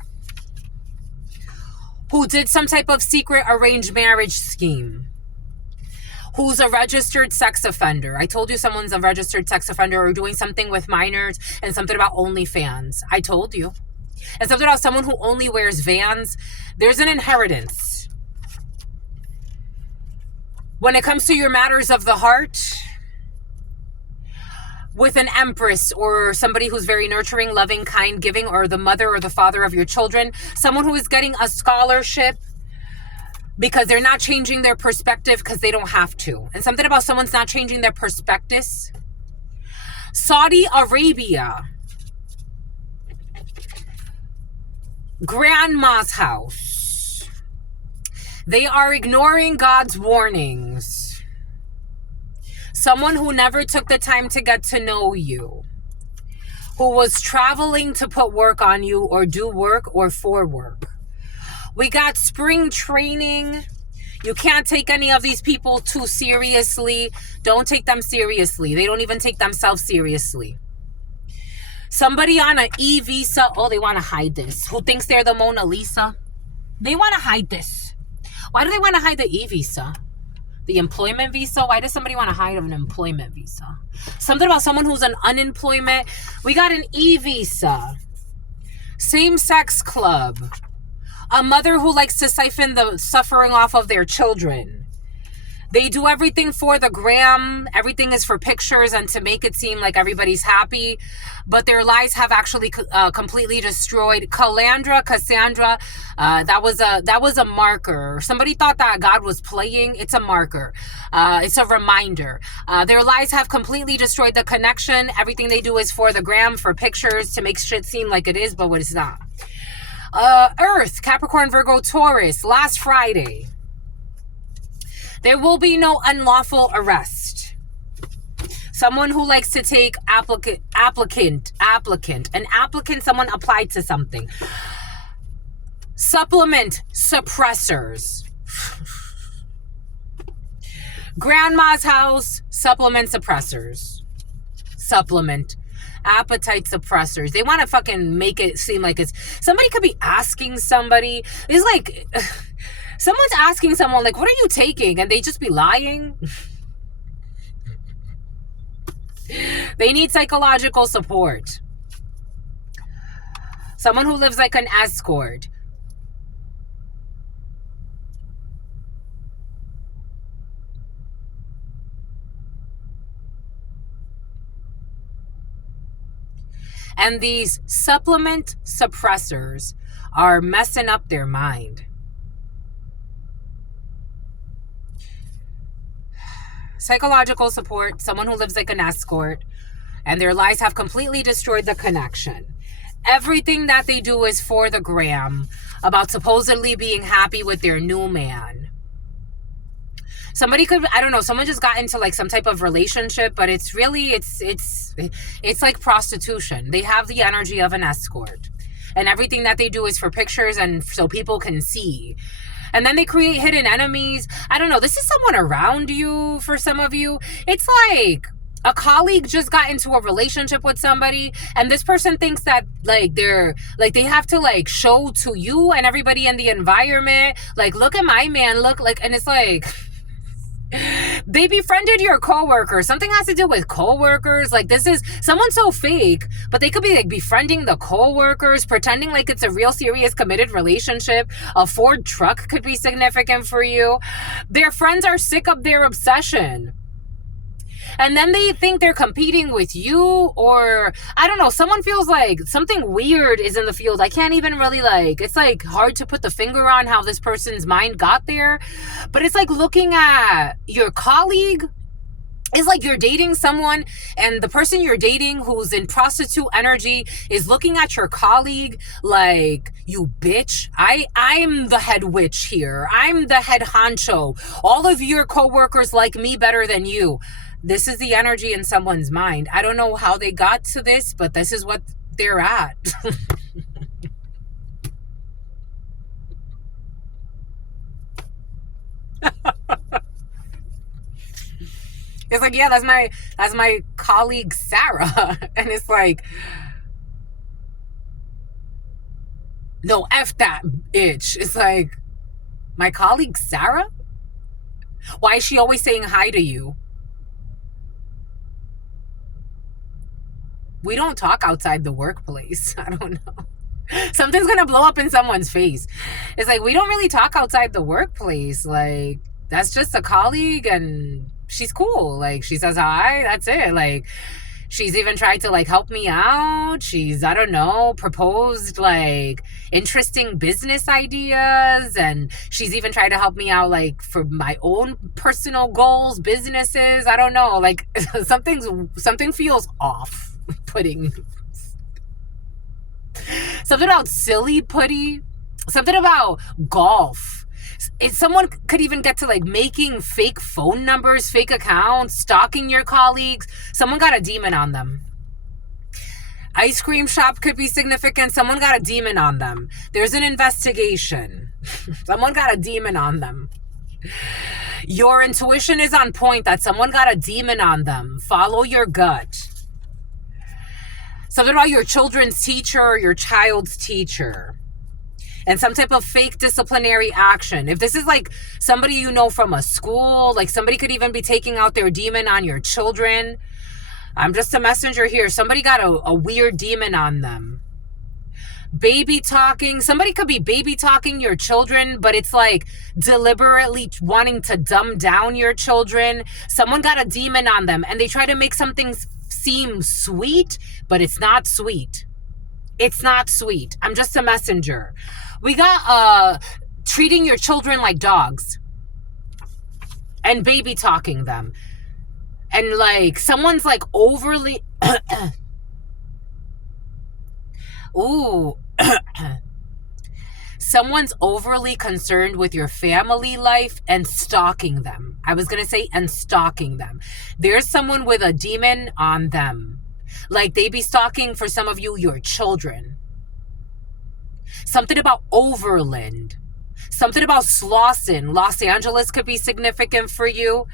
who did some type of secret arranged marriage scheme, who's a registered sex offender. I told you someone's a registered sex offender or doing something with minors, and something about OnlyFans. I told you. And something about someone who only wears Vans. There's an inheritance. When it comes to your matters of the heart, with an empress or somebody who's very nurturing, loving, kind, giving, or the mother or the father of your children, someone who is getting a scholarship, because they're not changing their perspective because they don't have to. And something about someone's not changing their perspectives. Saudi Arabia. Grandma's house. They are ignoring God's warnings. Someone who never took the time to get to know you. Who was traveling to put work on you or do work or for work. We got spring training. You can't take any of these people too seriously. Don't take them seriously. They don't even take themselves seriously. Somebody on an e-visa. Oh, they want to hide this. Who thinks they're the Mona Lisa? They want to hide this. Why do they want to hide the e-visa? The employment visa? Why does somebody want to hide an employment visa? Something about someone who's an unemployment. We got an e-visa. Same-sex club. A mother who likes to siphon the suffering off of their children. They do everything for the gram. Everything is for pictures and to make it seem like everybody's happy. But their lives have actually completely destroyed. Cassandra, that was a marker. Somebody thought that God was playing. It's a marker. It's a reminder. Their lives have completely destroyed the connection. Everything they do is for the gram, for pictures, to make shit seem like it is, but what it's not. Earth, Capricorn, Virgo, Taurus, last Friday. There will be no unlawful arrest. Someone who likes to take applicant, someone applied to something. Supplement suppressors. Grandma's house, supplement suppressors. Supplement. appetite suppressors. They want to fucking make it seem like it's somebody could be asking somebody. It's like someone's asking someone like, what are you taking? And they just be lying. They need psychological support. Someone who lives like an escort. And these supplement suppressors are messing up their mind. Psychological support, someone who lives like an escort, and their lies have completely destroyed the connection. Everything that they do is for the gram, about supposedly being happy with their new man. Somebody could, I don't know, someone just got into like some type of relationship, but it's really, it's like prostitution. They have the energy of an escort, and everything that they do is for pictures and so people can see. And then they create hidden enemies. I don't know, this is someone around you for some of you. It's like a colleague just got into a relationship with somebody, and this person thinks that like they have to like show to you and everybody in the environment, like, look at my man, look, like, and it's like they befriended your coworker. Something has to do with coworkers. Like, this is someone so fake, but they could be like befriending the coworkers, pretending like it's a real serious committed relationship. A Ford truck could be significant for you. Their friends are sick of their obsession. And then they think they're competing with you, or I don't know, someone feels like something weird is in the field. I can't even really like, it's like hard to put the finger on how this person's mind got there. But it's like looking at your colleague. It's like you're dating someone, and the person you're dating who's in prostitute energy is looking at your colleague like, you bitch, I'm the head witch here. I'm the head honcho. All of your coworkers like me better than you. This is the energy in someone's mind. I don't know how they got to this, but this is what they're at. It's like, yeah, that's my colleague Sarah. And it's like, no, F that bitch. It's like, my colleague Sarah? Why is she always saying hi to you? We don't talk outside the workplace. I don't know. Something's gonna blow up in someone's face. It's like, we don't really talk outside the workplace. Like, that's just a colleague, and she's cool. Like, she says hi, that's it. Like, she's even tried to like help me out. She's, I don't know, proposed like interesting business ideas, and she's even tried to help me out like for my own personal goals, businesses. I don't know, like something feels off. Putting something about silly putty, something about golf. Someone could even get to like making fake phone numbers, fake accounts, stalking your colleagues. Someone got a demon on them. Ice cream shop could be significant. Someone got a demon on them. There's an investigation. Someone got a demon on them. Your intuition is on point that someone got a demon on them. Follow your gut. Something about your children's teacher or your child's teacher. And some type of fake disciplinary action. If this is like somebody you know from a school, like somebody could even be taking out their demon on your children. I'm just a messenger here. Somebody got a weird demon on them. Baby talking. Somebody could be baby talking your children, but it's like deliberately wanting to dumb down your children. Someone got a demon on them, and they try to make something seem sweet, but it's not sweet. It's not sweet. I'm just a messenger. We got treating your children like dogs and baby talking them. And like someone's like overly ooh. Someone's overly concerned with your family life and stalking them. I was going to say, and stalking them. There's someone with a demon on them. Like they be stalking, for some of you, your children. Something about Overland. Something about Slauson. Los Angeles could be significant for you.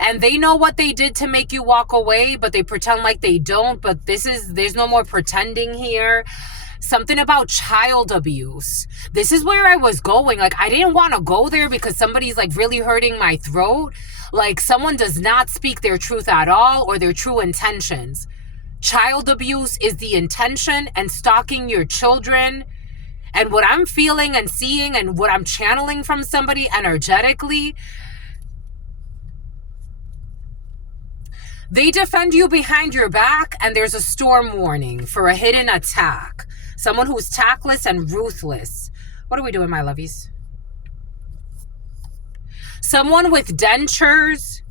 And they know what they did to make you walk away, but they pretend like they don't. But there's no more pretending here. Something about child abuse. This is where I was going. Like, I didn't want to go there because somebody's like really hurting my throat. Like, someone does not speak their truth at all or their true intentions. Child abuse is the intention, and stalking your children. And what I'm feeling and seeing and what I'm channeling from somebody energetically, they defend you behind your back, and there's a storm warning for a hidden attack. Someone who's tactless and ruthless. What are we doing, my lovies? Someone with dentures.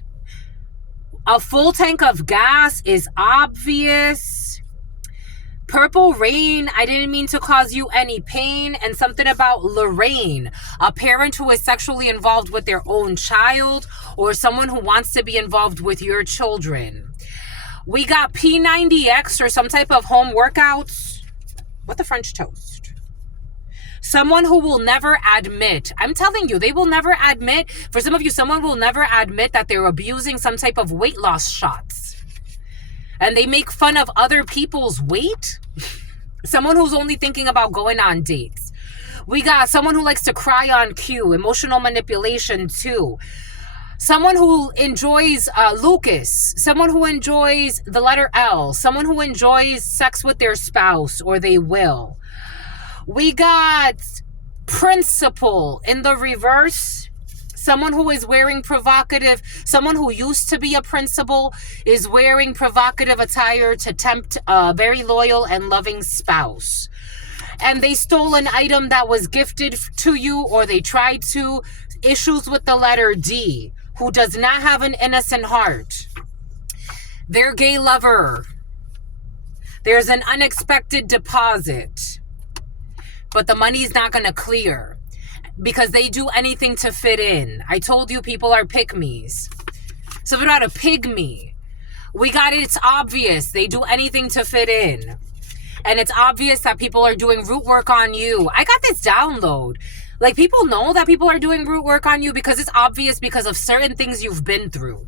A full tank of gas is obvious. Purple rain, I didn't mean to cause you any pain. And something about Lorraine, a parent who is sexually involved with their own child, or someone who wants to be involved with your children. We got P90X, or some type of home workouts. What the French toast? Someone who will never admit. I'm telling you, they will never admit. For some of you, someone will never admit that they're abusing some type of weight loss shots. And they make fun of other people's weight. Someone who's only thinking about going on dates. We got someone who likes to cry on cue. Emotional manipulation too. Someone who enjoys Lucas. Someone who enjoys the letter L. Someone who enjoys sex with their spouse, or they will. We got principal in the reverse. Someone who is wearing provocative. Someone who used to be a principal is wearing provocative attire to tempt a very loyal and loving spouse. And they stole an item that was gifted to you, or they tried to. Issues with the letter D. Who does not have an innocent heart. Their gay lover. There's an unexpected deposit. But the money's not going to clear. Because they do anything to fit in. I told you people are pick-me's. Something about a pygmy. We got it. It's obvious. They do anything to fit in. And it's obvious that people are doing root work on you. I got this download. Like, people know that people are doing root work on you because it's obvious because of certain things you've been through.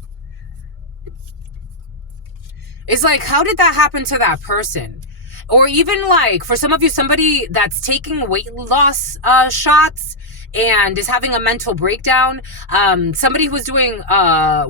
It's like, how did that happen to that person? Or even like, for some of you, somebody that's taking weight loss shots and is having a mental breakdown. Somebody who's doing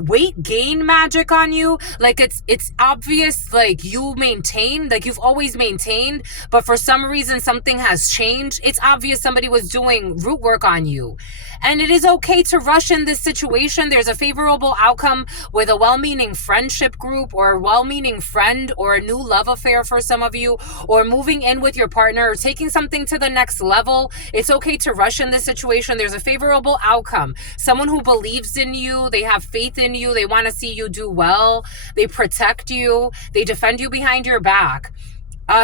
weight gain magic on you. Like, it's obvious, like, you maintain, like, you've always maintained, but for some reason something has changed. It's obvious somebody was doing root work on you. And it is okay to rush in this situation. There's a favorable outcome with a well-meaning friendship group, or a well-meaning friend, or a new love affair for some of you, or moving in with your partner, or taking something to the next level. It's okay to rush in this situation. There's a favorable outcome. Someone who believes in you, they have faith in you, they want to see you do well, they protect you, they defend you behind your back.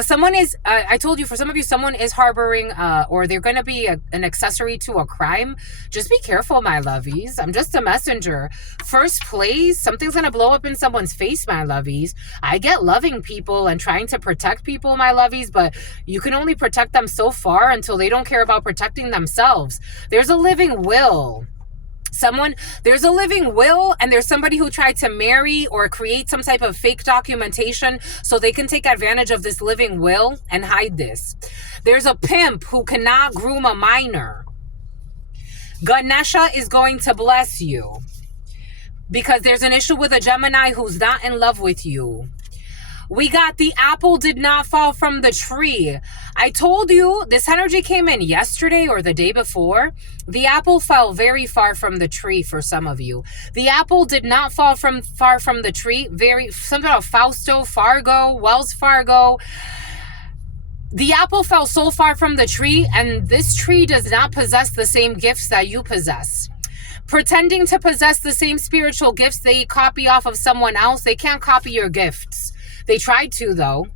Someone is, I told you, for some of you, someone is harboring, or they're going to be an accessory to a crime. Just be careful, my lovies. I'm just a messenger. First place, something's going to blow up in someone's face, my lovies. I get loving people and trying to protect people, my lovies, but you can only protect them so far until they don't care about protecting themselves. There's a living will. There's a living will, and there's somebody who tried to marry or create some type of fake documentation so they can take advantage of this living will and hide this. There's a pimp who cannot groom a minor. Ganesha is going to bless you because there's an issue with a Gemini who's not in love with you. We got the apple did not fall from the tree. I told you this energy came in yesterday or the day before. The apple fell very far from the tree for some of you. The apple did not fall far from the tree. Something about Fausto, Fargo, Wells Fargo. The apple fell so far from the tree, and this tree does not possess the same gifts that you possess. Pretending to possess the same spiritual gifts they copy off of someone else, they can't copy your gifts. They tried to, though.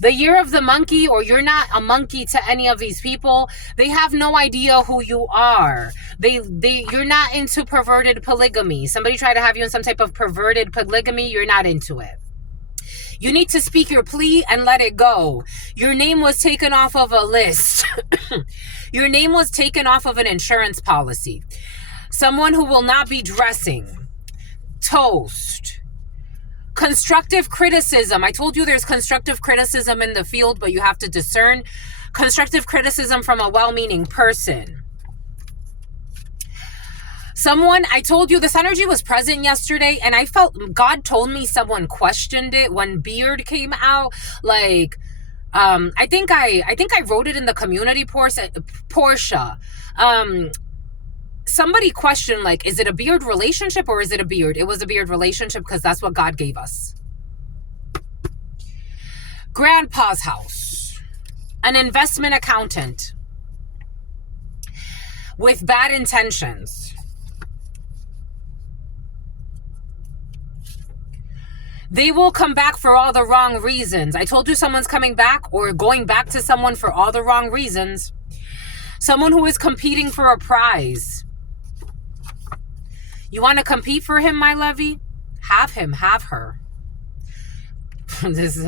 The year of the monkey, or you're not a monkey to any of these people. They have no idea who you are. You're not into perverted polygamy. Somebody tried to have you in some type of perverted polygamy. You're not into it. You need to speak your plea and let it go. Your name was taken off of a list. Your name was taken off of an insurance policy. Someone who will not be dressing. Toast. Constructive criticism. I told you there's constructive criticism in the field, but you have to discern constructive criticism from a well-meaning person. Someone, I told you this energy was present yesterday, and I felt God told me someone questioned it when beard came out. Like, I think I wrote it in the community Portia. Somebody questioned, like, is it a beard relationship or is it a beard? It was a beard relationship because that's what God gave us. Grandpa's house. An investment accountant with bad intentions. They will come back for all the wrong reasons. I told you someone's coming back or going back to someone for all the wrong reasons. Someone who is competing for a prize. You want to compete for him, my lovey? Have him, have her. This is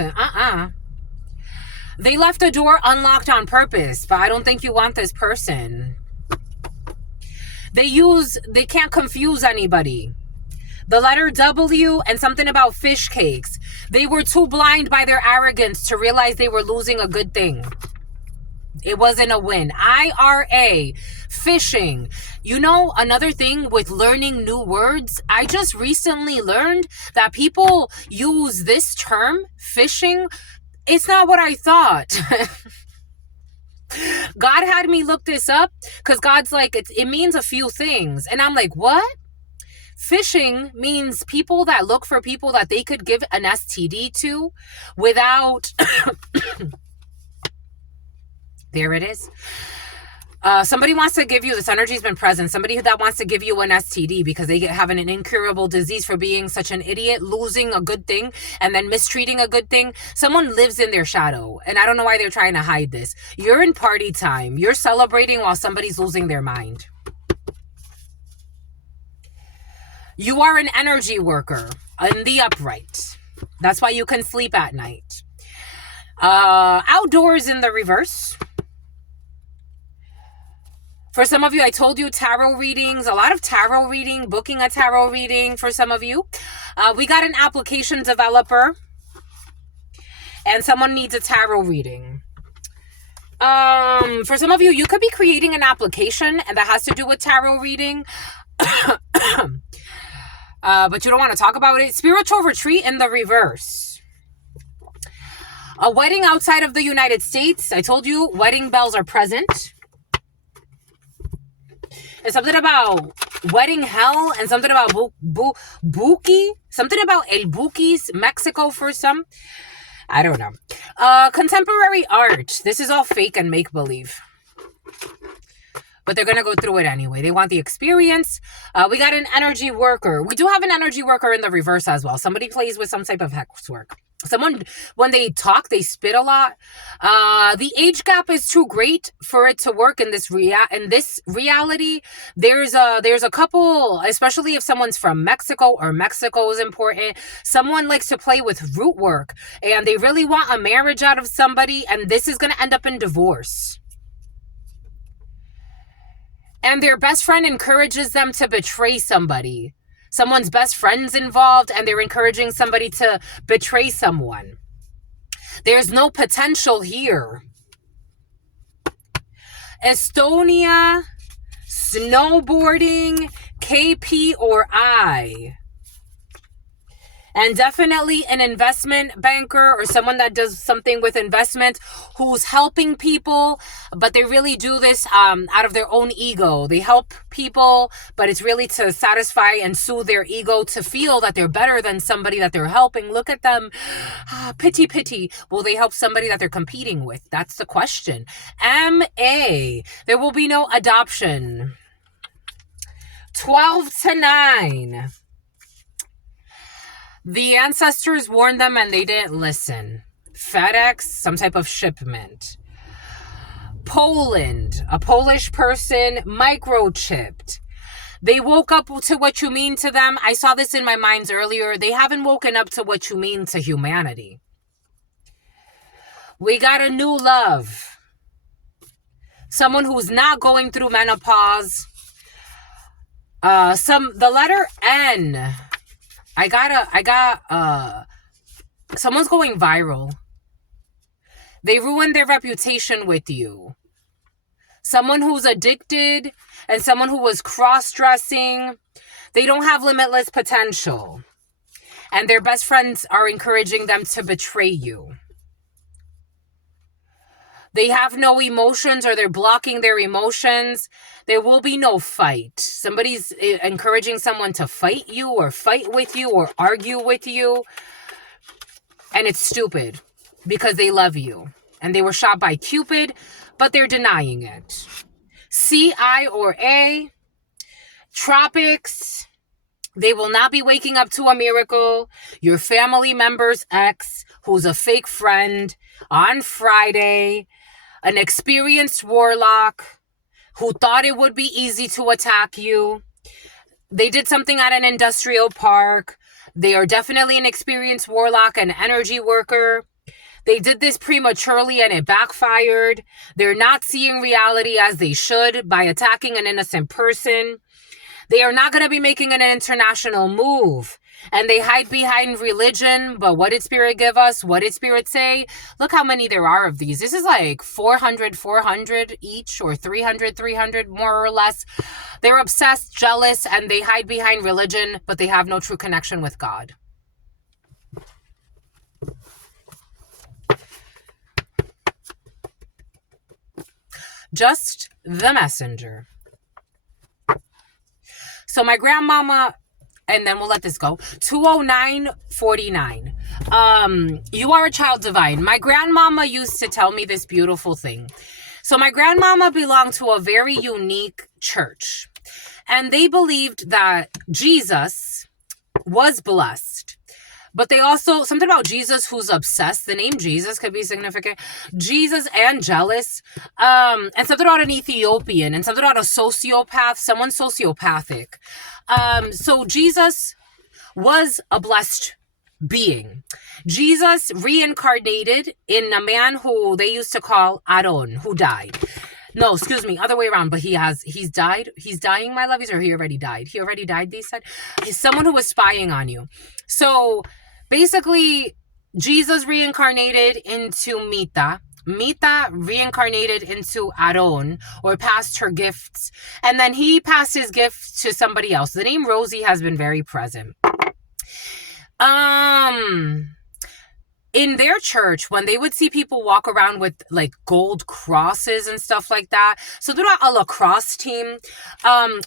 They left the door unlocked on purpose, but I don't think you want this person. They can't confuse anybody. The letter W and something about fish cakes. They were too blind by their arrogance to realize they were losing a good thing. It wasn't a win. IRA, fishing. You know, another thing with learning new words, I just recently learned that people use this term, fishing. It's not what I thought. God had me look this up because God's like, it means a few things. And I'm like, what? Fishing means people that look for people that they could give an STD to without... There it is. Somebody wants to give you, this energy's been present, somebody that wants to give you an STD because they have an incurable disease for being such an idiot, losing a good thing and then mistreating a good thing. Someone lives in their shadow, and I don't know why they're trying to hide this. You're in party time. You're celebrating while somebody's losing their mind. You are an energy worker in the upright. That's why you can sleep at night. Outdoors in the reverse. For some of you, I told you tarot readings, a lot of tarot reading, booking a tarot reading for some of you. We got an application developer and someone needs a tarot reading. For some of you, you could be creating an application and that has to do with tarot reading. But you don't want to talk about it. Spiritual retreat in the reverse. A wedding outside of the United States. I told you wedding bells are present. And something about wedding hell and something about Buki. Something about El Buki's, Mexico for some. I don't know. Contemporary art. This is all fake and make-believe. But they're going to go through it anyway. They want the experience. We got an energy worker. We do have an energy worker in the reverse as well. Somebody plays with some type of hex work. Someone, when they talk, they spit a lot. The age gap is too great for it to work in this reality. There's a couple, especially if someone's from Mexico or Mexico is important. Someone likes to play with root work and they really want a marriage out of somebody, and this is going to end up in divorce. And their best friend encourages them to betray somebody. Someone's best friend's involved and they're encouraging somebody to betray someone. There's no potential here. Estonia, snowboarding, KP or I. And definitely an investment banker or someone that does something with investment who's helping people, but they really do this out of their own ego. They help people, but it's really to satisfy and soothe their ego, to feel that they're better than somebody that they're helping. Look at them. Pity, pity. Will they help somebody that they're competing with? That's the question. MA. There will be no adoption. 12 to 9. The ancestors warned them and they didn't listen. FedEx, some type of shipment. Poland, a Polish person, microchipped. They woke up to what you mean to them. I saw this in my minds earlier. They haven't woken up to what you mean to humanity. We got a new love. Someone who's not going through menopause. The letter N. Someone's going viral. They ruined their reputation with you. Someone who's addicted and someone who was cross-dressing, they don't have limitless potential. And their best friends are encouraging them to betray you. They have no emotions, or they're blocking their emotions. There will be no fight. Somebody's encouraging someone to fight you or fight with you or argue with you. And it's stupid because they love you. And they were shot by Cupid, but they're denying it. C-I or A, tropics. They will not be waking up to a miracle. Your family member's ex, who's a fake friend, on Friday, an experienced warlock who thought it would be easy to attack you. They did something at an industrial park. They are definitely an experienced warlock, an energy worker. They did this prematurely and it backfired. They're not seeing reality as they should by attacking an innocent person. They are not going to be making an international move. And they hide behind religion. But what did Spirit give us? What did Spirit say? Look how many there are of these. This is like 400 each, or 300 more or less. They're obsessed, jealous, and they hide behind religion, but they have no true connection with God. Just the messenger. So my grandmama, and then we'll let this go, 20949. You are a child divine. My grandmama used to tell me this beautiful thing. So my grandmama belonged to a very unique church. And they believed that Jesus was blessed. But they also, something about Jesus who's obsessed, the name Jesus could be significant. Jesus and jealous. And something about an Ethiopian, and something about a sociopath, someone sociopathic. So Jesus was a blessed being. Jesus reincarnated in a man who they used to call Aaron, who died. No, excuse me, other way around, but he's died. He's dying, my lovies, or he already died? He already died, they said. He's someone who was spying on you. So basically, Jesus reincarnated into Mita. Mita reincarnated into Aaron, or passed her gifts. And then he passed his gifts to somebody else. The name Rosie has been very present. In their church, when they would see people walk around with like gold crosses and stuff like that, so they're not a lacrosse team.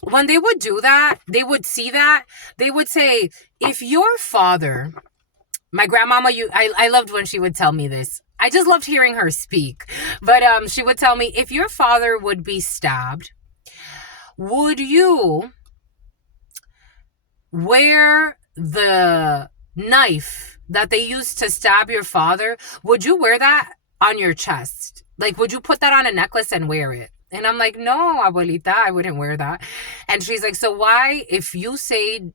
When they would do that, they would see that, they would say, if your father, my grandmama, I loved when she would tell me this. I just loved hearing her speak. But she would tell me, if your father would be stabbed, would you wear the knife that they used to stab your father? Would you wear that on your chest? Like, would you put that on a necklace and wear it? And I'm like, no, abuelita, I wouldn't wear that. And she's like, so why, if you say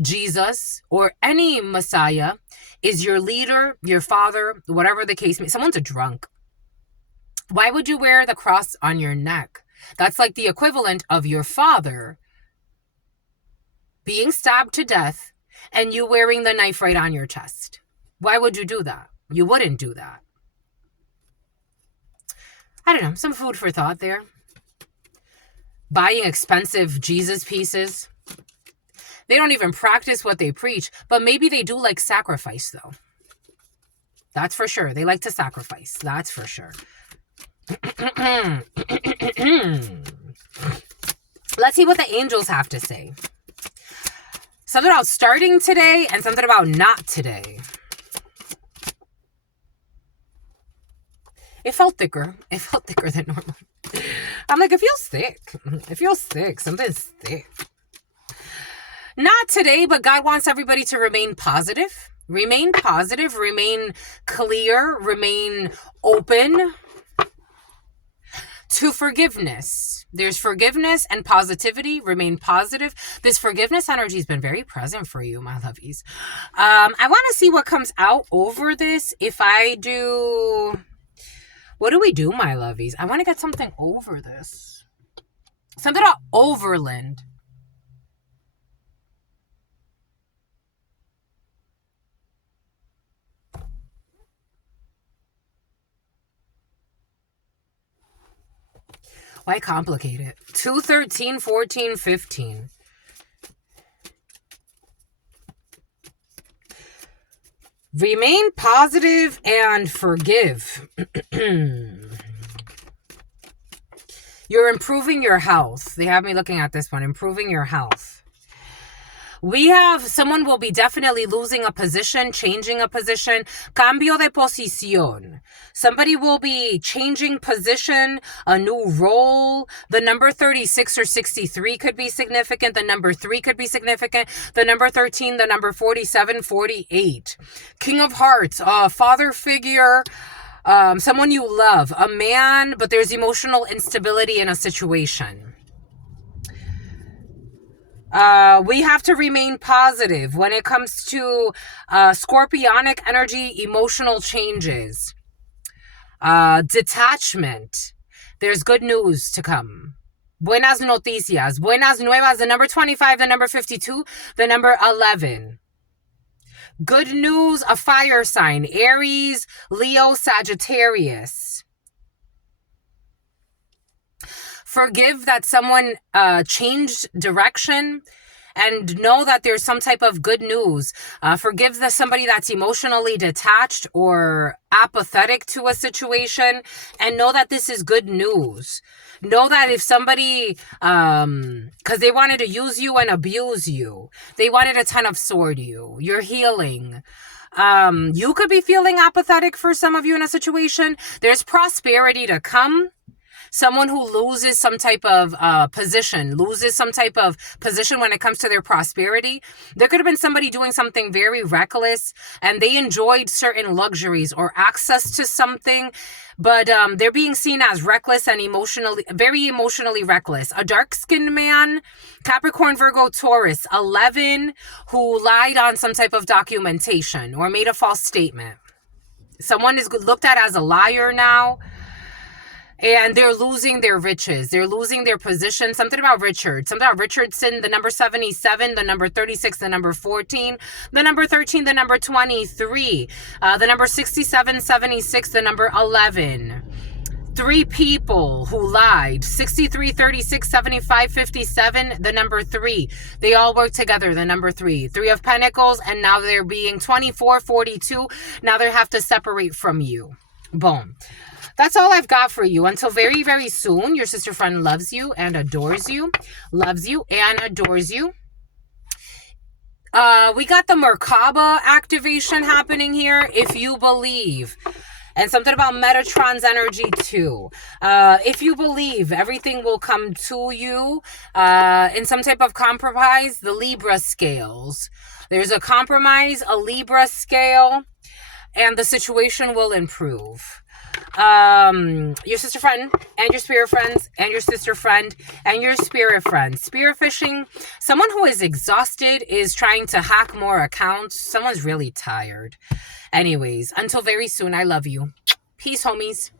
Jesus or any Messiah is your leader, your father, whatever the case may be, someone's a drunk, why would you wear the cross on your neck? That's like the equivalent of your father being stabbed to death and you wearing the knife right on your chest. Why would you do that? You wouldn't do that. I don't know, some food for thought there. Buying expensive Jesus pieces. They don't even practice what they preach, but maybe they do like sacrifice though. That's for sure. They like to sacrifice. That's for sure. Let's see what the angels have to say. Something about starting today and something about not today. It felt thicker. It felt thicker than normal. I'm like, it feels thick. It feels thick. Something's thick. Not today, but God wants everybody to remain positive. Remain positive. Remain clear. Remain open to forgiveness. There's forgiveness and positivity. Remain positive. This forgiveness energy has been very present for you, my lovies. I want to see what comes out over this. If I do... What do we do, my lovies? I want to get something over this. Something about Overland. Why complicate it? 2, 13, 14, 15. Remain positive and forgive. You're improving your health. They have me looking at this one. Improving your health. We have someone will be definitely losing a position, changing a position. Cambio de posición. Somebody will be changing position, a new role. The number 36 or 63 could be significant. The number 3 could be significant. The number 13, the number 47, 48. King of Hearts, a father figure. Someone you love, a man, but there's emotional instability in a situation. We have to remain positive when it comes to scorpionic energy, emotional changes, detachment. There's good news to come. Buenas noticias, buenas nuevas, the number 25, the number 52, the number 11. Good news, a fire sign, Aries, Leo, Sagittarius. Forgive that someone changed direction and know that there's some type of good news. Forgive somebody that's emotionally detached or apathetic to a situation and know that this is good news. Know that if somebody, because they wanted to use you and abuse you, they wanted to 10 of sword you, you're healing. You could be feeling apathetic for some of you in a situation. There's prosperity to come. Someone who loses some type of position when it comes to their prosperity. There could have been somebody doing something very reckless and they enjoyed certain luxuries or access to something, but they're being seen as reckless and very emotionally reckless. A dark-skinned man, Capricorn, Virgo, Taurus, 11, who lied on some type of documentation or made a false statement. Someone is looked at as a liar now. And they're losing their riches. They're losing their position. Something about Richard. Something about Richardson, the number 77, the number 36, the number 14, the number 13, the number 23, the number 67, 76, the number 11. 3 people who lied. 63, 36, 75, 57, the number 3. They all work together, the number 3. 3 of Pentacles, and now they're being 24, 42. Now they have to separate from you. Boom. That's all I've got for you. Until very, very soon, your sister friend loves you and adores you. Loves you and adores you. We got the Merkaba activation happening here. If you believe. And something about Metatron's energy too. If you believe, everything will come to you in some type of compromise. The Libra scales. There's a compromise, a Libra scale, and the situation will improve. Your sister friend and your spirit friends and your sister friend and your spirit friend. Spirit fishing. Someone who is exhausted is trying to hack more accounts. Someone's really tired. Anyways, until very soon, I love you. Peace, homies.